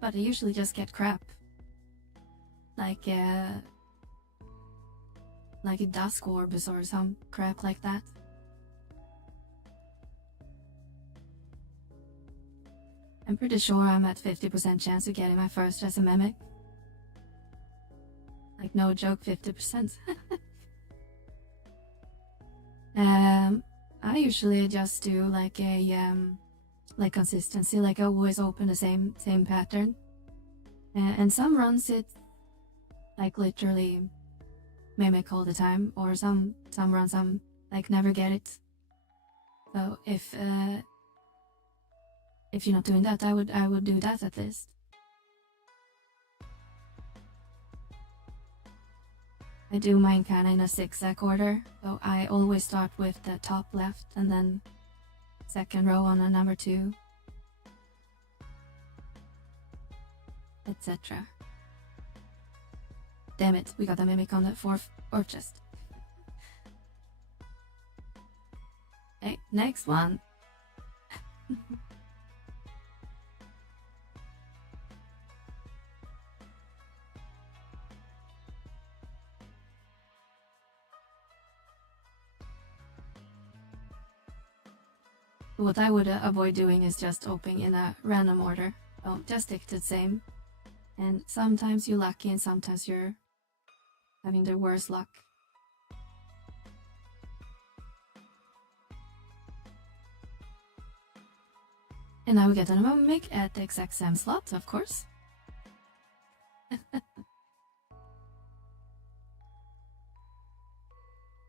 but I usually just get crap. Like a dusk orbs or some crap like that. I'm pretty sure I'm at 50% chance of getting my first as a mimic. Like no joke, 50%. I usually just do like a like consistency, like I always open the same pattern. And some runs it like literally mimic all the time, or some runs I'm like never get it. So if you're not doing that, I would do that at least. I do mine kinda in a zigzag order, so I always start with the top left and then second row on a number 2, etc. Damn it, we got a mimic on the 4th orb chest. Okay, next one. What I would avoid doing is just opening in a random order. So just stick to the same. And sometimes you're lucky and sometimes you're having the worst luck. And now we get another mimic at the exact same slot, of course.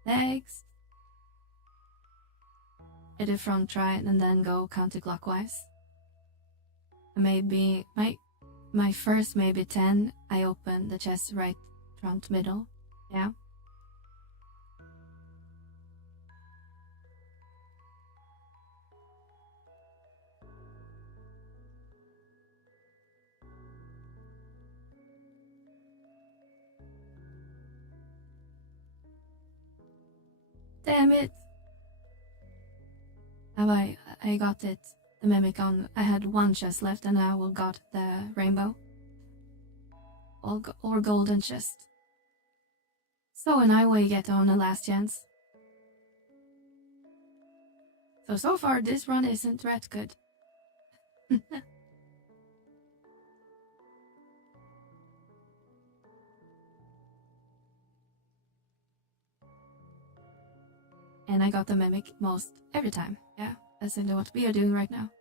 Next. Hit a front try and then go counterclockwise. Maybe my first maybe 10, I open the chest right front middle. Yeah. Damn it! Oh, I got it. The mimic on. I had one chest left and I will got the rainbow. Or golden chest. So and I will get on the last chance. So far this run isn't that good. And I got the mimic most every time. Yeah, that's into what we are doing right now.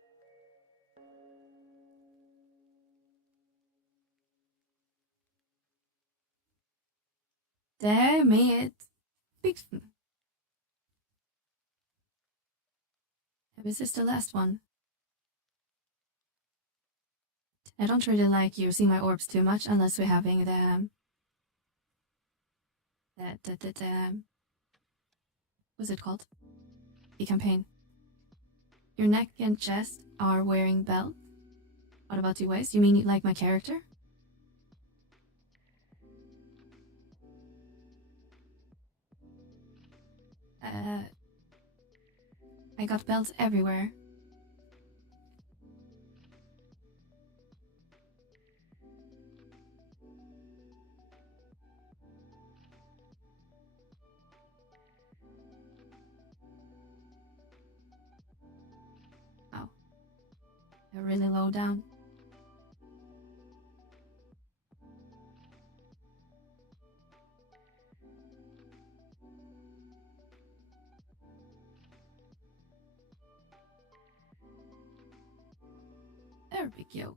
Damn it. Ffxi. This is the last one. I don't really like using my orbs too much unless we're having the what's it called? The campaign. Your neck and chest are wearing belt. What about your waist? You mean like my character? I got belts everywhere. Oh. They're really low down. There we go.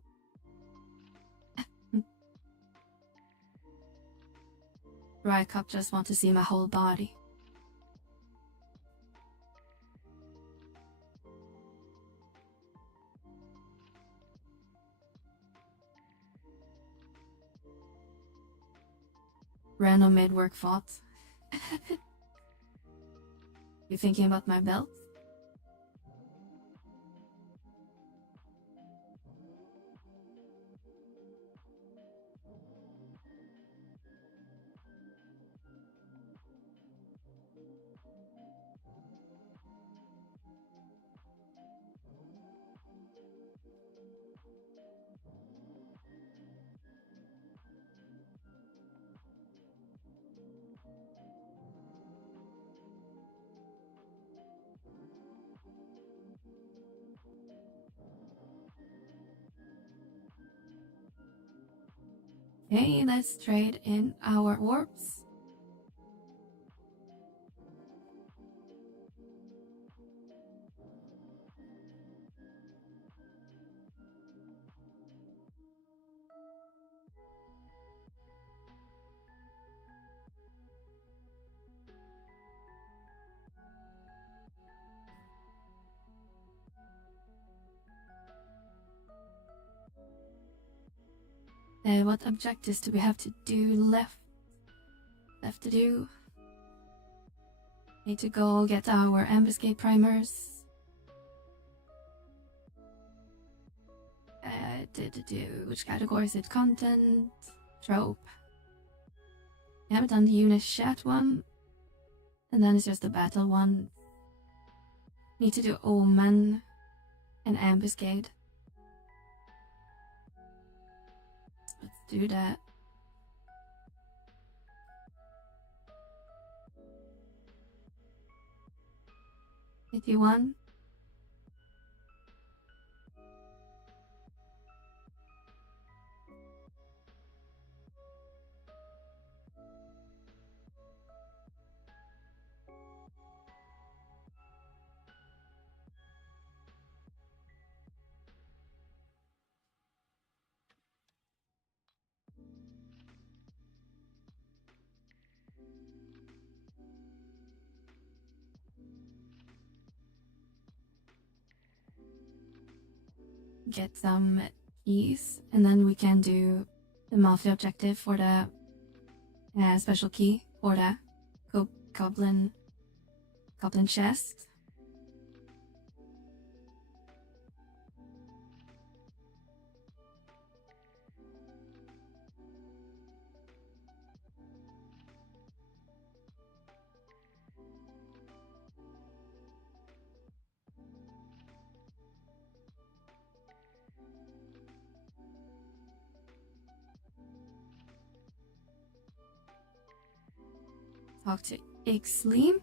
Right Cup just want to see my whole body. Random mid-work thoughts. You thinking about my belt? Okay, let's trade in our orbs. What objectives do we have to do left to do? Need to go get our ambuscade primers. Which category is it? Content, trope. We haven't done the unit chat one. And then it's just the battle one. Need to do omen and ambuscade. Let's do that. Hit you one. Get some keys, and then we can do the monthly objective for the special key for the goblin chest. Talk to Ffxi.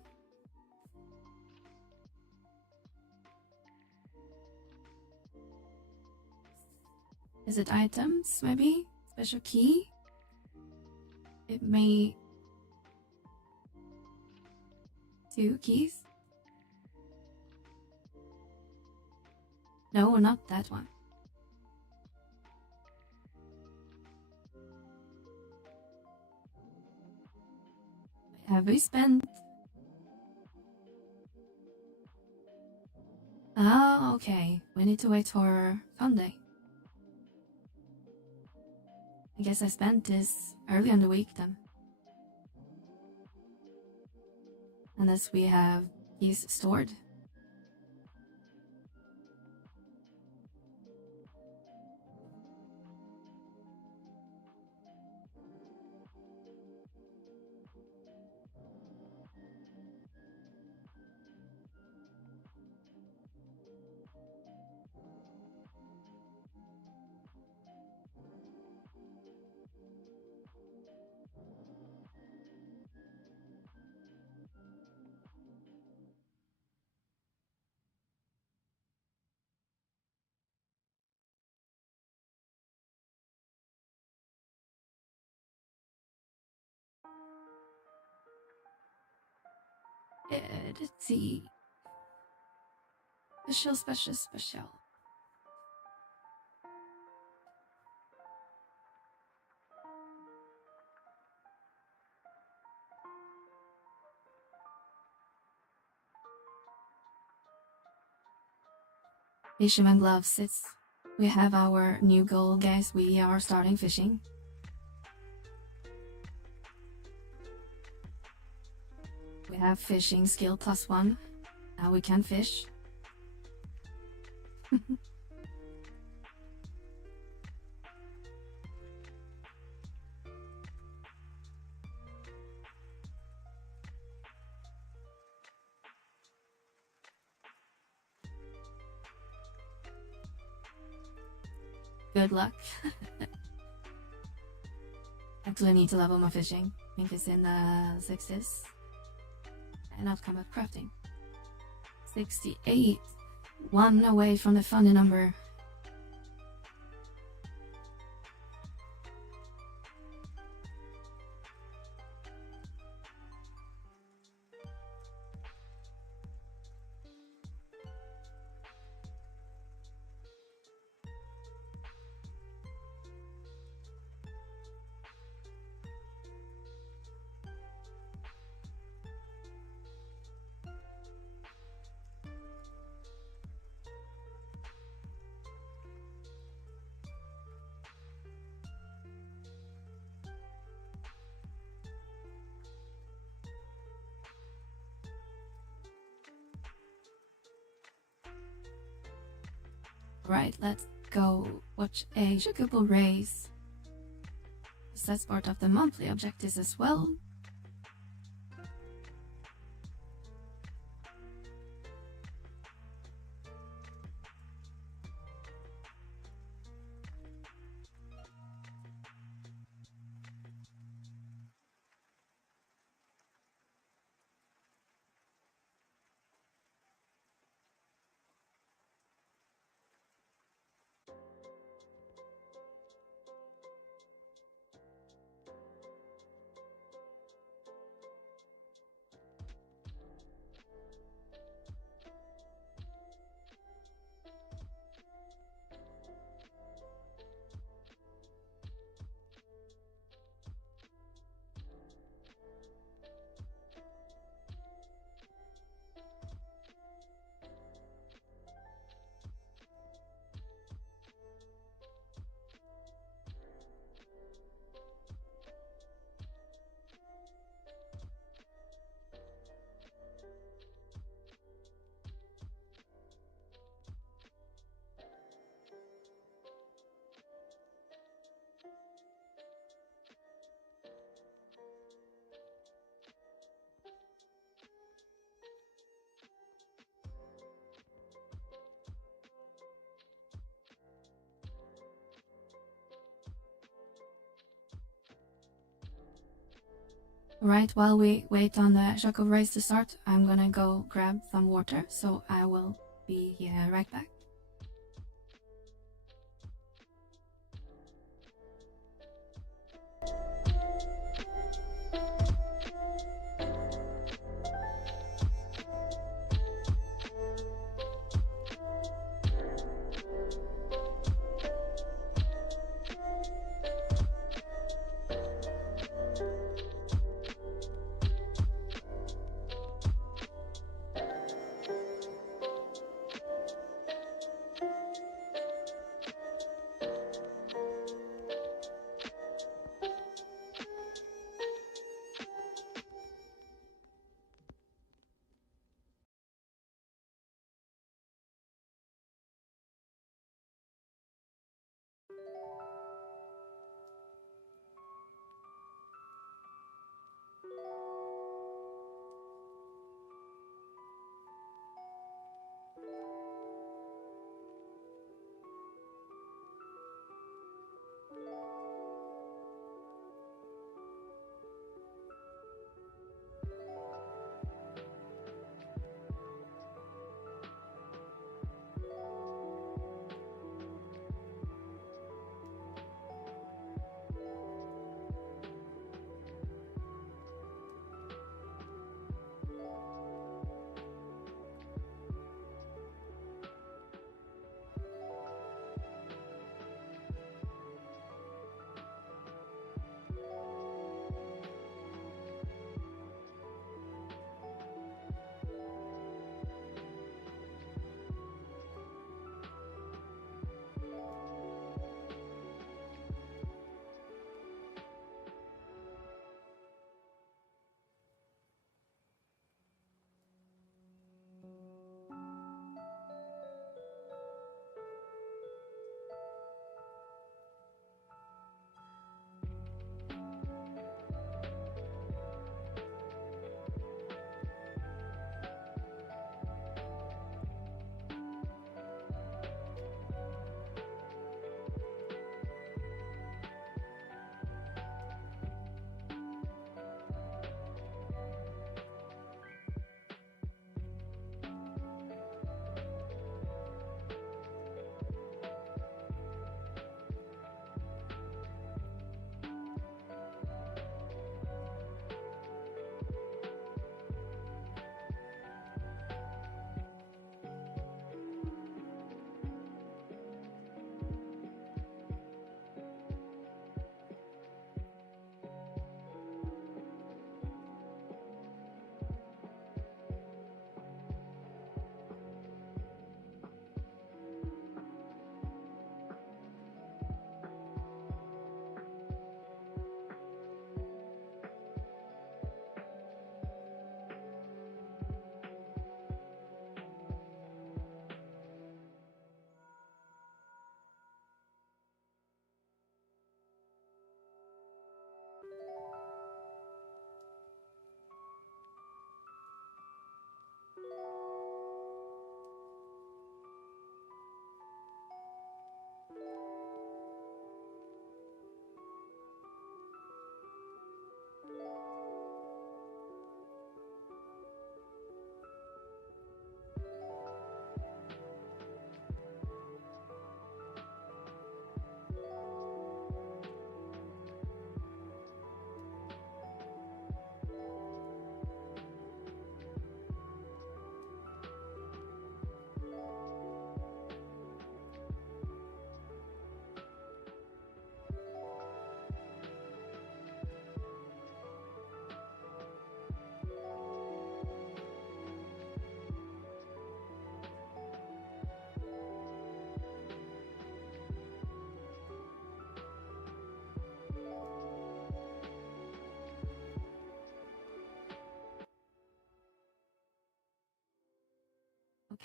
Is it items, maybe? Special key? It may... 2 keys? No, not that one. Have we spent... Ah, okay. We need to wait for fun day. I guess I spent this early in the week then. Unless we have keys stored. Let's see. Special. Fisherman gloves. We have our new goal, guys. We are starting fishing. We have fishing skill +1. Now we can fish. Good luck. Actually, I need to level my fishing. I think it's in the 60s. And I'll come up crafting. 68. One away from the funny number. Right, let's go watch a Chocobo race. That's part of the monthly objectives as well. Right, while we wait on the Chocobo race to start, I'm gonna go grab some water, so I will be right back.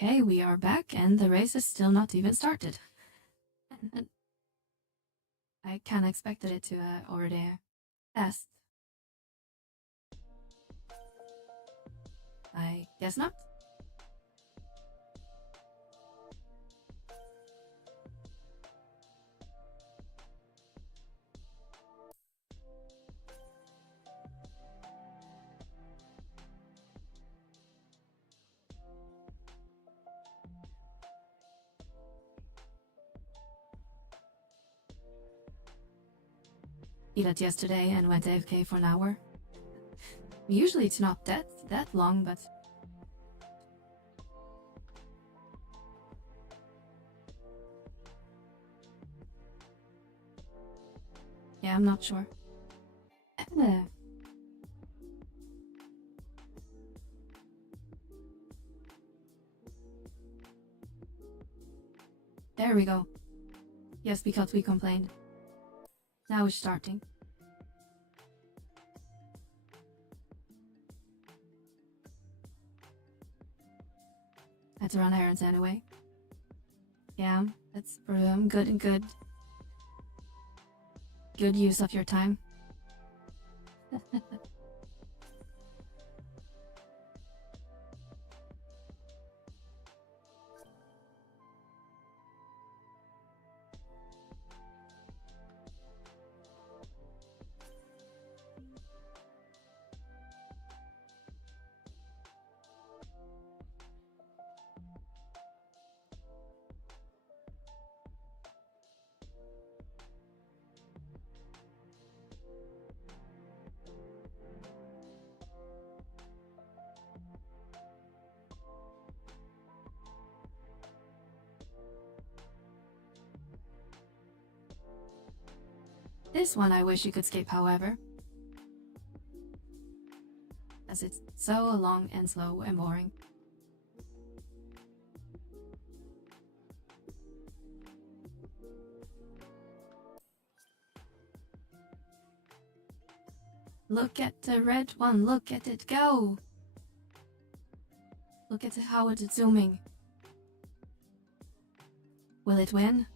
Okay, we are back and the race is still not even started. I kinda expected it to already passed. I guess not. Did it yesterday and went AFK for an hour. Usually it's not that long, but yeah, I'm not sure. There we go. Yes, because we complained. Now it's starting. I had to run errands anyway. Yeah, that's good and good. Good use of your time. This one I wish you could skip, however, as it's so long and slow and boring. Look at the red one, look at it go! Look at how it's zooming. Will it win?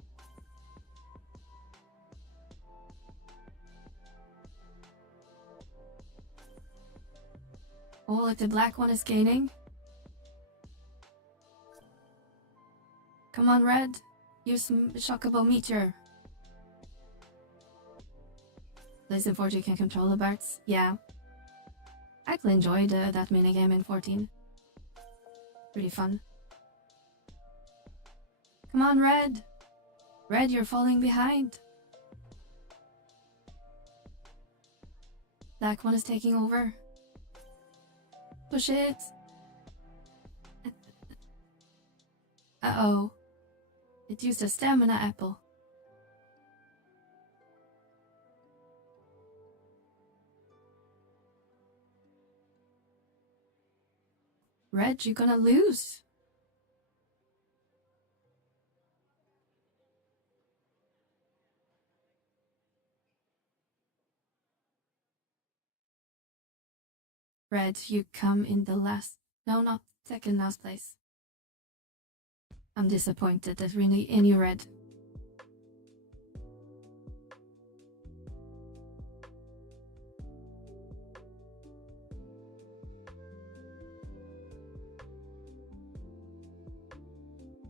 Oh, look, the black one is gaining. Come on, red. Use some shockable meteor. Listen, 14 can control the birds. Yeah. I actually enjoyed that minigame in 14. Pretty fun. Come on, red. Red, you're falling behind. Black one is taking over. Push it. Uh-oh. It used a stamina apple. Red, you're gonna lose. Red, you come in the last... No, not second last place. I'm disappointed that really in you, red.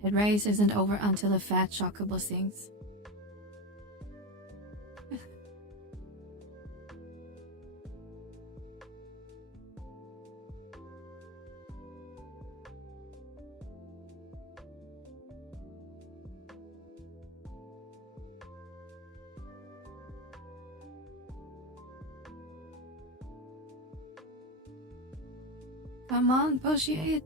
The race isn't over until the fat shockable sings. Come on, push it!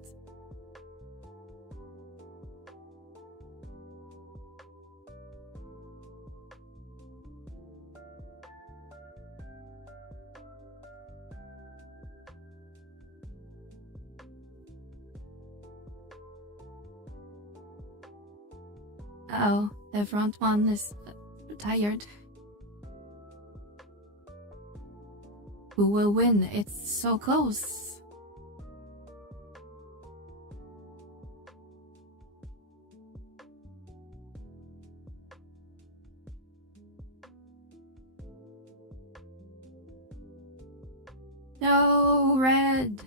Uh-oh, the front one is tired. Who will win? It's so close. Oh, red.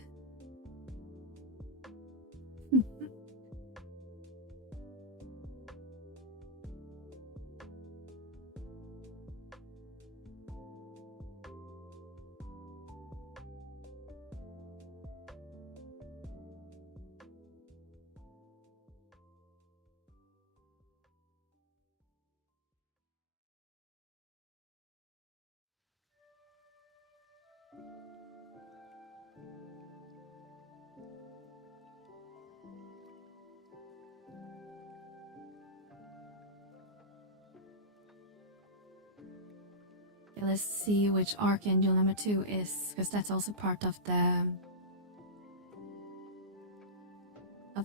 Okay, let's see which Archangel number 2 is, because that's also part of the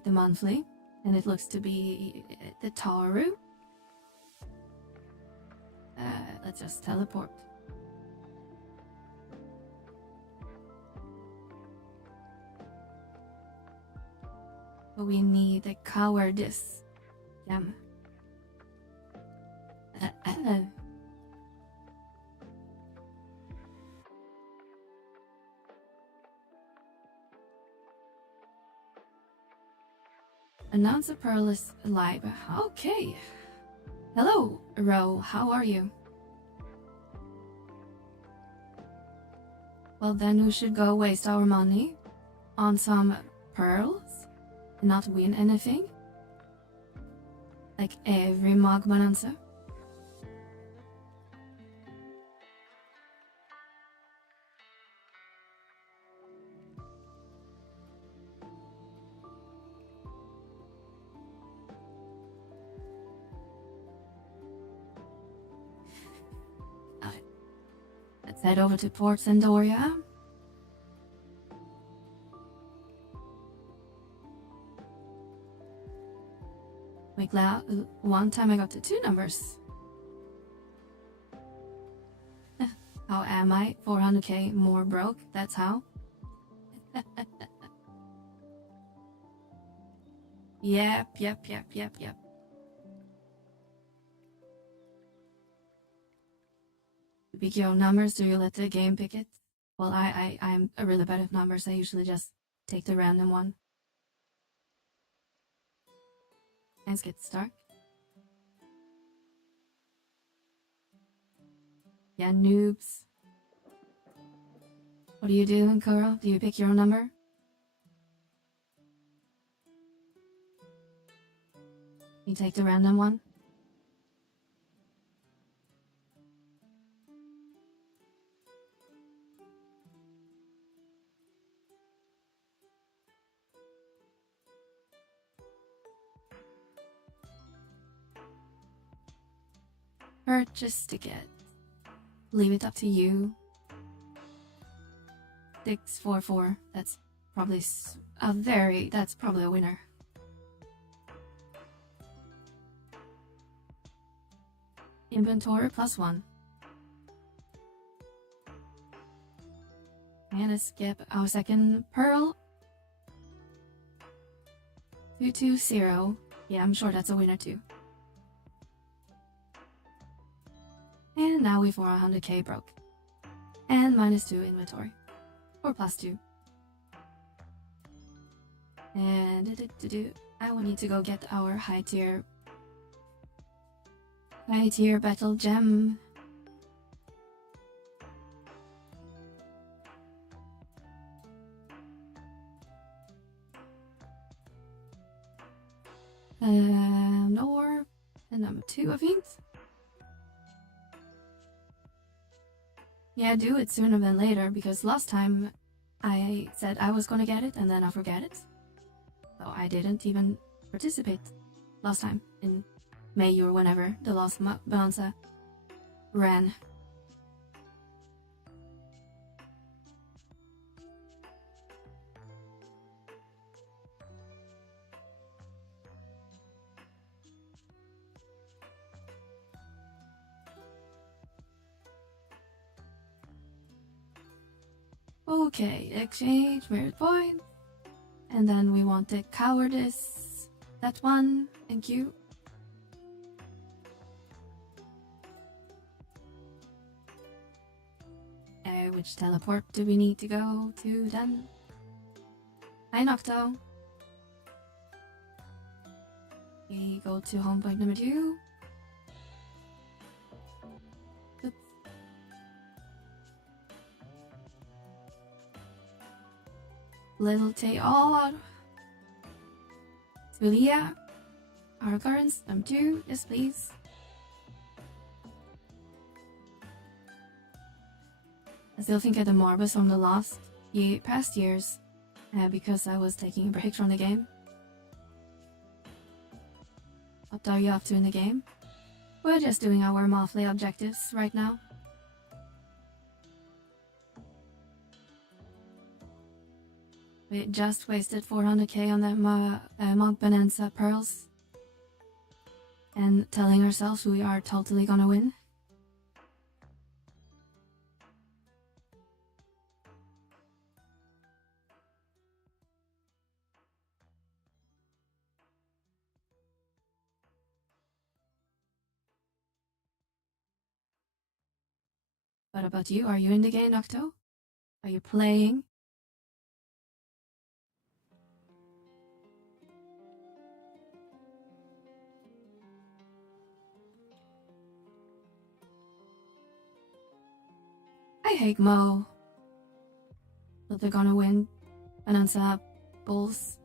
monthly, and it looks to be the Taru. Let's just teleport. But we need a cowardice gem. Announce a Pearl is live. Okay. Hello, Ro. How are you? Well, then we should go waste our money on some pearls and not win anything. Like every Magma answer. Let's head over to Port Sandoria. Like one time I got to 2 numbers. How am I? 400k more broke, that's how. Yep. You pick your own numbers, do you let the game pick it? Well, I'm really bad at numbers, I usually just take the random one. Let's get started. Yeah, noobs. What are you doing, Coral? Do you pick your own number? You take the random one? Purchase ticket. Leave it up to you. 644. That's probably that's probably a winner. Inventory +1. And let's skip our second pearl. 220. Yeah, I'm sure that's a winner too. And now we 400k broke. And -2 inventory. Or +2. And I will need to go get our high tier battle gem. Or and number 2, I think. Yeah, do it sooner than later, because last time I said I was gonna get it and then I forget it. So I didn't even participate last time in May or whenever the last Bonanza ran. Okay, exchange merit points. And then we want the cowardice. That one, thank you. Okay, which teleport do we need to go to then? Hi, Nocto. We go to home point number 2. Oops. Little Taeor. Julia. Our currents, number 2. Yes, please. I still think I did Morbus from the past years because I was taking a break from the game. What are you up to in the game? We're just doing our monthly objectives right now. We just wasted 400k on the Monk Bonanza pearls. And telling ourselves we are totally gonna win. What about you? Are you in the game, Nocto? Are you playing? I hate Mo. But they're gonna win. Bonanza Bulls.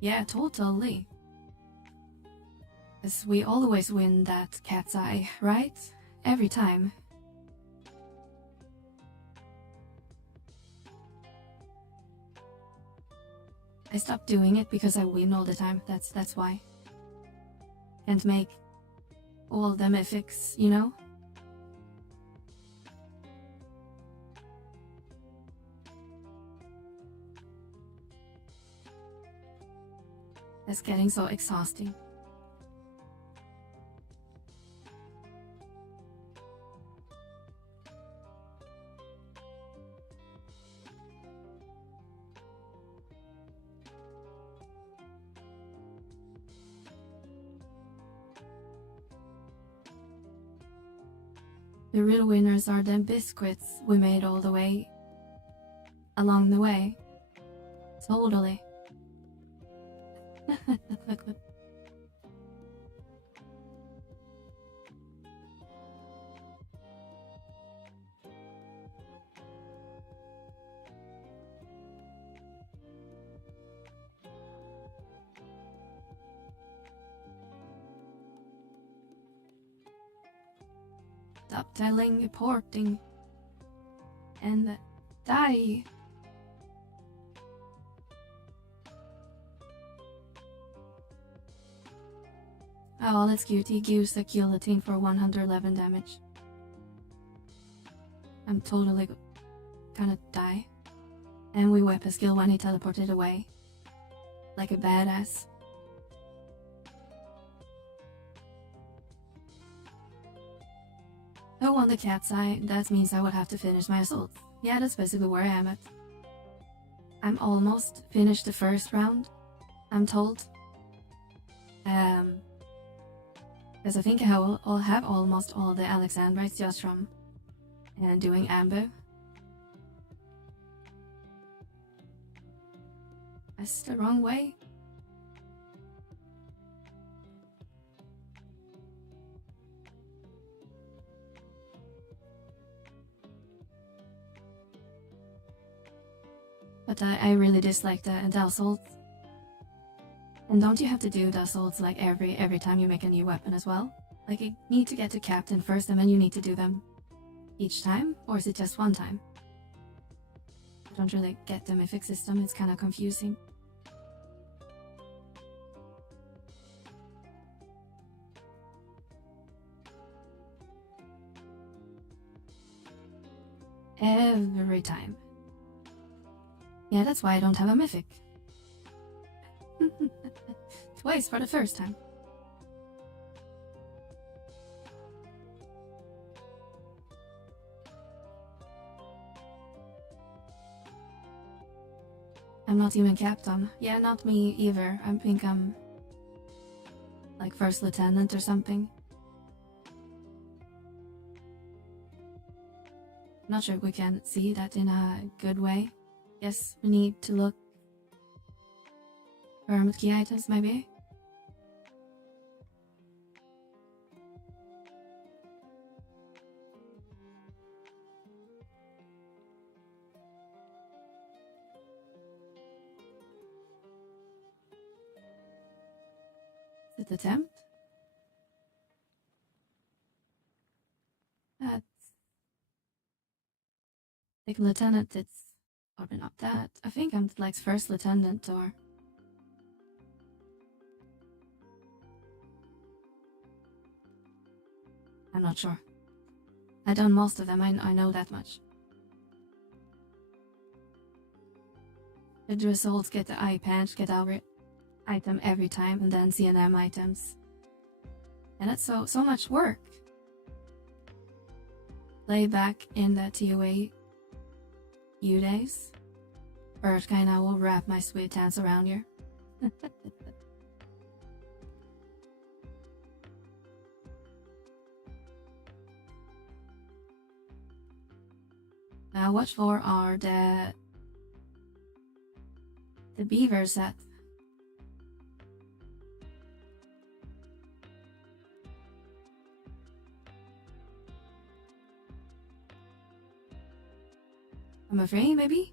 Yeah, totally. Because we always win that cat's eye, right? Every time. I stopped doing it because I win all the time. That's why. Can't make all the mythics, you know? It's getting so exhausting. The real winners are the biscuits we made all the way along the way. Totally. Stop teleporting and die. Oh, that's cute. He gives a guillotine for 111 damage. I'm totally gonna die. And we whip a skill when he teleported away. Like a badass. Oh, on the cat's eye, that means I would have to finish my assault. Yeah, that's basically where I am at. I'm almost finished the first round, I'm told. Because I think I'll have almost all the Alexandrites just from doing Amber. That's the wrong way. But I really dislike the assault. And don't you have to do the assaults like every time you make a new weapon as well? Like you need to get to captain first and then you need to do them each time? Or is it just one time? I don't really get the mythic system, it's kind of confusing. Every time. Yeah, that's why I don't have a mythic. Twice for the first time. I'm not even captain. Yeah, not me either. I think I'm like first lieutenant or something. Not sure if we can see that in a good way. Yes, we need to look for hermit key items, maybe. Is it attempt? That's like lieutenant. It's probably not that. I think I'm like first lieutenant or. I'm not sure. I've done most of them, I know that much. The results get the eye patch, get our item every time, and then CNM items. And that's so much work. Lay back in the TOA U days. Bird kinda will wrap my sweet hands around you. Now what floor are the beavers at? I'm afraid, maybe?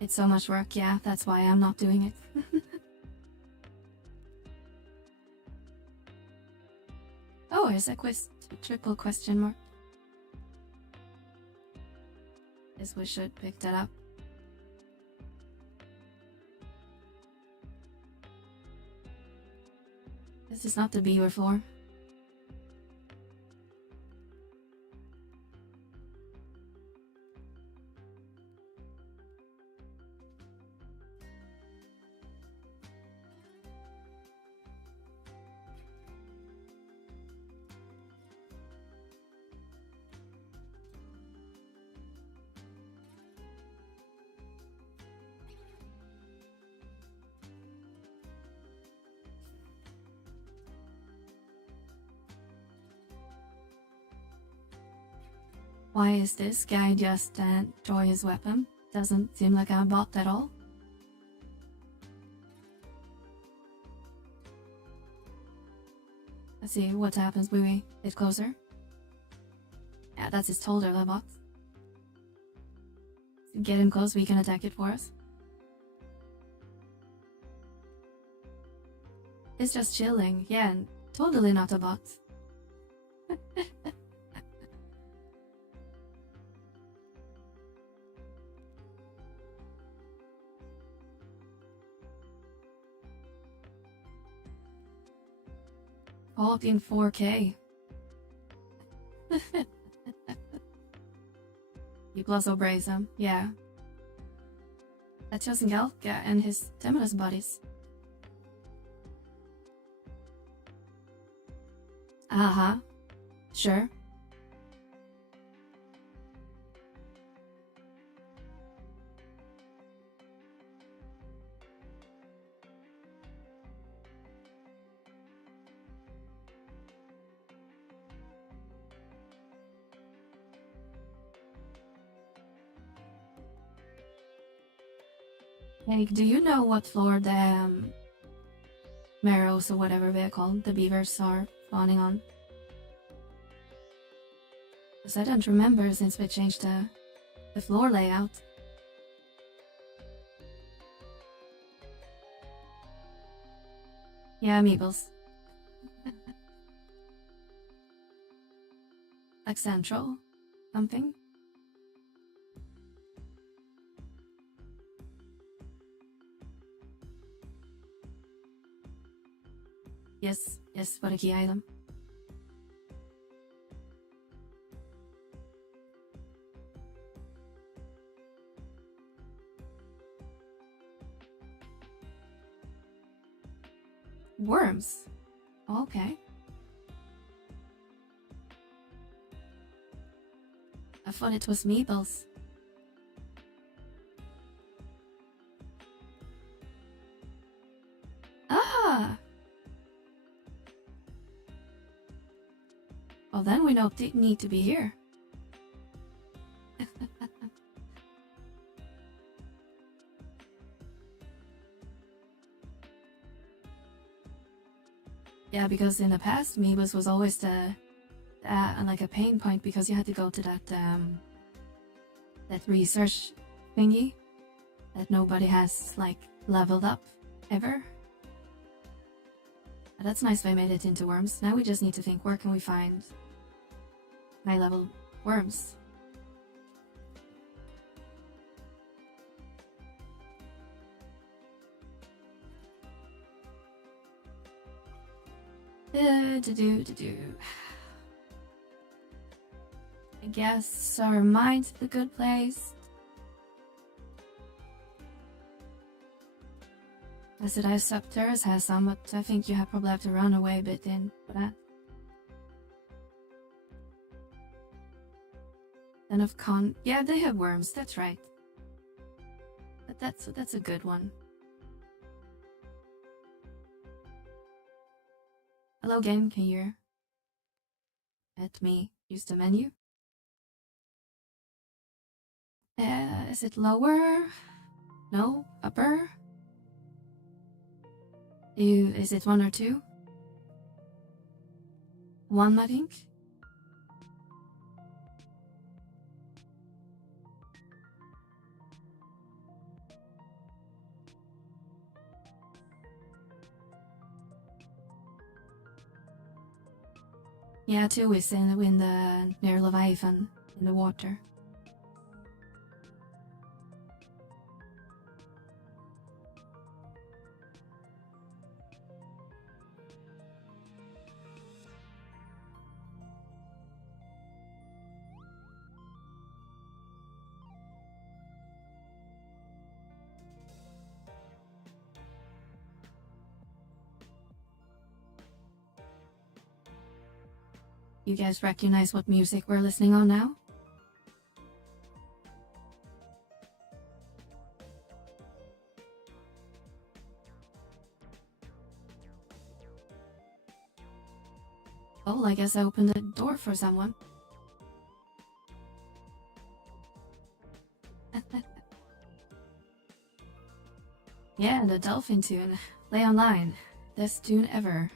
It's so much work, yeah, that's why I'm not doing it. Oh, here's a triple question mark. Guess we should pick that up. This is not the beaver floor. Why is this guy just enjoy his weapon? Doesn't seem like a bot at all. Let's see what happens when we get closer. Yeah, that's his shoulder, the bot. Get him close, we can attack it for us. It's just chilling, yeah, and totally not a bot. All in 4K. People also praise him, yeah. That's just Galka and his Temenos buddies. Uh-huh. Sure. Hey, do you know what floor the Marrows or whatever they're called, the beavers are spawning on? Because I don't remember since we changed the floor layout. Yeah, Meeples. Like Central? Something? Yes, yes, for a key item. Worms? Okay. I thought it was Meeples. Ah! Well, then we don't need to be here. Yeah, because in the past, Meebus was always like a pain point because you had to go to that research thingy that nobody has like leveled up ever. But that's nice they made it into worms. Now we just need to think, where can we find high level worms? I guess our mind's the good place. Acidiceptors has some, but I think you probably have to run away a bit in for that. Then of yeah, they have worms, that's right. But that's a good one. Hello game, can you let me use the menu? Is it lower? No? Upper? Is it 1 or 2? 1, I think. Yeah, 2 is in the near Leviathan in the water. You guys recognize what music we're listening on now? Oh, I guess I opened the door for someone. Yeah, the dolphin tune. Play online. Best tune ever.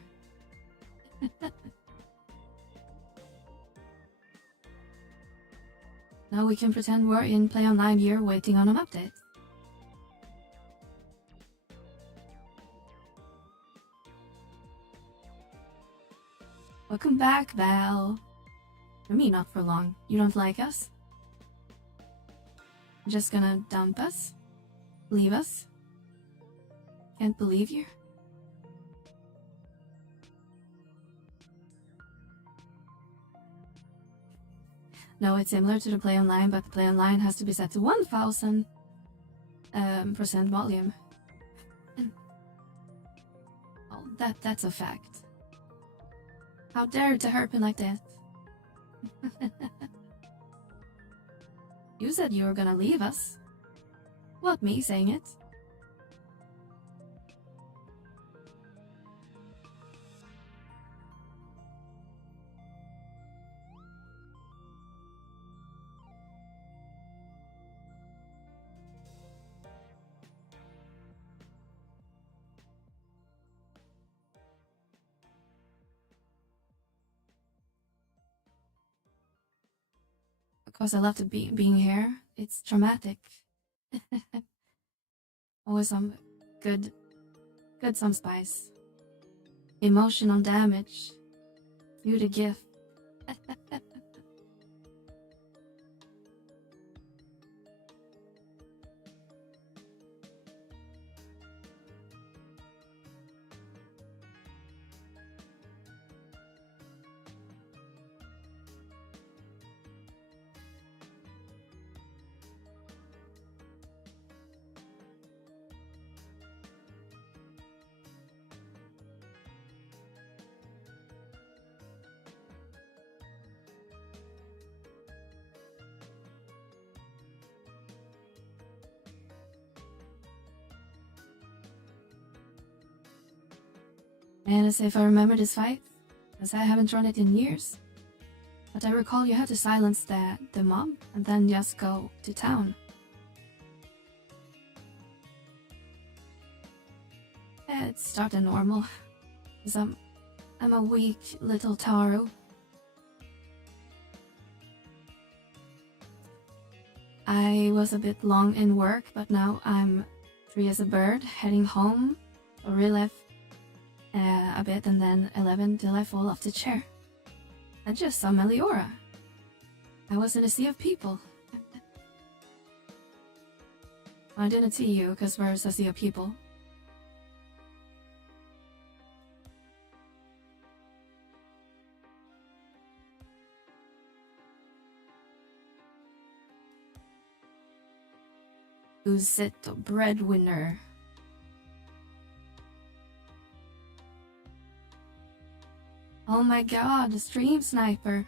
Now we can pretend we're in Play Online here waiting on an update. Welcome back, Val. For me, not for long. You don't like us? Just gonna dump us? Leave us? Can't believe you. No, it's similar to the Play Online, but the Play Online has to be set to 1000% volume. Oh, that's a fact. How dare to herp like that? You said you were gonna leave us. What, me saying it? Of course, I love being here. It's dramatic. Always some good some spice. Emotional damage. You the gift. And as if I remember this fight, as I haven't run it in years. But I recall you had to silence the mob and then just go to town. It started normal, because I'm a weak little taro. I was a bit long in work, but now I'm free as a bird, heading home, or relive a bit, and then 11 till I fall off the chair. I just saw Meliora. I was in a sea of people. I didn't see you, because where's a sea of people? Who's it, the breadwinner? Oh my god, the stream sniper.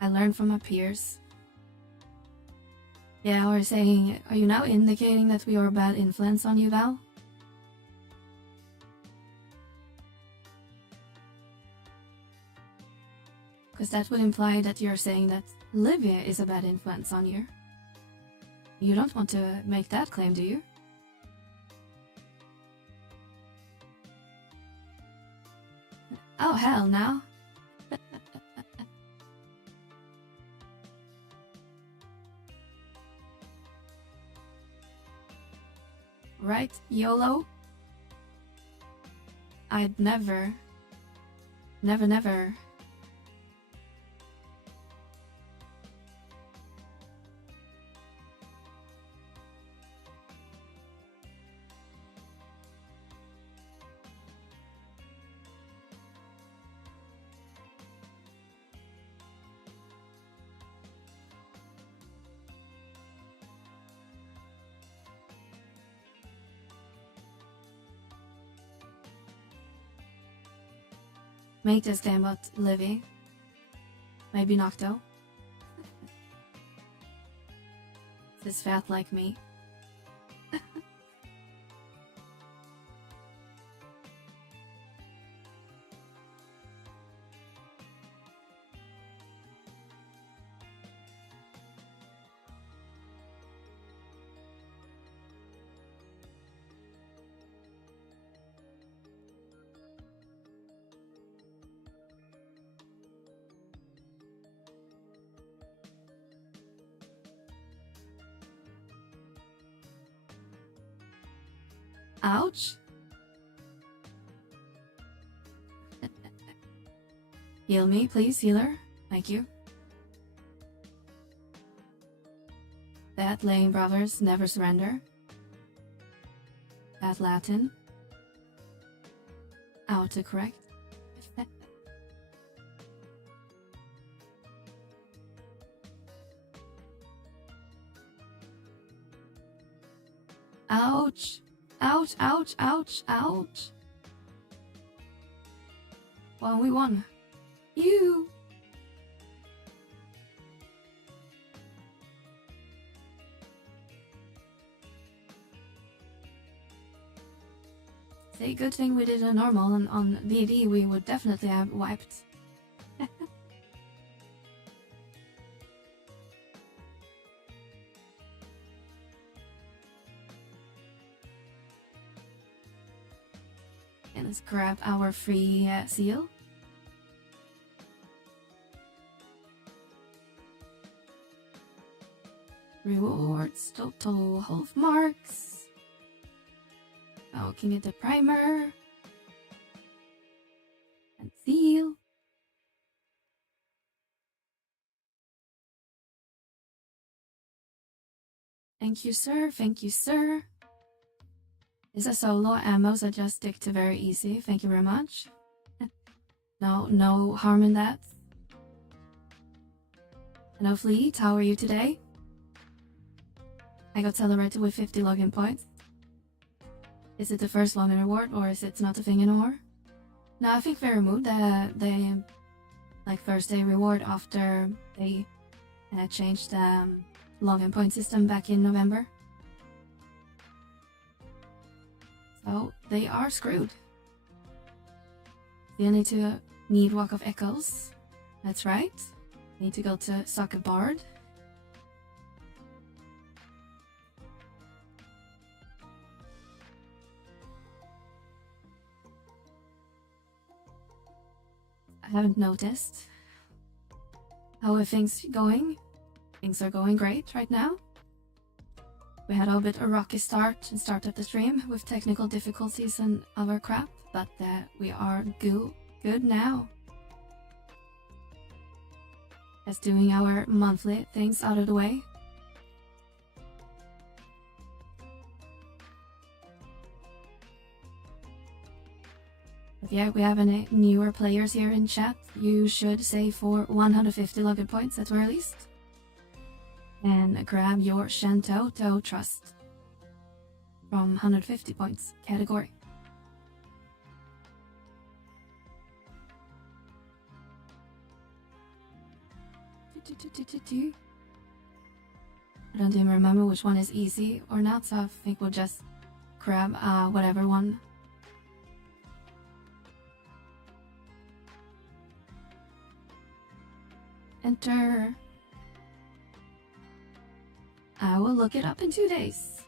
I learned from my peers. Yeah, we're saying, are you now indicating that we are a bad influence on you, Val? Because that would imply that you're saying that Livia is a bad influence on you. You don't want to make that claim, do you? Oh, hell no. Right, YOLO? I'd never... Never... make this game about Livy. Maybe Nocto. This fat like me. Ouch. Heal me, please, healer. Thank you. That Lane Brothers never surrender. That Latin. Autocorrect. Ouch. Ouch, ouch, ouch, ouch. Well, we won. You. Say, good thing we did a normal, and on VD we would definitely have wiped. And let's grab our free seal. Rewards, total half marks. Oh, can get the primer. And seal. Thank you, sir. Thank you, sir. Is a solo ammo, so just stick to very easy. Thank you very much. No harm in that. Hello, Fleet. How are you today? I got celebrated with 50 login points. Is it the first login reward, or is it not a thing anymore? No, I think they removed the like first day reward after they changed the login point system back in November. So they are screwed. You need Walk of Echoes. That's right. Need to go to Socket Bard. I haven't noticed. How are things going? Things are going great right now. We had a bit of a rocky start and start of the stream with technical difficulties and other crap, but we are good now. Just doing our monthly things out of the way. But yeah, we have any newer players here in chat. You should save for 150 login points at the very least. And grab your Shanto to Trust from 150 points category. I don't even remember which one is easy or not, so I think we'll just grab whatever one. Enter. I will look it up in 2 days.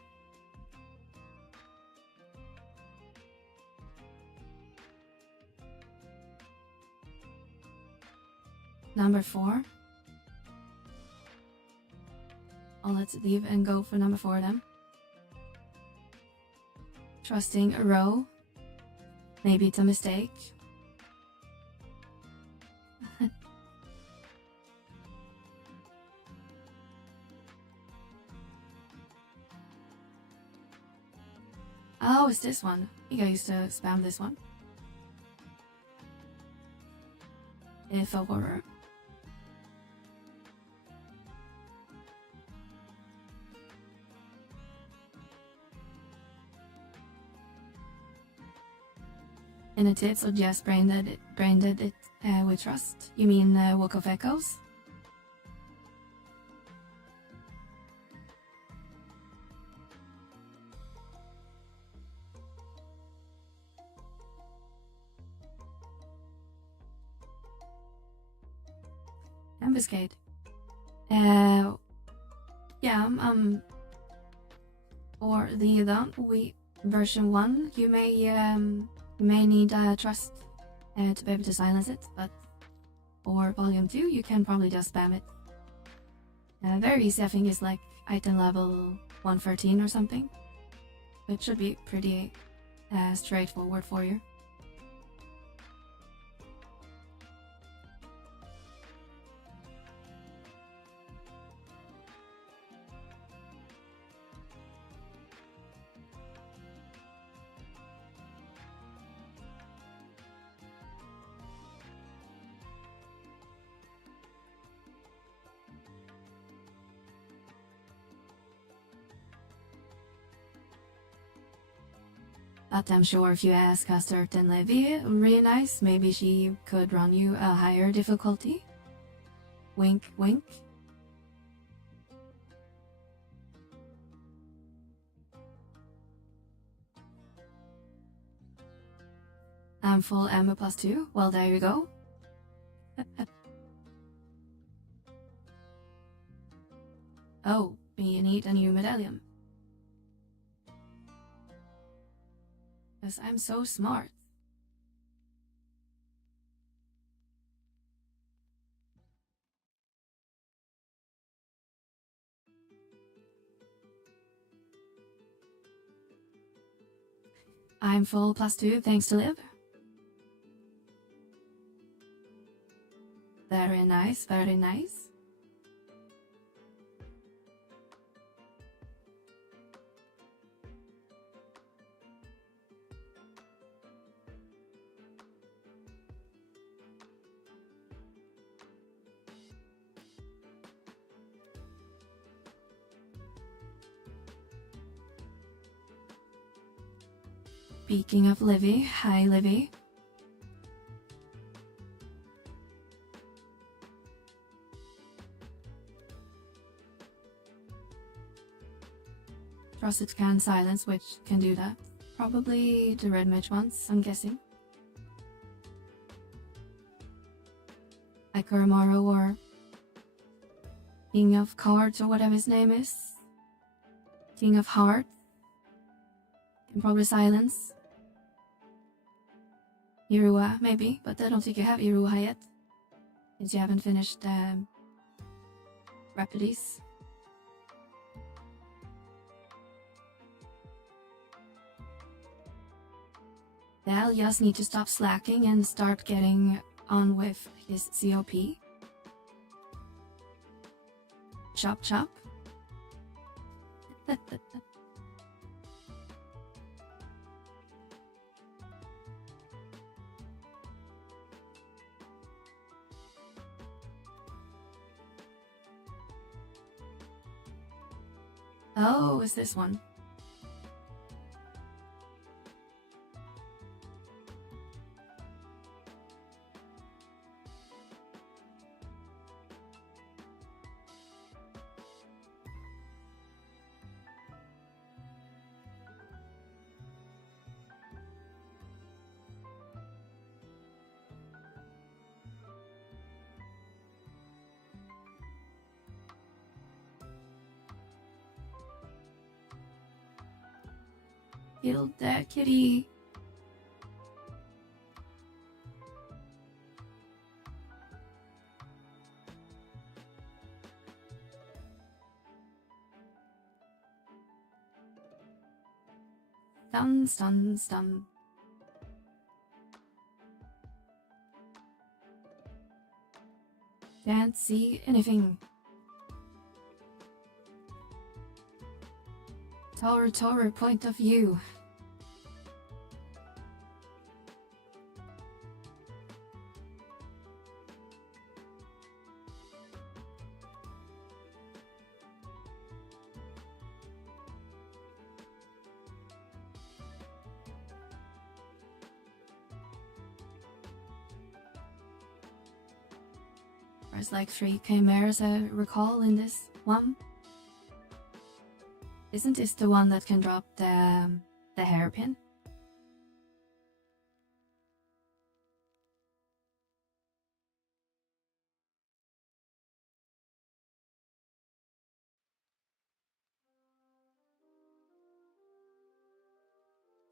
Number 4. Let's leave and go for number 4 then. Trusting a row. Maybe it's a mistake. Oh, it's this one. I think I used to spam this one. If a horror. In the tips or just branded it with trust? You mean Walk of Echoes? Ambuscade. Yeah, for the version 1, you may need trust to be able to silence it, but for volume 2, you can probably just spam it. Very easy, I think it's like item level 113 or something. It should be pretty straightforward for you. But I'm sure if you ask a certain Levy, really nice, maybe she could run you a higher difficulty. Wink, wink. I'm full ammo +2. Well, there you go. Oh, we need a new medallion. Because I'm so smart. I'm full +2 thanks to Liv. Very nice, very nice. Speaking of Livy, hi Livy. Trusted can silence, which can do that. Probably the red mage ones, I'm guessing. like Uramaru or King of Cards or whatever his name is. King of Hearts. Can probably silence. Irua, maybe, but I don't think you have Irua yet. Since you haven't finished Rapidis. Well, you just need to stop slacking and start getting on with his COP. Chop chop. Oh, is this one? Killed that kitty. Stun, stun, stun. Can't see anything. Tower, point of view. There's like 3 chimeras I recall in this one. Isn't this the one that can drop the hairpin?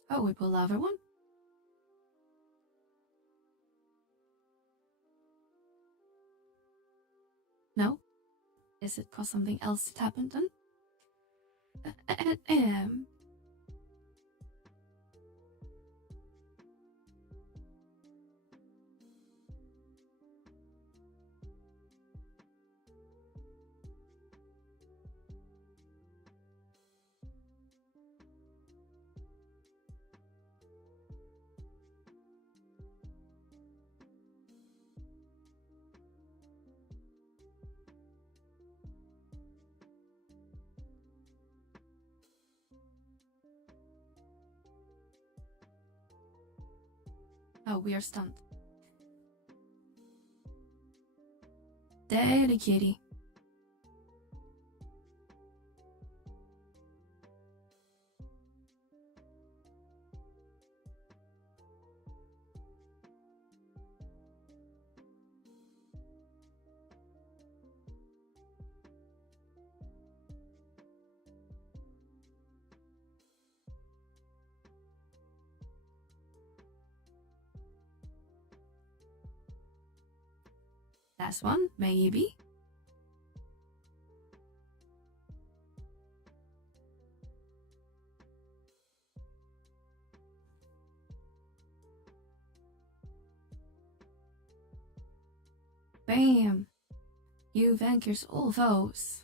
Oh, we pull the other one? No? Is it cause something else happened then? Oh, we are stunned. Daddy kitty. Last one, maybe. Bam! You vanquish all foes.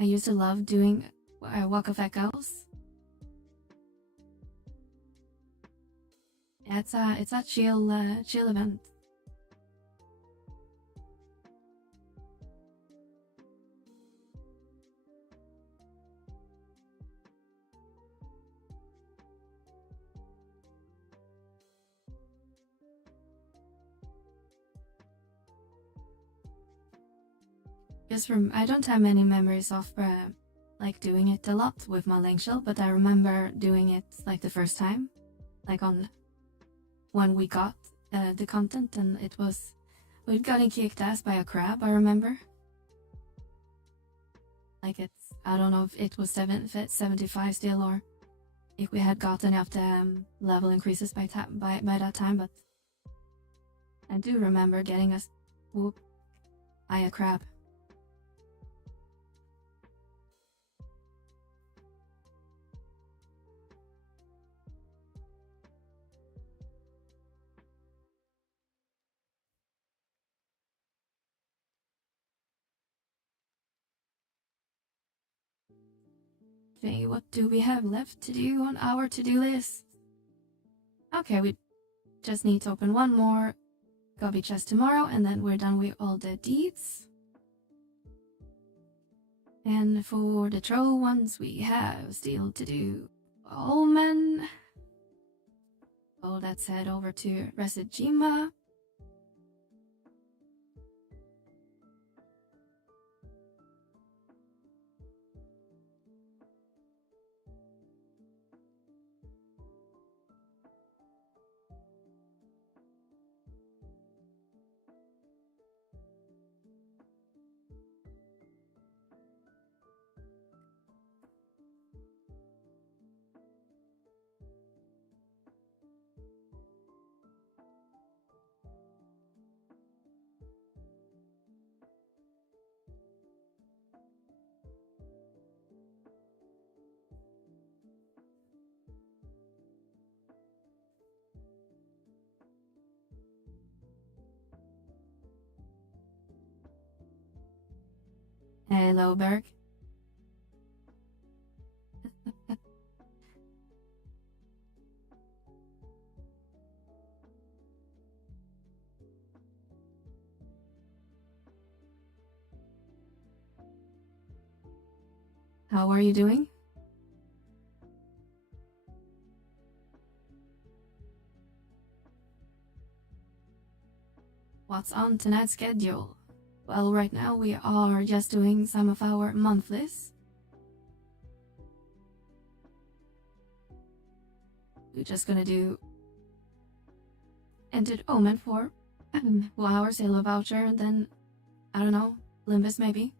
I used to love doing Walk of Echoes. It's a chill event. Just from I don't have many memories of like doing it a lot with my link shell, but I remember doing it like the first time, like on when we got the content, and we'd gotten kicked ass by a crab. I remember. Like I don't know if it was 75 still, or if we had gotten up the level increases by that time, but I do remember getting us whooped by a crab. Okay, what do we have left to do on our to-do list? Okay, we just need to open one more Gobby chest tomorrow, and then we're done with all the deeds. And for the troll ones, we have still to do Omen. Oh, let's head over to Resijima. Hello, Berg. How are you doing? What's on tonight's schedule? Well, right now we are just doing some of our monthlies. We're just gonna do Entered Omen for our silver voucher, and then, I don't know, Limbus maybe.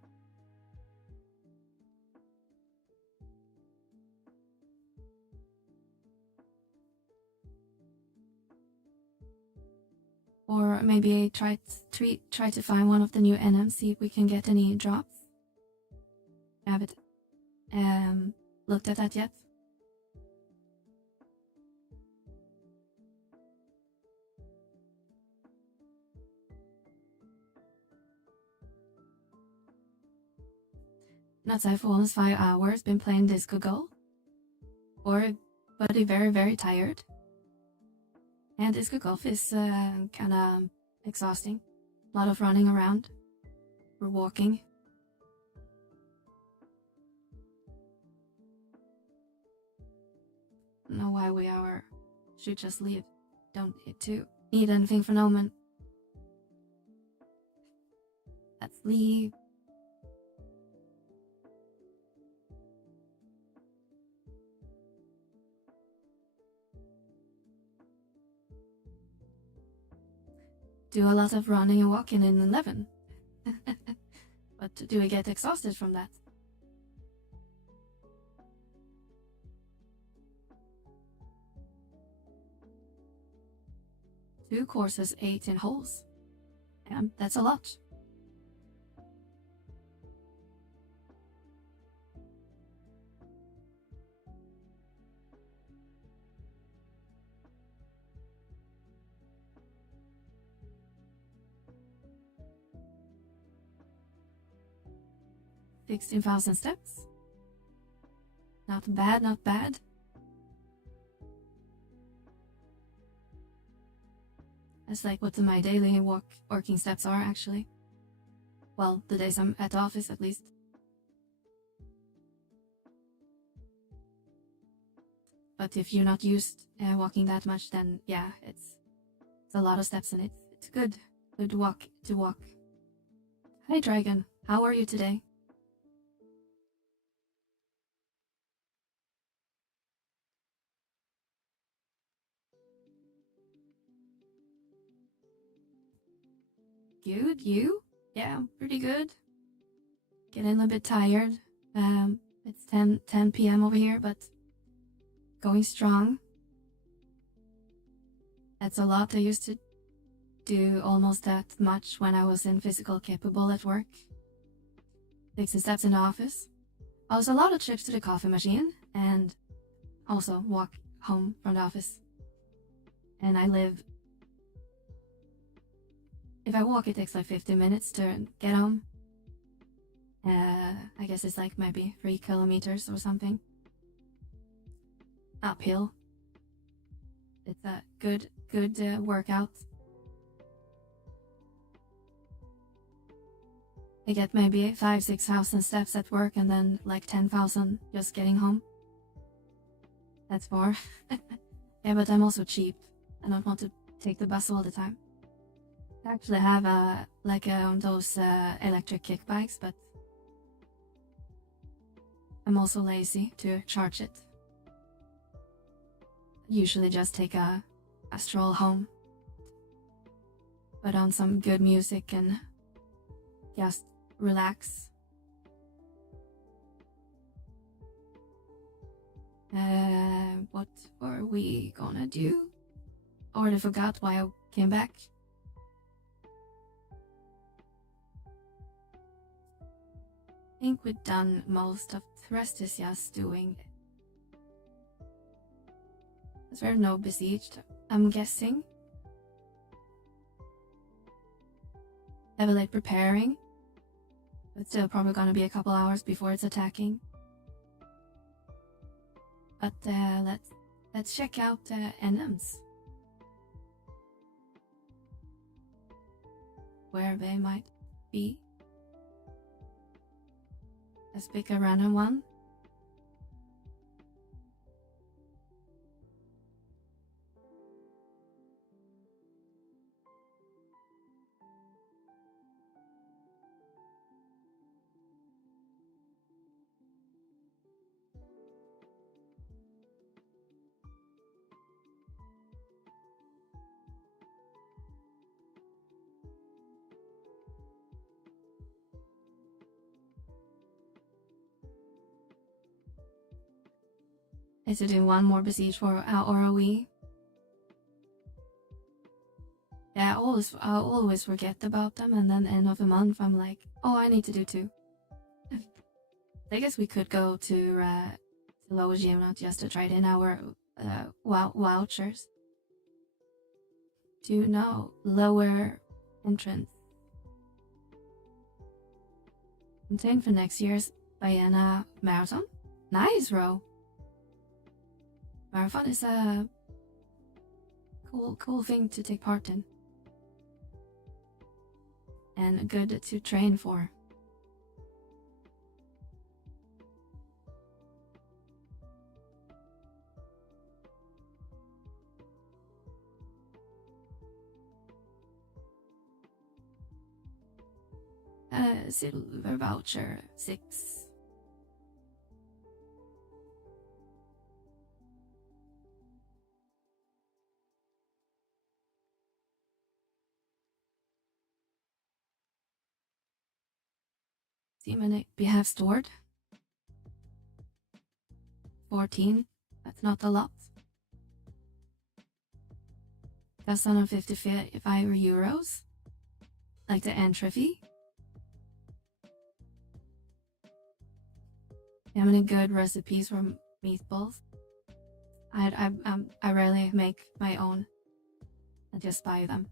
Or maybe try to find one of the new NMs, see if we can get any drops. I haven't looked at that yet. Not for almost 5 hours, been playing Disco Go. Or buddy very, very tired. And Disco Golf is kinda exhausting. A lot of running around. We're walking. Don't know why we should just leave. Don't need anything for Omen. Let's leave. Do a lot of running and walking in 11. But do we get exhausted from that? Two courses, 18 holes. Yeah, that's a lot. $16,000 steps. Not bad, not bad. That's like what my daily working steps are, actually. Well, the days I'm at the office, at least. But if you're not used walking that much, then yeah, it's a lot of steps, and it's good walk to walk. Hi, Dragon. How are you today? Good, you? Yeah, pretty good. Getting a bit tired. It's 10 p.m. over here, but going strong. That's a lot. I used to do almost that much when I was in physical capable at work. 60 steps in the office. Also a lot of trips to the coffee machine and also walk home from the office. And I live... If I walk, it takes like 15 minutes to get home. I guess it's like maybe 3 kilometers or something. Uphill. It's a good workout. I get maybe 5,000-6,000 steps at work and then like 10,000 just getting home. That's far. Yeah, but I'm also cheap. I don't want to take the bus all the time. I actually have those electric kick bikes, but I'm also lazy to charge it. Usually just take a stroll home. Put on some good music and just relax. What were we gonna do? Already forgot why I came back. I think we've done most of the rest is just doing. Is there no besieged? I'm guessing. Heavily preparing. But still probably gonna be a couple hours before it's attacking. But let's check out NMs. Where they might be. Let's pick a random one. Is to do one more besiege for our ROE. Yeah, I always forget about them, and then end of the month I'm like, oh, I need to do 2. I guess we could go to lower Gymnot just to trade in our vouchers. To no lower entrance. Contained for next year's Vienna Marathon. Nice, Ro. Marathon is a cool thing to take part in. And good to train for. Silver voucher 6. See how many we have stored? 14. That's not a lot. That's 155 euros. Like the entry fee. How many good recipes for meatballs? I rarely make my own. I just buy them.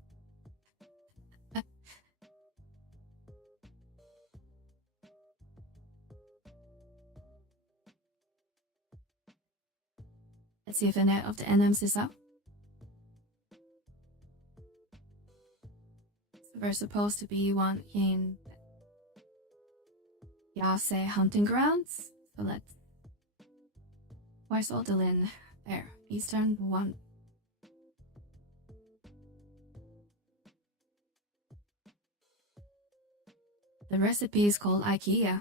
Let's see if any of the NMs is up. So we're supposed to be one in Ffxi hunting grounds. So let's... Where's Odalin? There. Eastern 1. The recipe is called IKEA.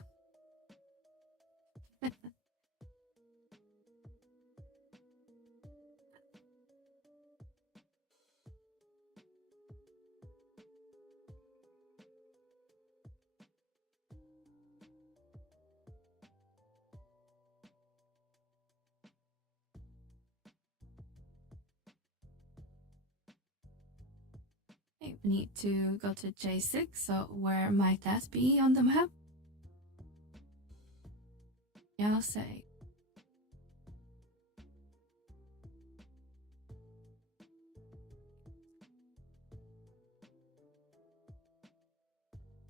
Okay, we need to go to J6, so where might that be on the map? Yeah, I'll say.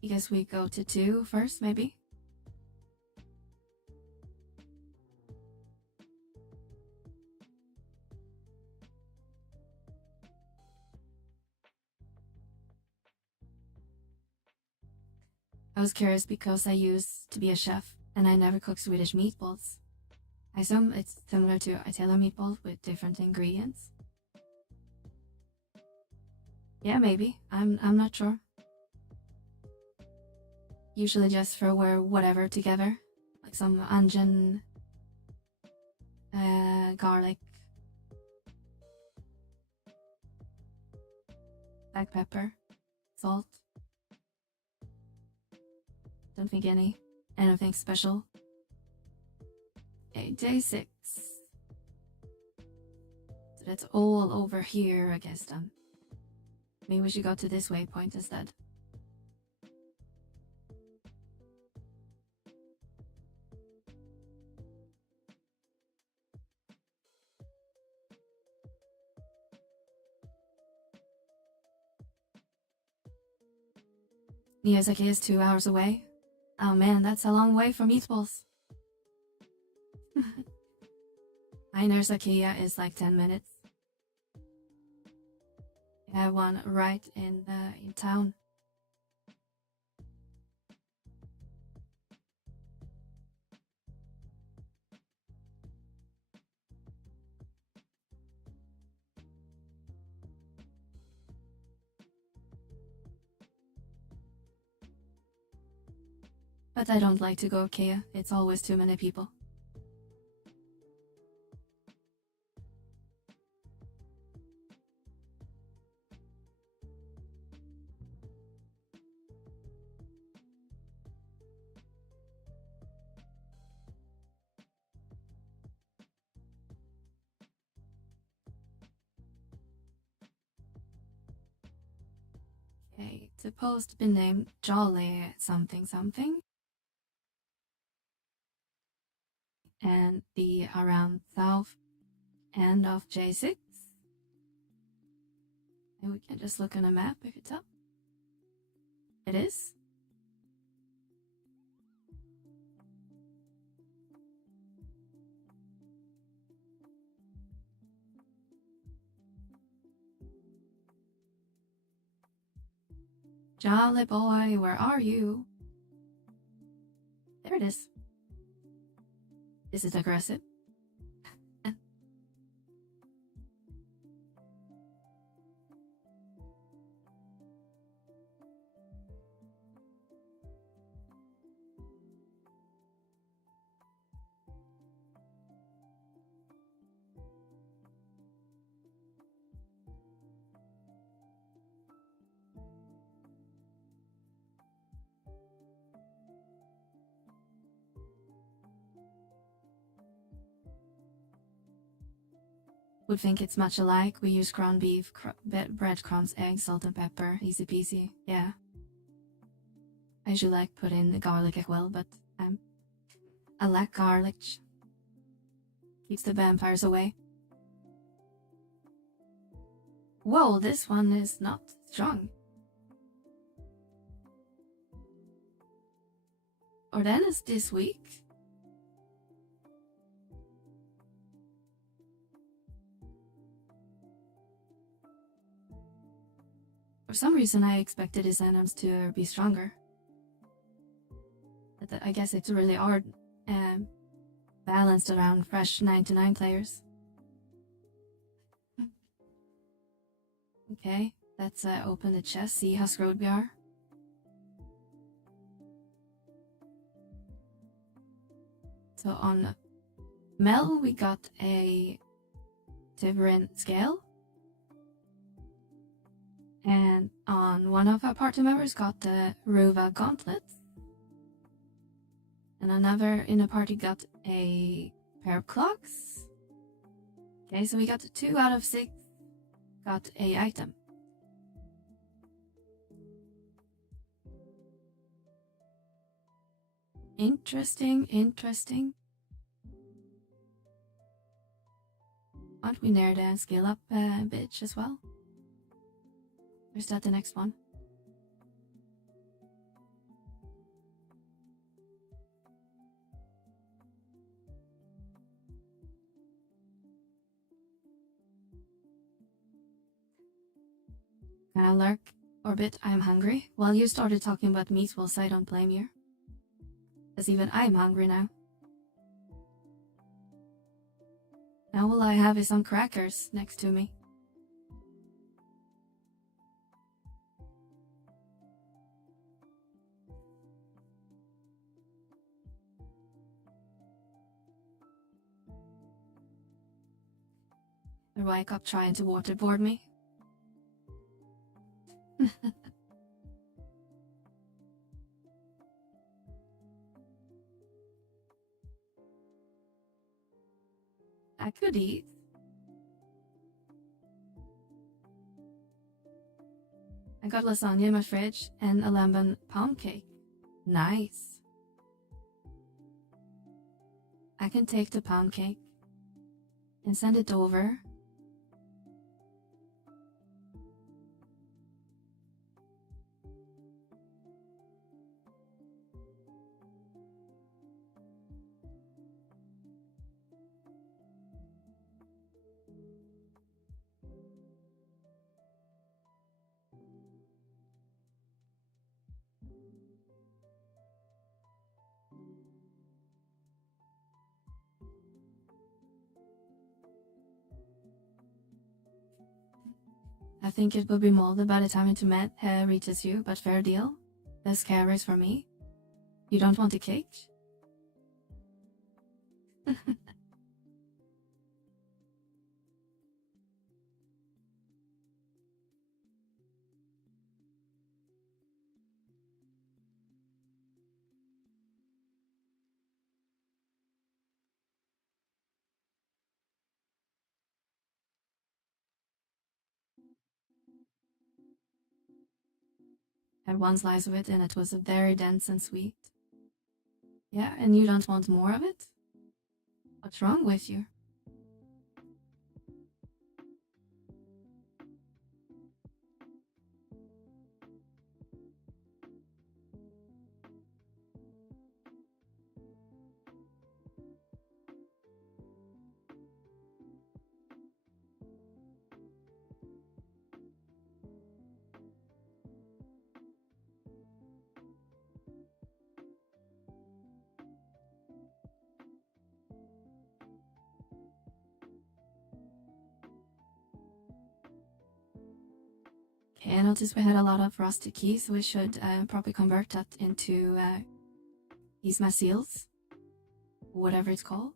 I guess we go to 2 first, maybe? I was curious because I used to be a chef and I never cooked Swedish meatballs. I assume it's similar to Italian meatballs with different ingredients. Yeah, maybe. I'm not sure. Usually just throw whatever together, like some onion, garlic, black pepper, salt. Don't think anything special. Okay, J6. So that's all over here, I guess then. Maybe we should go to this waypoint instead. Miyazaki is 2 hours away. Oh man, that's a long way for meatballs. Einer's IKEA is like 10 minutes. I have one right in town. But I don't like to go IKEA. It's always too many people. Okay, supposed to be named Jolly something something. And the around south end of J6. And we can just look on a map if it's up. It is. Jolly boy, where are you? There it is. This is aggressive. Would think it's much alike. We use ground beef, breadcrumbs, eggs, salt and pepper. Easy peasy. Yeah. I usually like put in the garlic as well, but I lack garlic. Keeps the vampires away. Whoa, this one is not strong. Or then is this weak? For some reason I expected his items to be stronger. But I guess it's really hard balanced around fresh 99 players. Okay, let's open the chest, see how screwed we are. So on Mel, we got a Tiberin scale. And on one of our party members got the Ruva gauntlet. And another in the party got a pair of clocks. Okay, so we got 2 out of 6 got a item. Interesting, interesting. Aren't we near the scale up bitch as well? Or is that the next one? Can I lurk? Orbit, I'm hungry. Well, you started talking about meat whilst I don't blame you. Because even I'm hungry now. Now all I have is some crackers next to me. Or wake up trying to waterboard me. I could eat. I got lasagna in my fridge and a lemon pound cake. Nice. I can take the pound cake and send it over. I think it will be molded by the time internet reaches you, but fair deal. Less calories for me. You don't want a cake? Had one slice of it and it was very dense and sweet. Yeah, and you don't want more of it? What's wrong with you? Okay, I noticed we had a lot of rusted keys, so we should probably convert that into these seals, whatever it's called.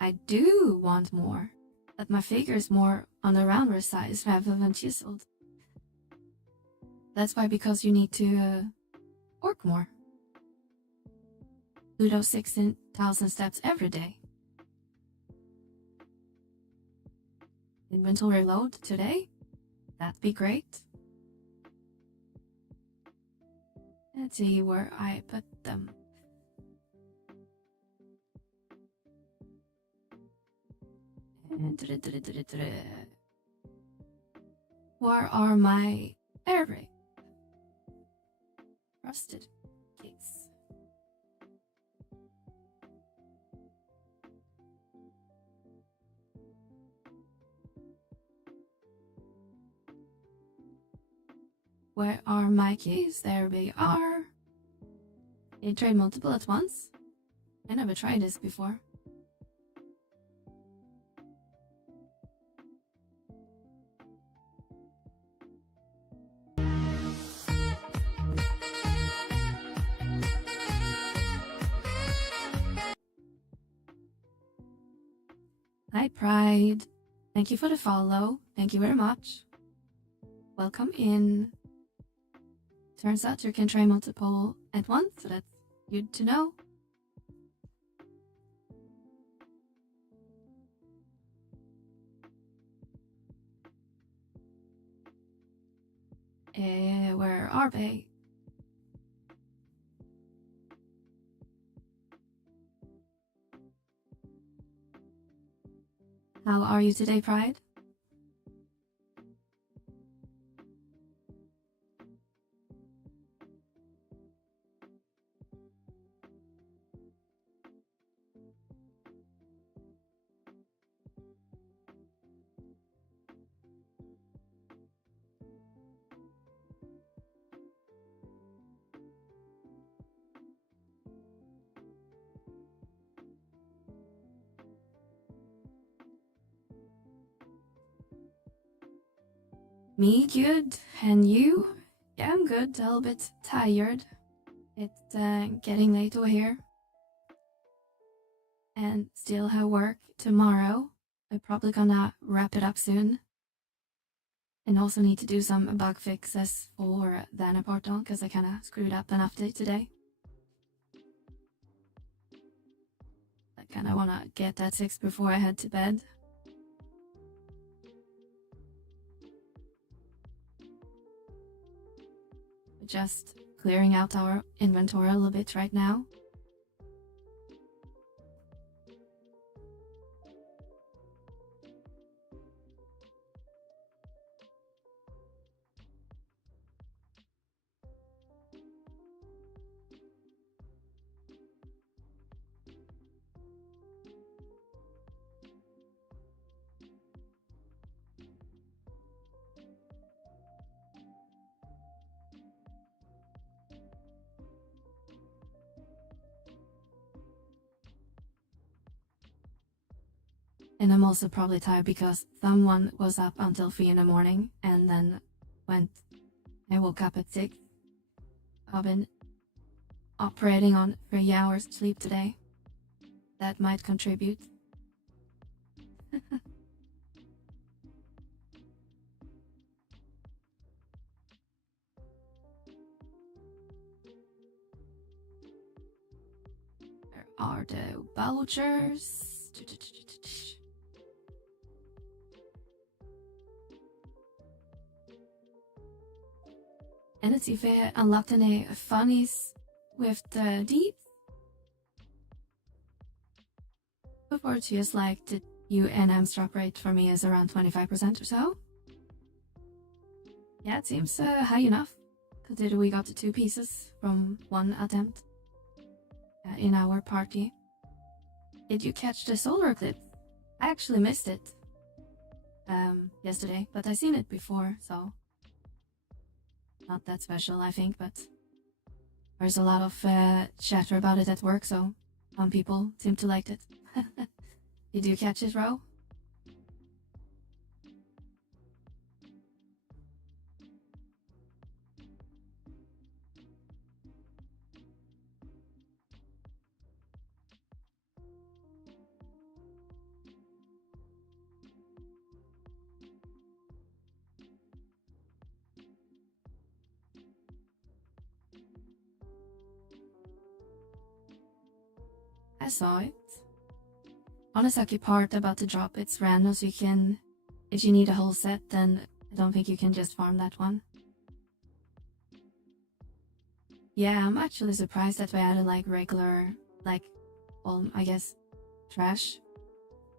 I do want more, but my figure is more on the rounder size rather than chiseled. That's why, because you need to work more. Do those 16,000 steps every day. Inventory load today? That'd be great. Let's see where I put them. Where are my airbrake? Rusted case. Where are my keys? There they are. Can you trade multiple at once? I never tried this before. Hi, Pride. Thank you for the follow. Thank you very much. Welcome in. Turns out you can try multiple at once, so that's good to know. Where are they? How are you today, Pride? Me good, and you? Yeah, I'm good, a little bit tired. It's getting late over here. And still have work tomorrow. I'm probably gonna wrap it up soon. And also need to do some bug fixes for Vana'diel because I kinda screwed up an update today. I kinda wanna get that fixed before I head to bed. Just clearing out our inventory a little bit right now. And I'm also probably tired because someone was up until 3 in the morning and then I woke up at 6. I've been operating on 3 hours sleep today. That might contribute. Where are the vouchers? And let's see if I unlocked any funnies with the deep. Before it's just like the UNM drop rate for me is around 25% or so. Yeah, it seems high enough. Consider we got the 2 pieces from 1 attempt in our party. Did you catch the solar eclipse? I actually missed it yesterday, but I seen it before, so not that special, I think, but there's a lot of chatter about it at work, so some people seem to like it. Did you catch it, Ro? I saw it. On the sucky part about the drop, it's random, so you can, if you need a whole set, then I don't think you can just farm that one. Yeah, I'm actually surprised that we added like regular, like, well, I guess, trash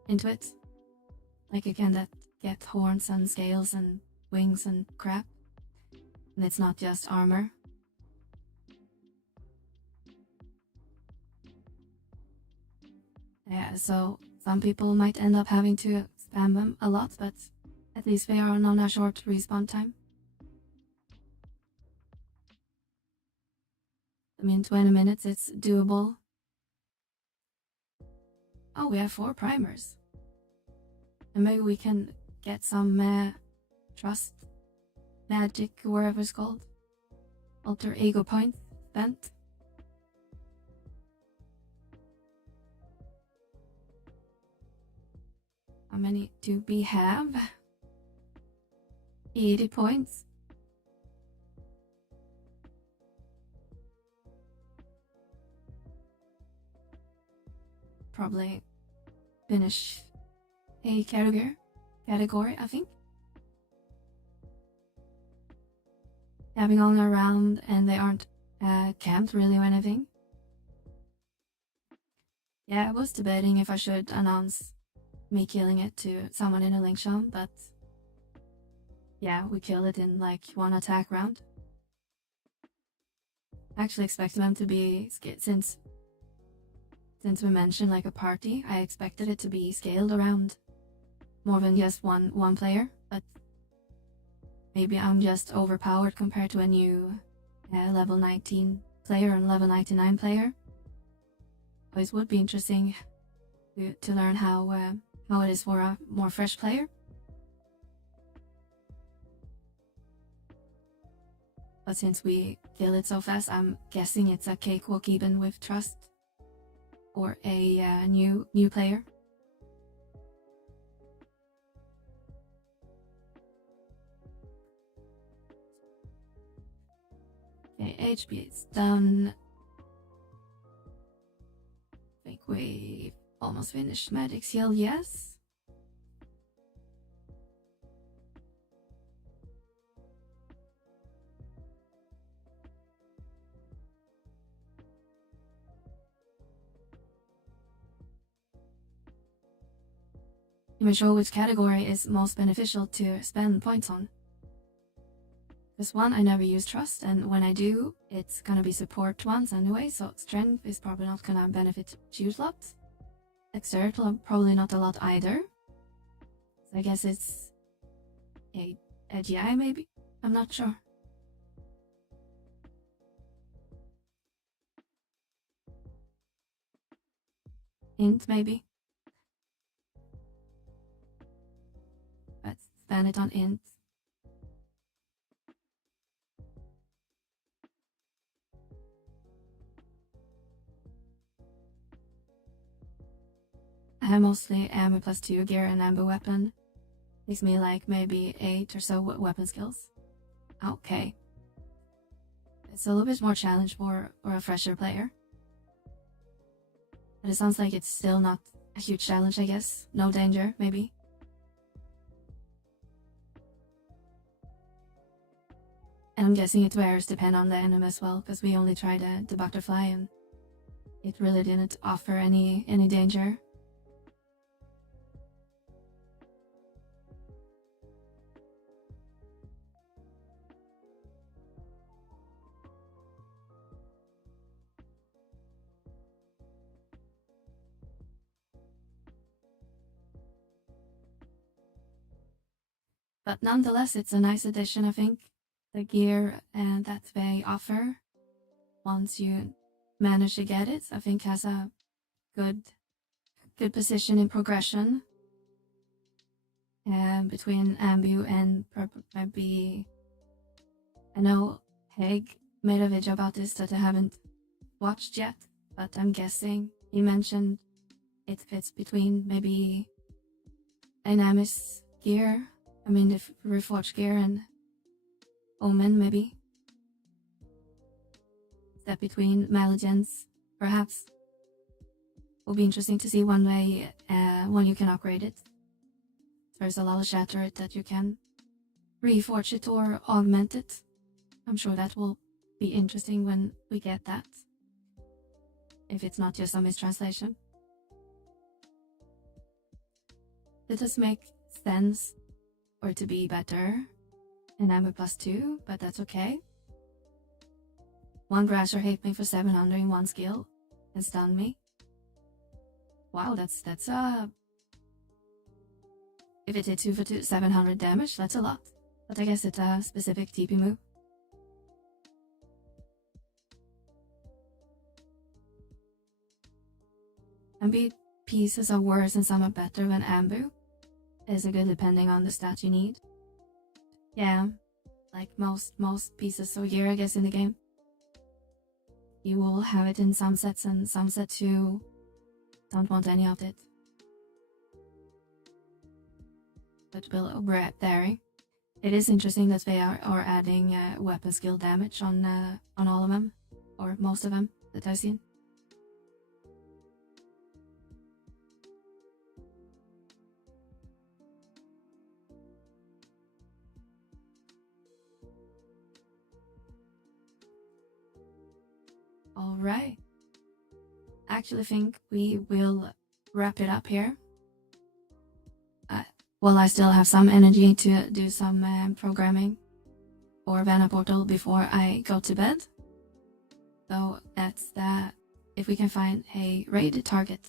into it. Like you can get horns and scales and wings and crap. And it's not just armor. Yeah, so some people might end up having to spam them a lot, but at least they are on a short respawn time. I mean, 20 minutes, it's doable. Oh, we have 4 primers. And maybe we can get some trust magic, whatever it's called. Alter ego points spent. many do we have? 80 points. Probably finish a category, I think. Having on around and they aren't camped really or anything. Yeah, I was debating if I should announce me killing it to someone in a link shop, but yeah, we killed it in like one attack round. I actually expected them to be, since we mentioned like a party, I expected it to be scaled around more than just one player, but maybe I'm just overpowered compared to a new level 19 player and level 99 player. It would be interesting to learn how it is for a more fresh player. But since we kill it so fast, I'm guessing it's a cakewalk even with trust or a new player. Okay, HP is done. I think we almost finished Magic's Heal, yes. You may show which category is most beneficial to spend points on. This one, I never use Trust, and when I do, it's gonna be support ones anyway, so Strength is probably not gonna benefit huge lot. Dexterity, probably not a lot either. So I guess it's a GI maybe? I'm not sure. Int maybe? Let's spend it on Int. I have mostly ammo plus 2 gear and amber weapon. Takes me like maybe 8 or so weapon skills. Okay. It's a little bit more challenge for a fresher player. But it sounds like it's still not a huge challenge, I guess. No danger, maybe. And I'm guessing its wares depend on the enemy as well, because we only tried the butterfly and it really didn't offer any danger. But nonetheless, it's a nice addition, I think. The gear that they offer, once you manage to get it, I think has a good position in progression. Between Ambu and maybe, I know Haig made a video about this that I haven't watched yet, but I'm guessing he mentioned it fits between maybe Dynamis gear, I mean the Reforged gear, and Omen maybe. Step between Meliorans, perhaps. Will be interesting to see one way when you can upgrade it. There's a lot of shatter that you can reforge it or augment it. I'm sure that will be interesting when we get that. If it's not just a mistranslation. It does make sense for it to be better in Amber plus 2, but that's okay. One Brasher hit me for 700 in one skill and stunned me. Wow, that's if it hits you for 700 damage, that's a lot. But I guess it's a specific TP move. Ambu pieces are worse and some are better than Ambu. Is a good depending on the stat you need. Yeah, like most pieces of gear I guess in the game. You will have it in some sets and some sets you don't want any of it. but will vary. It is interesting that they are adding weapon skill damage on all of them, or most of them that I've seen. All right. I actually think we will wrap it up here. Well, I still have some energy to do some programming for Vana Portal before I go to bed. So that's that. If we can find a raid target.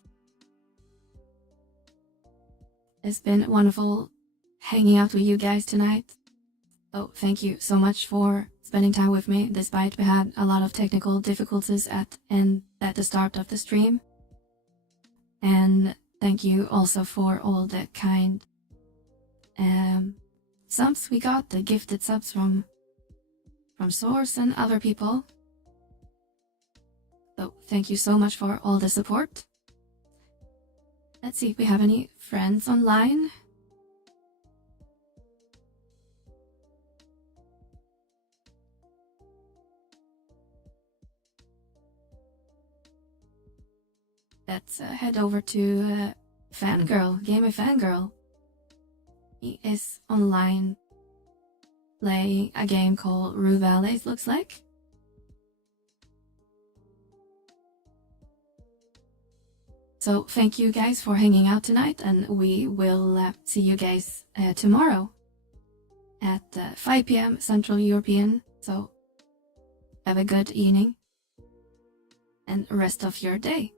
It's been wonderful hanging out with you guys tonight. Oh, thank you so much for spending time with me, despite we had a lot of technical difficulties at the start of the stream. And thank you also for all the kind subs we got, the gifted subs from Source and other people. So thank you so much for all the support. Let's see if we have any friends online. Let's head over to Fangirl, Gamer Fangirl. He is online playing a game called Rue Valley, it looks like. So thank you guys for hanging out tonight, and we will see you guys tomorrow at 5 p.m. Central European. So have a good evening and rest of your day.